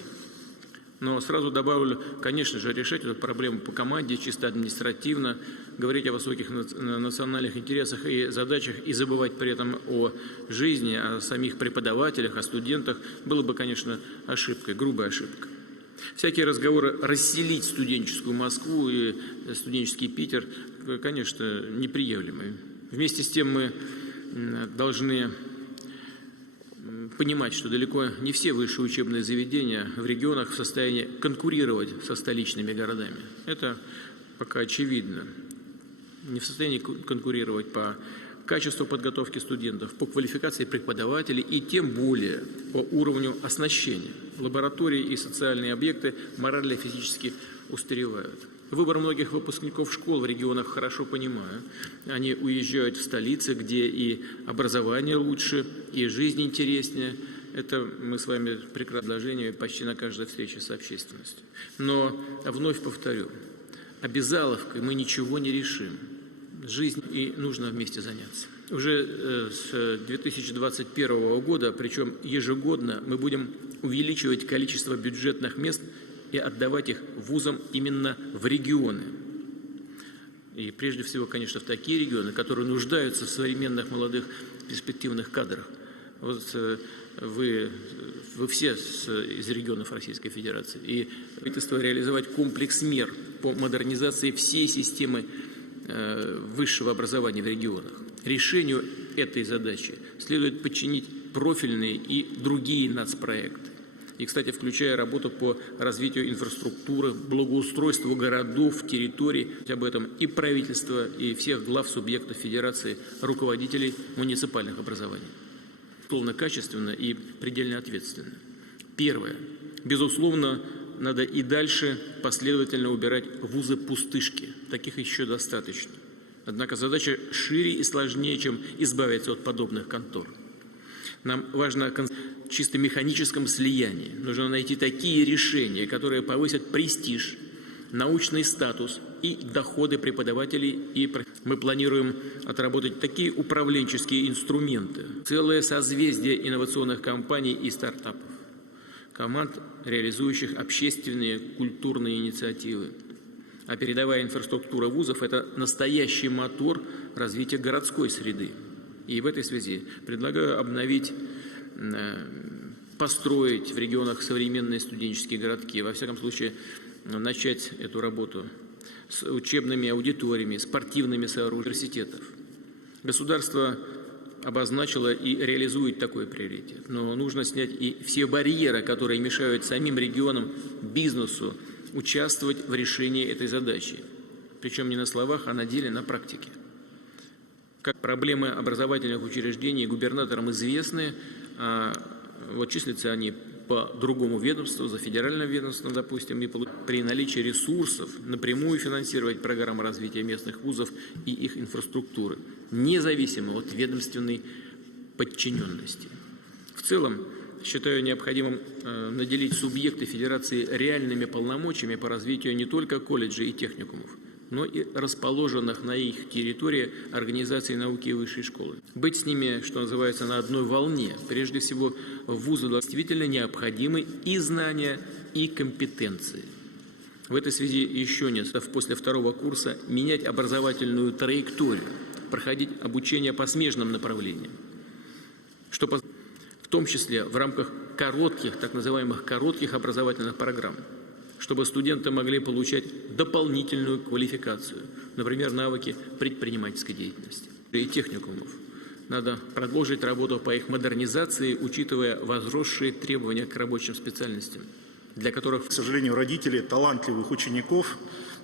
Но сразу добавлю, конечно же, решать эту проблему по команде, чисто административно, говорить о высоких национальных интересах и задачах и забывать при этом о жизни, о самих преподавателях, о студентах, было бы, конечно, ошибкой, грубой ошибкой. Всякие разговоры расселить студенческую Москву и студенческий Питер, конечно, неприемлемы. Вместе с тем мы должны понимать, что далеко не все высшие учебные заведения в регионах в состоянии конкурировать со столичными городами. Это пока очевидно. Не в состоянии конкурировать по качеству подготовки студентов, по квалификации преподавателей и тем более по уровню оснащения. Лаборатории и социальные объекты морально и физически устаревают. Выбор многих выпускников школ в регионах хорошо понимаю. Они уезжают в столицы, где и образование лучше, и жизнь интереснее. Это мы с вами прекрасно предложение почти на каждой встрече с общественностью. Но вновь повторю, обязаловкой мы ничего не решим. Жизнь и нужно вместе заняться. Уже с 2021 года, причем ежегодно, мы будем увеличивать количество бюджетных мест и отдавать их вузам именно в регионы. И прежде всего, конечно, в такие регионы, которые нуждаются в современных молодых перспективных кадрах. Вот вы все из регионов Российской Федерации. И правительство реализовать комплекс мер по модернизации всей системы высшего образования в регионах. Решению этой задачи следует подчинить профильные и другие нацпроекты. И, кстати, включая работу по развитию инфраструктуры, благоустройству городов, территорий, об этом и правительство, и всех глав субъектов Федерации, руководителей муниципальных образований. Полно качественно и предельно ответственно. Первое. Безусловно, надо и дальше последовательно убирать вузы-пустышки. Таких еще достаточно. Однако задача шире и сложнее, чем избавиться от подобных контор. Нам важно чисто механическом слиянии. Нужно найти такие решения, которые повысят престиж, научный статус и доходы преподавателей. И мы планируем отработать такие управленческие инструменты, целое созвездие инновационных компаний и стартапов, команд, реализующих общественные культурные инициативы. А передовая инфраструктура вузов – это настоящий мотор развития городской среды. И в этой связи предлагаю обновить, построить в регионах современные студенческие городки. Во всяком случае, начать эту работу с учебными аудиториями, спортивными сооружениями университетов. Государство обозначило и реализует такой приоритет. Но нужно снять и все барьеры, которые мешают самим регионам, бизнесу участвовать в решении этой задачи. Причем не на словах, а на деле, на практике. Как проблемы образовательных учреждений губернаторам известны, а вот числятся они по другому ведомству, за федеральным ведомством, допустим, и при наличии ресурсов напрямую финансировать программы развития местных вузов и их инфраструктуры, независимо от ведомственной подчиненности. В целом, считаю необходимым наделить субъекты федерации реальными полномочиями по развитию не только колледжей и техникумов, но и расположенных на их территории организаций науки и высшей школы. Быть с ними, что называется, на одной волне. Прежде всего, в вузу действительно необходимы и знания, и компетенции. В этой связи еще не после второго курса менять образовательную траекторию, проходить обучение по смежным направлениям, что в том числе в рамках коротких, так называемых коротких образовательных программ, чтобы студенты могли получать дополнительную квалификацию, например, навыки предпринимательской деятельности. И техникумов. Надо продолжить работу по их модернизации, учитывая возросшие требования к рабочим специальностям, для которых, к сожалению, родители талантливых учеников,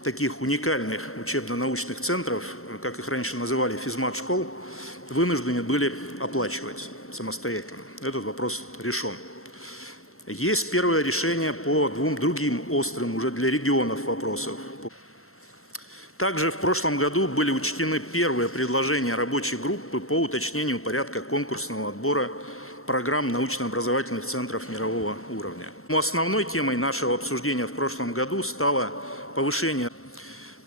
таких уникальных учебно-научных центров, как их раньше называли, физмат-школ, вынуждены были оплачивать самостоятельно. Этот вопрос решен. Есть первое решение по двум другим острым уже для регионов вопросов. Также в прошлом году были учтены первые предложения рабочей группы по уточнению порядка конкурсного отбора программ научно-образовательных центров мирового уровня. Но основной темой нашего обсуждения в прошлом году стало повышение.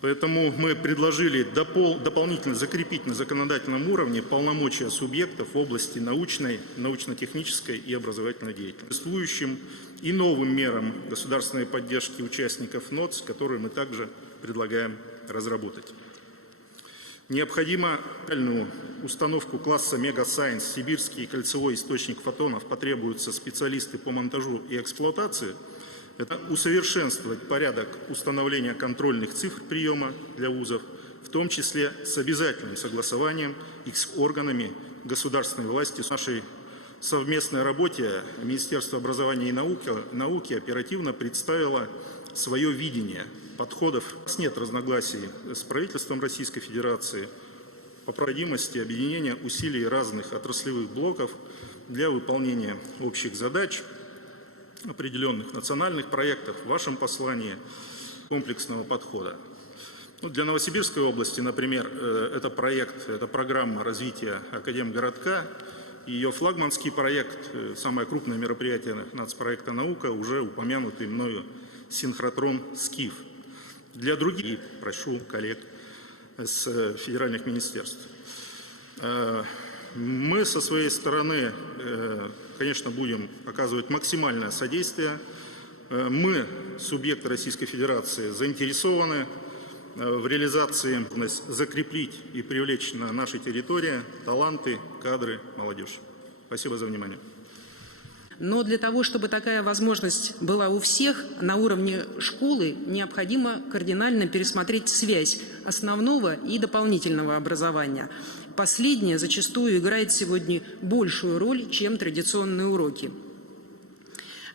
Поэтому мы предложили дополнительно закрепить на законодательном уровне полномочия субъектов в области научной, научно-технической и образовательной деятельности. Существующим и новым мерам государственной поддержки участников НОЦ, которые мы также предлагаем разработать. Необходимо установку класса Мега-Сайенс, сибирский кольцевой источник фотонов, потребуются специалисты по монтажу и эксплуатации. Это усовершенствовать порядок установления контрольных цифр приема для вузов, в том числе с обязательным согласованием их с органами государственной власти. В нашей совместной работе Министерство образования и науки оперативно представило свое видение подходов. У нас нет разногласий с правительством Российской Федерации по необходимости объединения усилий разных отраслевых блоков для выполнения общих задач, определенных национальных проектов, в вашем послании комплексного подхода. Для Новосибирской области, например, это программа развития Академгородка, ее флагманский проект, самое крупное мероприятие нацпроекта «Наука», уже упомянутый мною синхротрон «Скиф». Для других, прошу коллег с федеральных министерств. Мы со своей стороны, конечно, будем оказывать максимальное содействие. Мы, субъекты Российской Федерации, заинтересованы в реализации, закрепить и привлечь на нашей территории таланты, кадры, молодежь. Спасибо за внимание. Но для того, чтобы такая возможность была у всех, на уровне школы необходимо кардинально пересмотреть связь основного и дополнительного образования. Последнее зачастую играет сегодня большую роль, чем традиционные уроки.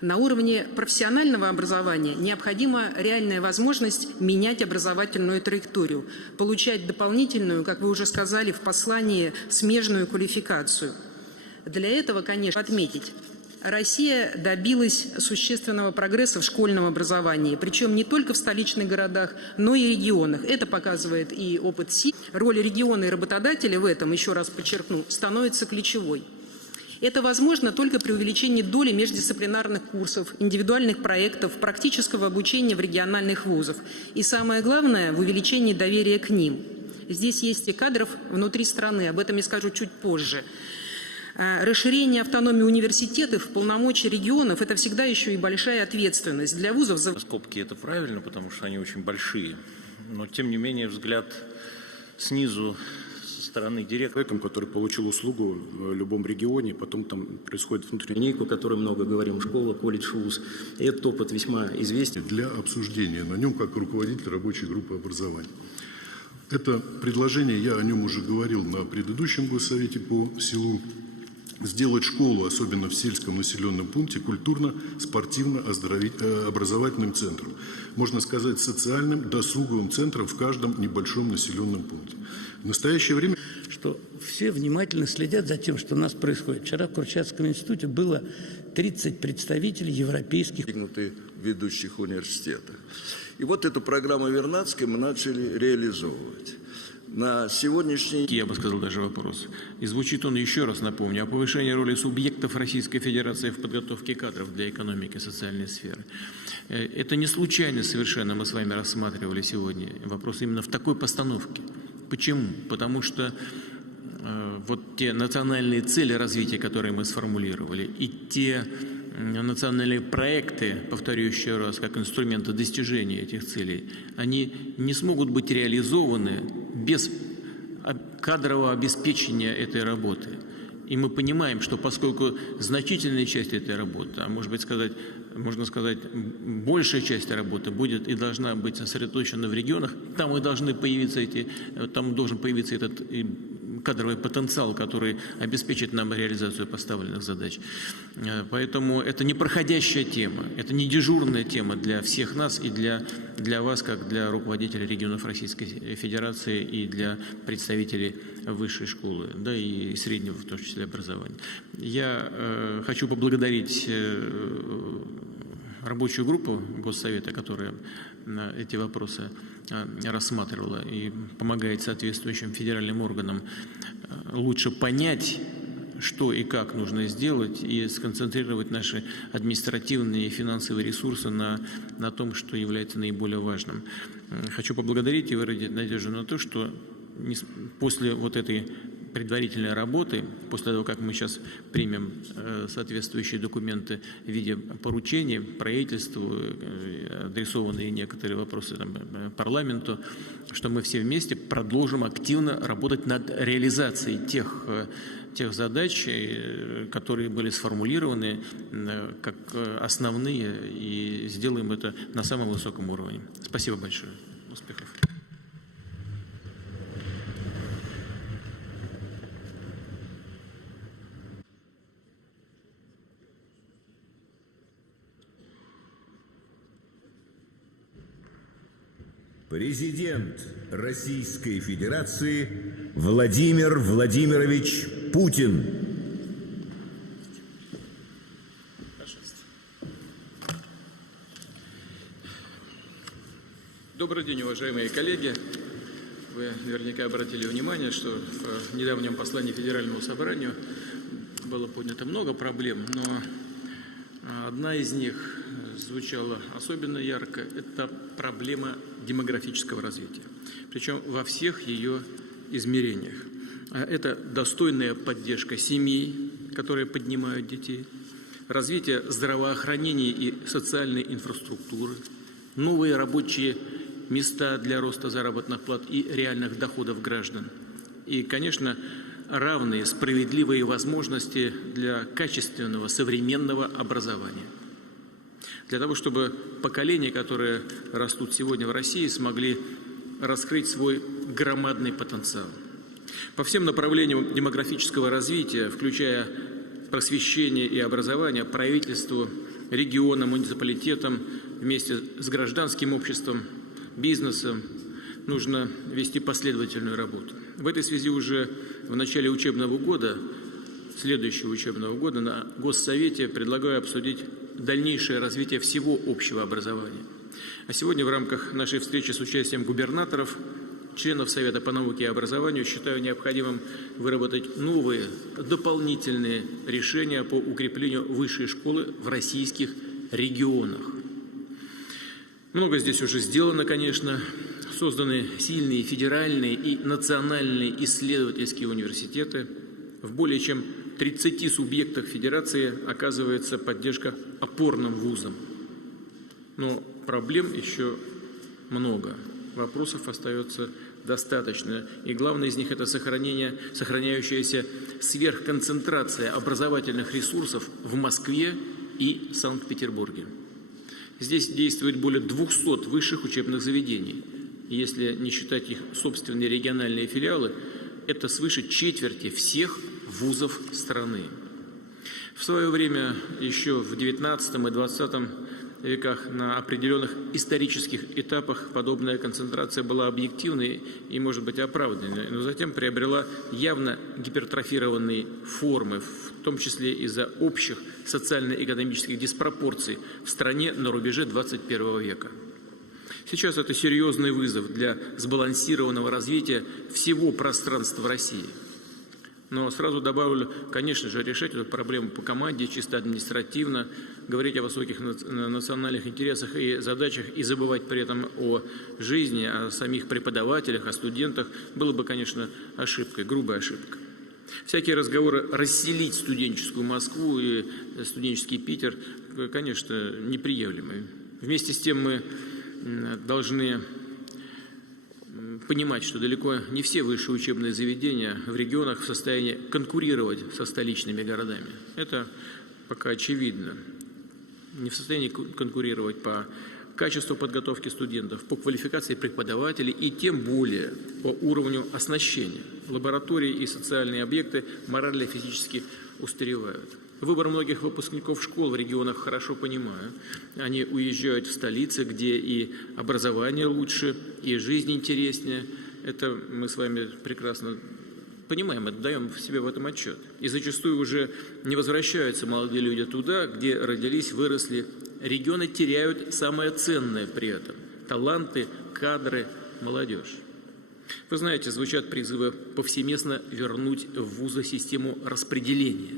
На уровне профессионального образования необходима реальная возможность менять образовательную траекторию, получать дополнительную, как вы уже сказали в послании, смежную квалификацию. Для этого, конечно, отметить, Россия добилась существенного прогресса в школьном образовании, причем не только в столичных городах, но и регионах. Это показывает и опыт СИ. Роль региона и работодателя в этом, еще раз подчеркну, становится ключевой. Это возможно только при увеличении доли междисциплинарных курсов, индивидуальных проектов, практического обучения в региональных вузах. И самое главное, в увеличении доверия к ним. Здесь есть и кадров внутри страны, об этом я скажу чуть позже. Расширение автономии университетов, полномочий регионов – это всегда еще и большая ответственность для вузов. Скобки – это правильно, потому что они очень большие. Но, тем не менее, взгляд снизу со стороны директора, который получил услугу в любом регионе, потом там происходит внутренняя линейку, о которой много говорим, школа, колледж, вуз. И этот опыт весьма известен. Для обсуждения на нем как руководитель рабочей группы образования. Это предложение, я о нем уже говорил на предыдущем госсовете по селу сделать школу, особенно в сельском населенном пункте, культурно-спортивно-образовательным центром. Можно сказать, социальным досуговым центром в каждом небольшом населенном пункте. В настоящее время... Что все внимательно следят за тем, что у нас происходит. Вчера в Курчатском институте было 30 представителей европейских... ведущих университетах. И вот эту программу Вернадской мы начали реализовывать. На сегодняшний... Я бы сказал даже вопрос. И звучит он, еще раз напомню, о повышении роли субъектов Российской Федерации в подготовке кадров для экономики и социальной сферы. Это не случайно совершенно мы с вами рассматривали сегодня вопрос именно в такой постановке. Почему? Потому что вот те национальные цели развития, которые мы сформулировали, и те национальные проекты, повторю еще раз, как инструменты достижения этих целей, они не смогут быть реализованы без кадрового обеспечения этой работы. И мы понимаем, что поскольку значительная часть этой работы, а можно сказать, большая часть работы будет и должна быть сосредоточена в регионах, там должен появиться этот кадровый потенциал, который обеспечит нам реализацию поставленных задач. Поэтому это не проходящая тема, это не дежурная тема для всех нас и для вас, как для руководителей регионов Российской Федерации и для представителей высшей школы, да и среднего, в том числе, образования. Я хочу поблагодарить рабочую группу Госсовета, которая эти вопросы рассматривала и помогает соответствующим федеральным органам лучше понять, что и как нужно сделать, и сконцентрировать наши административные и финансовые ресурсы на том, что является наиболее важным. Хочу поблагодарить и выразить надежду на то, что после вот этой предварительной работы, после того, как мы сейчас примем соответствующие документы в виде поручений правительству, адресованные некоторые вопросы парламенту, что мы все вместе продолжим активно работать над реализацией тех задач, которые были сформулированы как основные, и сделаем это на самом высоком уровне. Спасибо большое. Успехов. Президент Российской Федерации Владимир Владимирович Путин. Добрый день, уважаемые коллеги. Вы наверняка обратили внимание, что в недавнем послании Федеральному собранию было поднято много проблем, но одна из них звучала особенно ярко – это проблема демографического развития, причем во всех ее измерениях. Это достойная поддержка семей, которые поднимают детей, развитие здравоохранения и социальной инфраструктуры, новые рабочие места для роста заработных плат и реальных доходов граждан. И, конечно, равные, справедливые возможности для качественного, современного образования. Для того, чтобы поколения, которые растут сегодня в России, смогли раскрыть свой громадный потенциал. По всем направлениям демографического развития, включая просвещение и образование, правительству, регионам, муниципалитетам, вместе с гражданским обществом, бизнесом, нужно вести последовательную работу. В этой связи уже в начале учебного года, следующего учебного года, на Госсовете предлагаю обсудить дальнейшее развитие всего общего образования. А сегодня в рамках нашей встречи с участием губернаторов, членов Совета по науке и образованию, считаю необходимым выработать новые, дополнительные решения по укреплению высшей школы в российских регионах. Много здесь уже сделано, конечно. Созданы сильные федеральные и национальные исследовательские университеты. В более чем 30 субъектах федерации оказывается поддержка опорным вузам. Но проблем еще много. Вопросов остается достаточно. И главное из них – это сохраняющаяся сверхконцентрация образовательных ресурсов в Москве и Санкт-Петербурге. Здесь действует более 200 высших учебных заведений. Если не считать их собственные региональные филиалы, это свыше четверти всех вузов страны. В свое время, еще в XIX и XX веках, на определенных исторических этапах подобная концентрация была объективной и, может быть, оправданной, но затем приобрела явно гипертрофированные формы, в том числе из-за общих социально-экономических диспропорций в стране на рубеже XXI века. Сейчас это серьезный вызов для сбалансированного развития всего пространства России. Но сразу добавлю, конечно же, решать эту проблему по команде, чисто административно, говорить о высоких национальных интересах и задачах и забывать при этом о жизни, о самих преподавателях, о студентах, было бы, конечно, ошибкой, грубой ошибкой. Всякие разговоры расселить студенческую Москву и студенческий Питер, конечно, неприемлемы. Вместе с тем мы должны понимать, что далеко не все высшие учебные заведения в регионах в состоянии конкурировать со столичными городами. Это пока очевидно. Не в состоянии конкурировать по качеству подготовки студентов, по квалификации преподавателей и тем более по уровню оснащения. Лаборатории и социальные объекты морально и физически устаревают. Выбор многих выпускников школ в регионах хорошо понимаю. Они уезжают в столицы, где и образование лучше, и жизнь интереснее. Это мы с вами прекрасно понимаем, отдаем себе в этом отчет. И зачастую уже не возвращаются молодые люди туда, где родились, выросли. Регионы теряют самое ценное при этом – таланты, кадры, молодежь. Вы знаете, звучат призывы повсеместно вернуть в вузы систему распределения.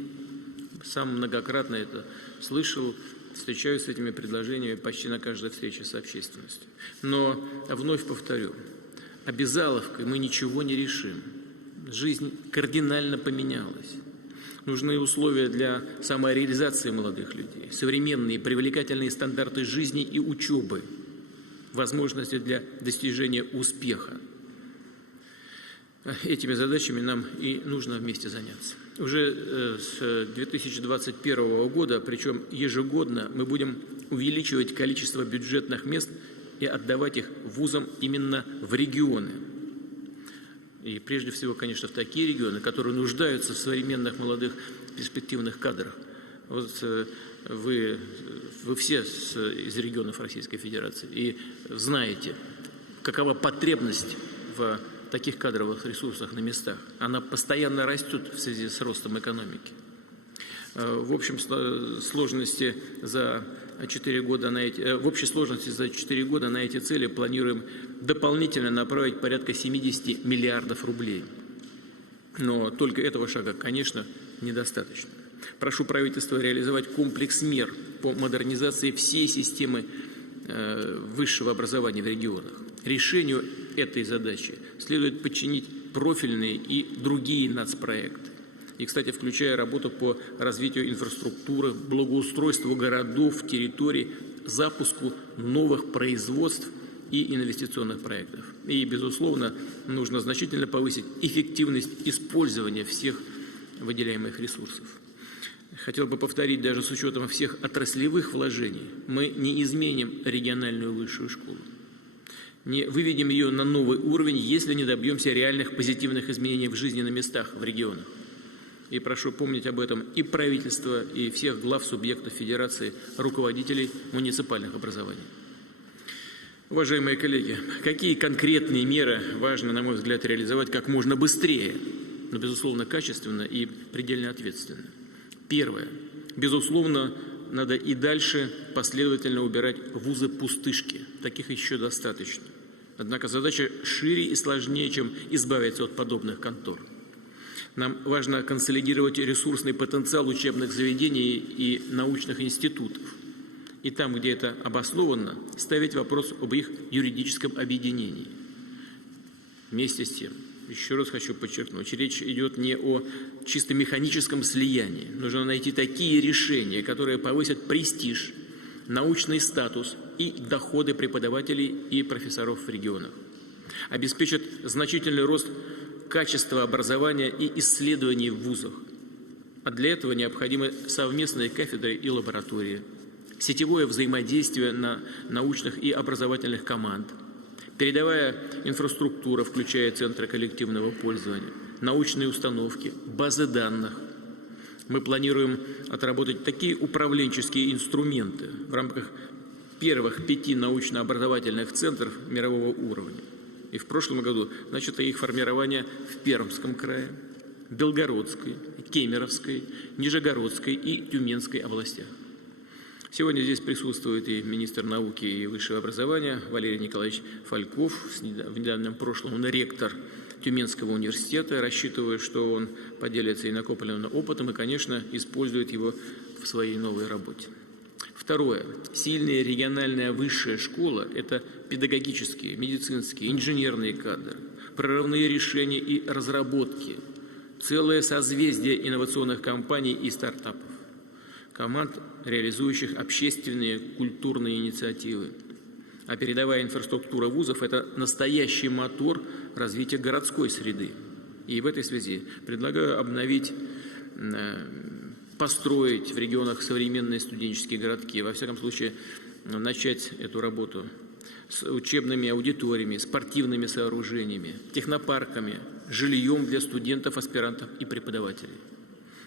Сам многократно это слышал, встречаюсь с этими предложениями почти на каждой встрече с общественностью. Но вновь повторю, обязаловкой мы ничего не решим. Жизнь кардинально поменялась. Нужны условия для самореализации молодых людей, современные привлекательные стандарты жизни и учебы, возможности для достижения успеха. Этими задачами нам и нужно вместе заняться. Уже с 2021 года, причем ежегодно, мы будем увеличивать количество бюджетных мест и отдавать их вузам именно в регионы. И прежде всего, конечно, в такие регионы, которые нуждаются в современных молодых перспективных кадрах. Вот вы все из регионов Российской Федерации и знаете, какова потребность в таких кадровых ресурсах на местах. Она постоянно растет в связи с ростом экономики. В общей сложности за 4 года на эти цели планируем дополнительно направить порядка 70 миллиардов рублей. Но только этого шага, конечно, недостаточно. Прошу правительства реализовать комплекс мер по модернизации всей системы высшего образования в регионах. Решению этой задачи следует подчинить профильные и другие нацпроекты. И, кстати, включая работу по развитию инфраструктуры, благоустройству городов, территорий, запуску новых производств и инвестиционных проектов. И, безусловно, нужно значительно повысить эффективность использования всех выделяемых ресурсов. Хотел бы повторить, даже с учетом всех отраслевых вложений, мы не изменим региональную высшую школу. Не выведем ее на новый уровень, если не добьемся реальных позитивных изменений в жизни на местах, в регионах. И прошу помнить об этом и правительство, и всех глав субъектов Федерации, руководителей муниципальных образований. Уважаемые коллеги, какие конкретные меры важно, на мой взгляд, реализовать как можно быстрее, но, безусловно, качественно и предельно ответственно? Первое. Безусловно, надо и дальше последовательно убирать вузы-пустышки. Таких еще достаточно. Однако задача шире и сложнее, чем избавиться от подобных контор. Нам важно консолидировать ресурсный потенциал учебных заведений и научных институтов. И там, где это обоснованно, ставить вопрос об их юридическом объединении. Вместе с тем, еще раз хочу подчеркнуть, речь идет не о чисто механическом слиянии. Нужно найти такие решения, которые повысят престиж, научный статус и доходы преподавателей и профессоров в регионах. Обеспечат значительный рост качества образования и исследований в вузах. А для этого необходимы совместные кафедры и лаборатории, сетевое взаимодействие научных и образовательных команд, передовая инфраструктура, включая центры коллективного пользования, научные установки, базы данных. Мы планируем отработать такие управленческие инструменты в рамках первых 5 научно-образовательных центров мирового уровня. И в прошлом году начато их формирование в Пермском крае, Белгородской, Кемеровской, Нижегородской и Тюменской областях. Сегодня здесь присутствует и министр науки и высшего образования Валерий Николаевич Фальков, в недавнем прошлом он ректор Тюменского университета. Рассчитываю, что он поделится и накопленным опытом и, конечно, использует его в своей новой работе. Второе. Сильная региональная высшая школа – это педагогические, медицинские, инженерные кадры, прорывные решения и разработки, целое созвездие инновационных компаний и стартапов, команд, реализующих общественные культурные инициативы. А передовая инфраструктура вузов – это настоящий мотор развития городской среды. И в этой связи предлагаю обновить, построить в регионах современные студенческие городки, во всяком случае начать эту работу с учебными аудиториями, спортивными сооружениями, технопарками, жильем для студентов, аспирантов и преподавателей.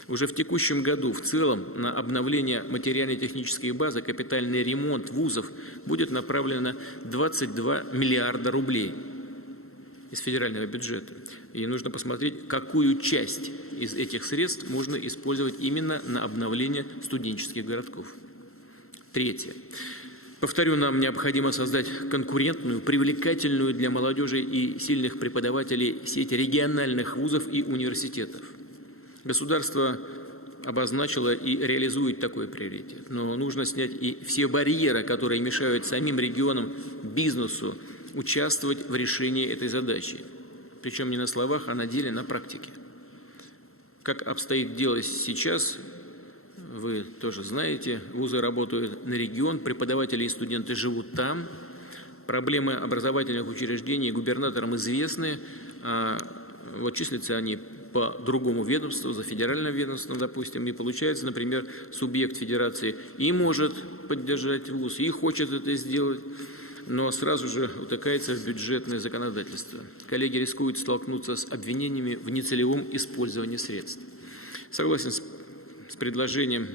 Уже в текущем году в целом на обновление материально-технической базы, капитальный ремонт вузов будет направлено 22 миллиарда рублей из федерального бюджета. И нужно посмотреть, какую часть из этих средств можно использовать именно на обновление студенческих городков. Третье. Повторю, нам необходимо создать конкурентную, привлекательную для молодежи и сильных преподавателей сеть региональных вузов и университетов. Государство обозначило и реализует такой приоритет, но нужно снять и все барьеры, которые мешают самим регионам, бизнесу участвовать в решении этой задачи. Причем не на словах, а на деле, на практике. Как обстоит дело сейчас, вы тоже знаете, вузы работают на регион, преподаватели и студенты живут там, проблемы образовательных учреждений губернаторам известны, а вот числятся они по другому ведомству, за федеральным ведомством, допустим, и получается, например, субъект федерации и может поддержать вуз, и хочет это сделать, но сразу же утыкается в бюджетное законодательство. Коллеги рискуют столкнуться с обвинениями в нецелевом использовании средств. Согласен с предложением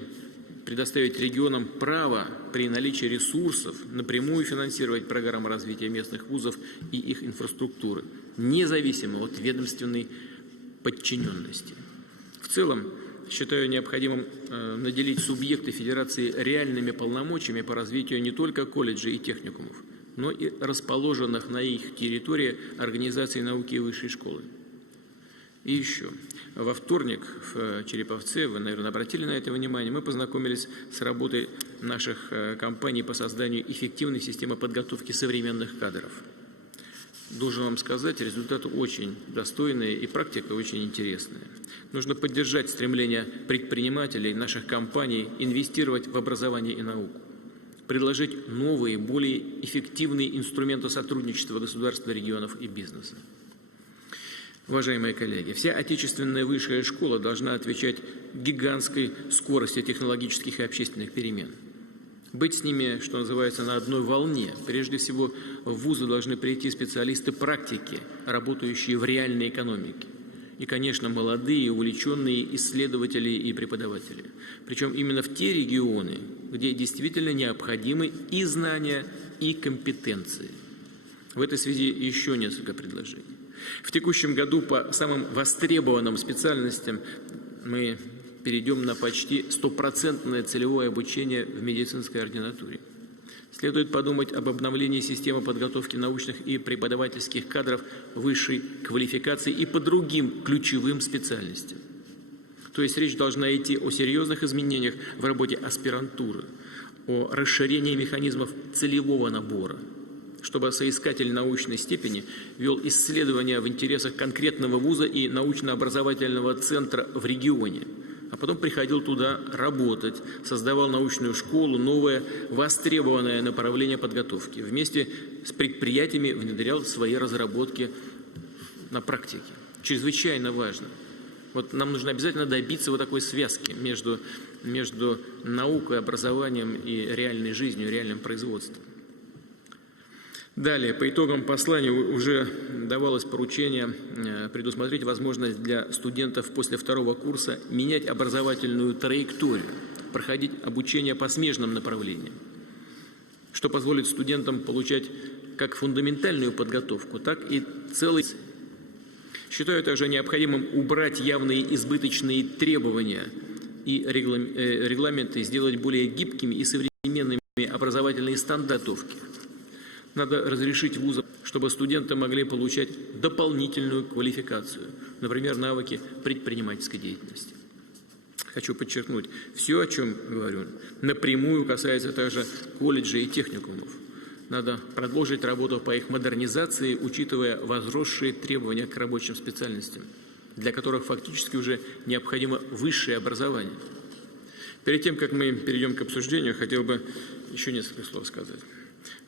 предоставить регионам право при наличии ресурсов напрямую финансировать программы развития местных вузов и их инфраструктуры, независимо от ведомственной подчиненности. В целом, считаю необходимым наделить субъекты федерации реальными полномочиями по развитию не только колледжей и техникумов, но и расположенных на их территории организаций науки и высшей школы. И еще. Во вторник в Череповце, вы, наверное, обратили на это внимание, мы познакомились с работой наших компаний по созданию эффективной системы подготовки современных кадров. Должен вам сказать, результаты очень достойные и практика очень интересная. Нужно поддержать стремление предпринимателей, наших компаний инвестировать в образование и науку, предложить новые, более эффективные инструменты сотрудничества государства, регионов и бизнеса. Уважаемые коллеги, вся отечественная высшая школа должна отвечать гигантской скорости технологических и общественных перемен. Быть с ними, что называется, на одной волне. Прежде всего, в вузы должны прийти специалисты практики, работающие в реальной экономике. И, конечно, молодые, увлеченные исследователи и преподаватели. Причем именно в те регионы, где действительно необходимы и знания, и компетенции. В этой связи еще несколько предложений. В текущем году по самым востребованным специальностям мы перейдем на почти 100% целевое обучение в медицинской ординатуре. Следует подумать об обновлении системы подготовки научных и преподавательских кадров высшей квалификации и по другим ключевым специальностям. То есть речь должна идти о серьезных изменениях в работе аспирантуры, о расширении механизмов целевого набора, чтобы соискатель научной степени вел исследования в интересах конкретного вуза и научно-образовательного центра в регионе, а потом приходил туда работать, создавал научную школу, новое востребованное направление подготовки. Вместе с предприятиями внедрял свои разработки на практике. Чрезвычайно важно. Вот нам нужно обязательно добиться вот такой связки между наукой, образованием и реальной жизнью, реальным производством. Далее, по итогам послания уже давалось поручение предусмотреть возможность для студентов после второго курса менять образовательную траекторию, проходить обучение по смежным направлениям, что позволит студентам получать как фундаментальную подготовку, так и целый. Считаю также необходимым убрать явные избыточные требования и регламенты, сделать более гибкими и современными образовательные стандарты. Надо разрешить вузам, чтобы студенты могли получать дополнительную квалификацию, например, навыки предпринимательской деятельности. Хочу подчеркнуть, все, о чем говорю, напрямую касается также колледжей и техникумов. Надо продолжить работу по их модернизации, учитывая возросшие требования к рабочим специальностям, для которых фактически уже необходимо высшее образование. Перед тем, как мы перейдем к обсуждению, хотел бы еще несколько слов сказать.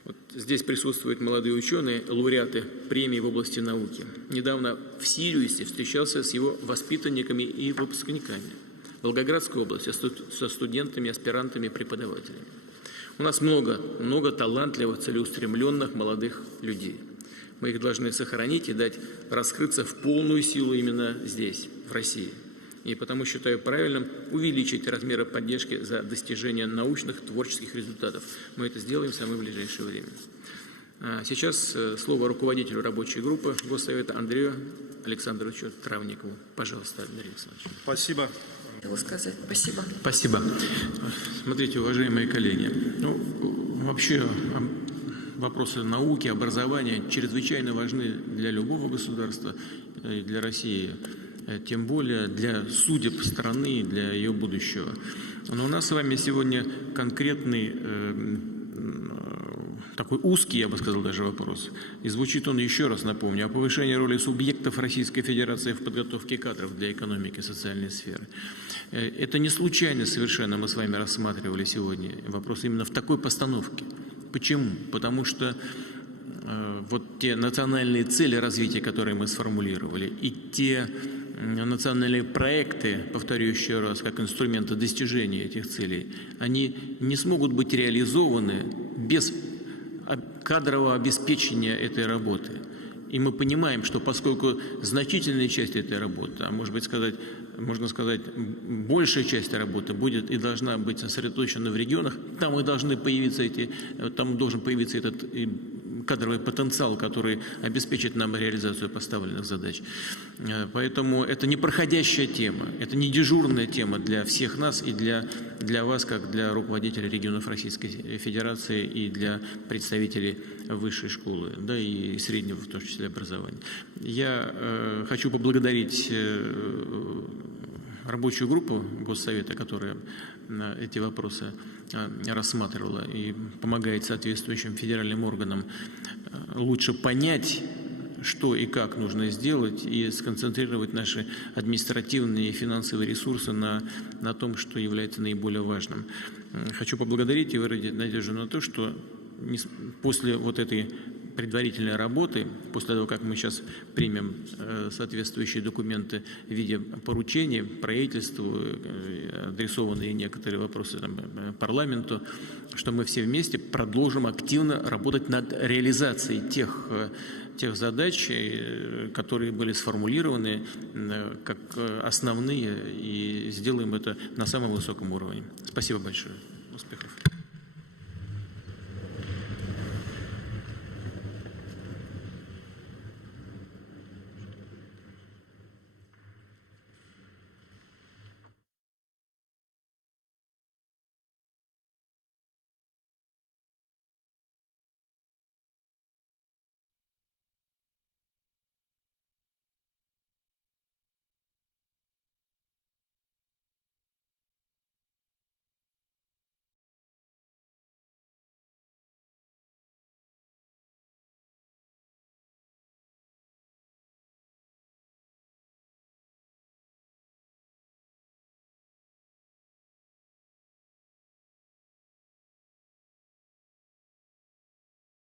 Вот здесь присутствуют молодые ученые, лауреаты премий в области науки. Недавно в Сириусе встречался с его воспитанниками и выпускниками. В Волгоградской области со студентами, аспирантами, преподавателями. У нас много талантливых, целеустремленных молодых людей. Мы их должны сохранить и дать раскрыться в полную силу именно здесь, в России. И потому считаю правильным увеличить размеры поддержки за достижение научных, творческих результатов. Мы это сделаем в самое ближайшее время. Сейчас слово руководителю рабочей группы Госсовета Андрею Александровичу Травникову. Пожалуйста, Андрей Александрович. Спасибо. Сказать. Спасибо. Спасибо. Смотрите, уважаемые коллеги, вообще вопросы науки, образования чрезвычайно важны для любого государства, и для России, тем более для судеб страны, для ее будущего. Но у нас с вами сегодня конкретный, такой узкий, я бы сказал, даже вопрос. И звучит он, еще раз напомню, о повышении роли субъектов Российской Федерации в подготовке кадров для экономики и социальной сферы. Это не случайно совершенно мы с вами рассматривали сегодня вопрос именно в такой постановке. Почему? Потому что вот те национальные цели развития, которые мы сформулировали, и те национальные проекты, повторю еще раз, как инструменты достижения этих целей, они не смогут быть реализованы без кадрового обеспечения этой работы. И мы понимаем, что поскольку значительная часть этой работы, а может быть можно сказать, большая часть работы будет и должна быть сосредоточена в регионах, там должен появиться этот кадровый потенциал, который обеспечит нам реализацию поставленных задач. Поэтому это не проходящая тема, это не дежурная тема для всех нас и для вас, как для руководителей регионов Российской Федерации и для представителей высшей школы, да и среднего, в том числе, образования. Я хочу поблагодарить рабочую группу Госсовета, которая эти вопросы рассматривала и помогает соответствующим федеральным органам лучше понять, что и как нужно сделать, и сконцентрировать наши административные и финансовые ресурсы на том, что является наиболее важным. Хочу поблагодарить и выразить надежду на то, что после вот этой предварительной работы, после того, как мы сейчас примем соответствующие документы в виде поручений правительству, адресованные некоторые вопросы парламенту, что мы все вместе продолжим активно работать над реализацией тех задач, которые были сформулированы как основные, и сделаем это на самом высоком уровне. Спасибо большое. Успехов.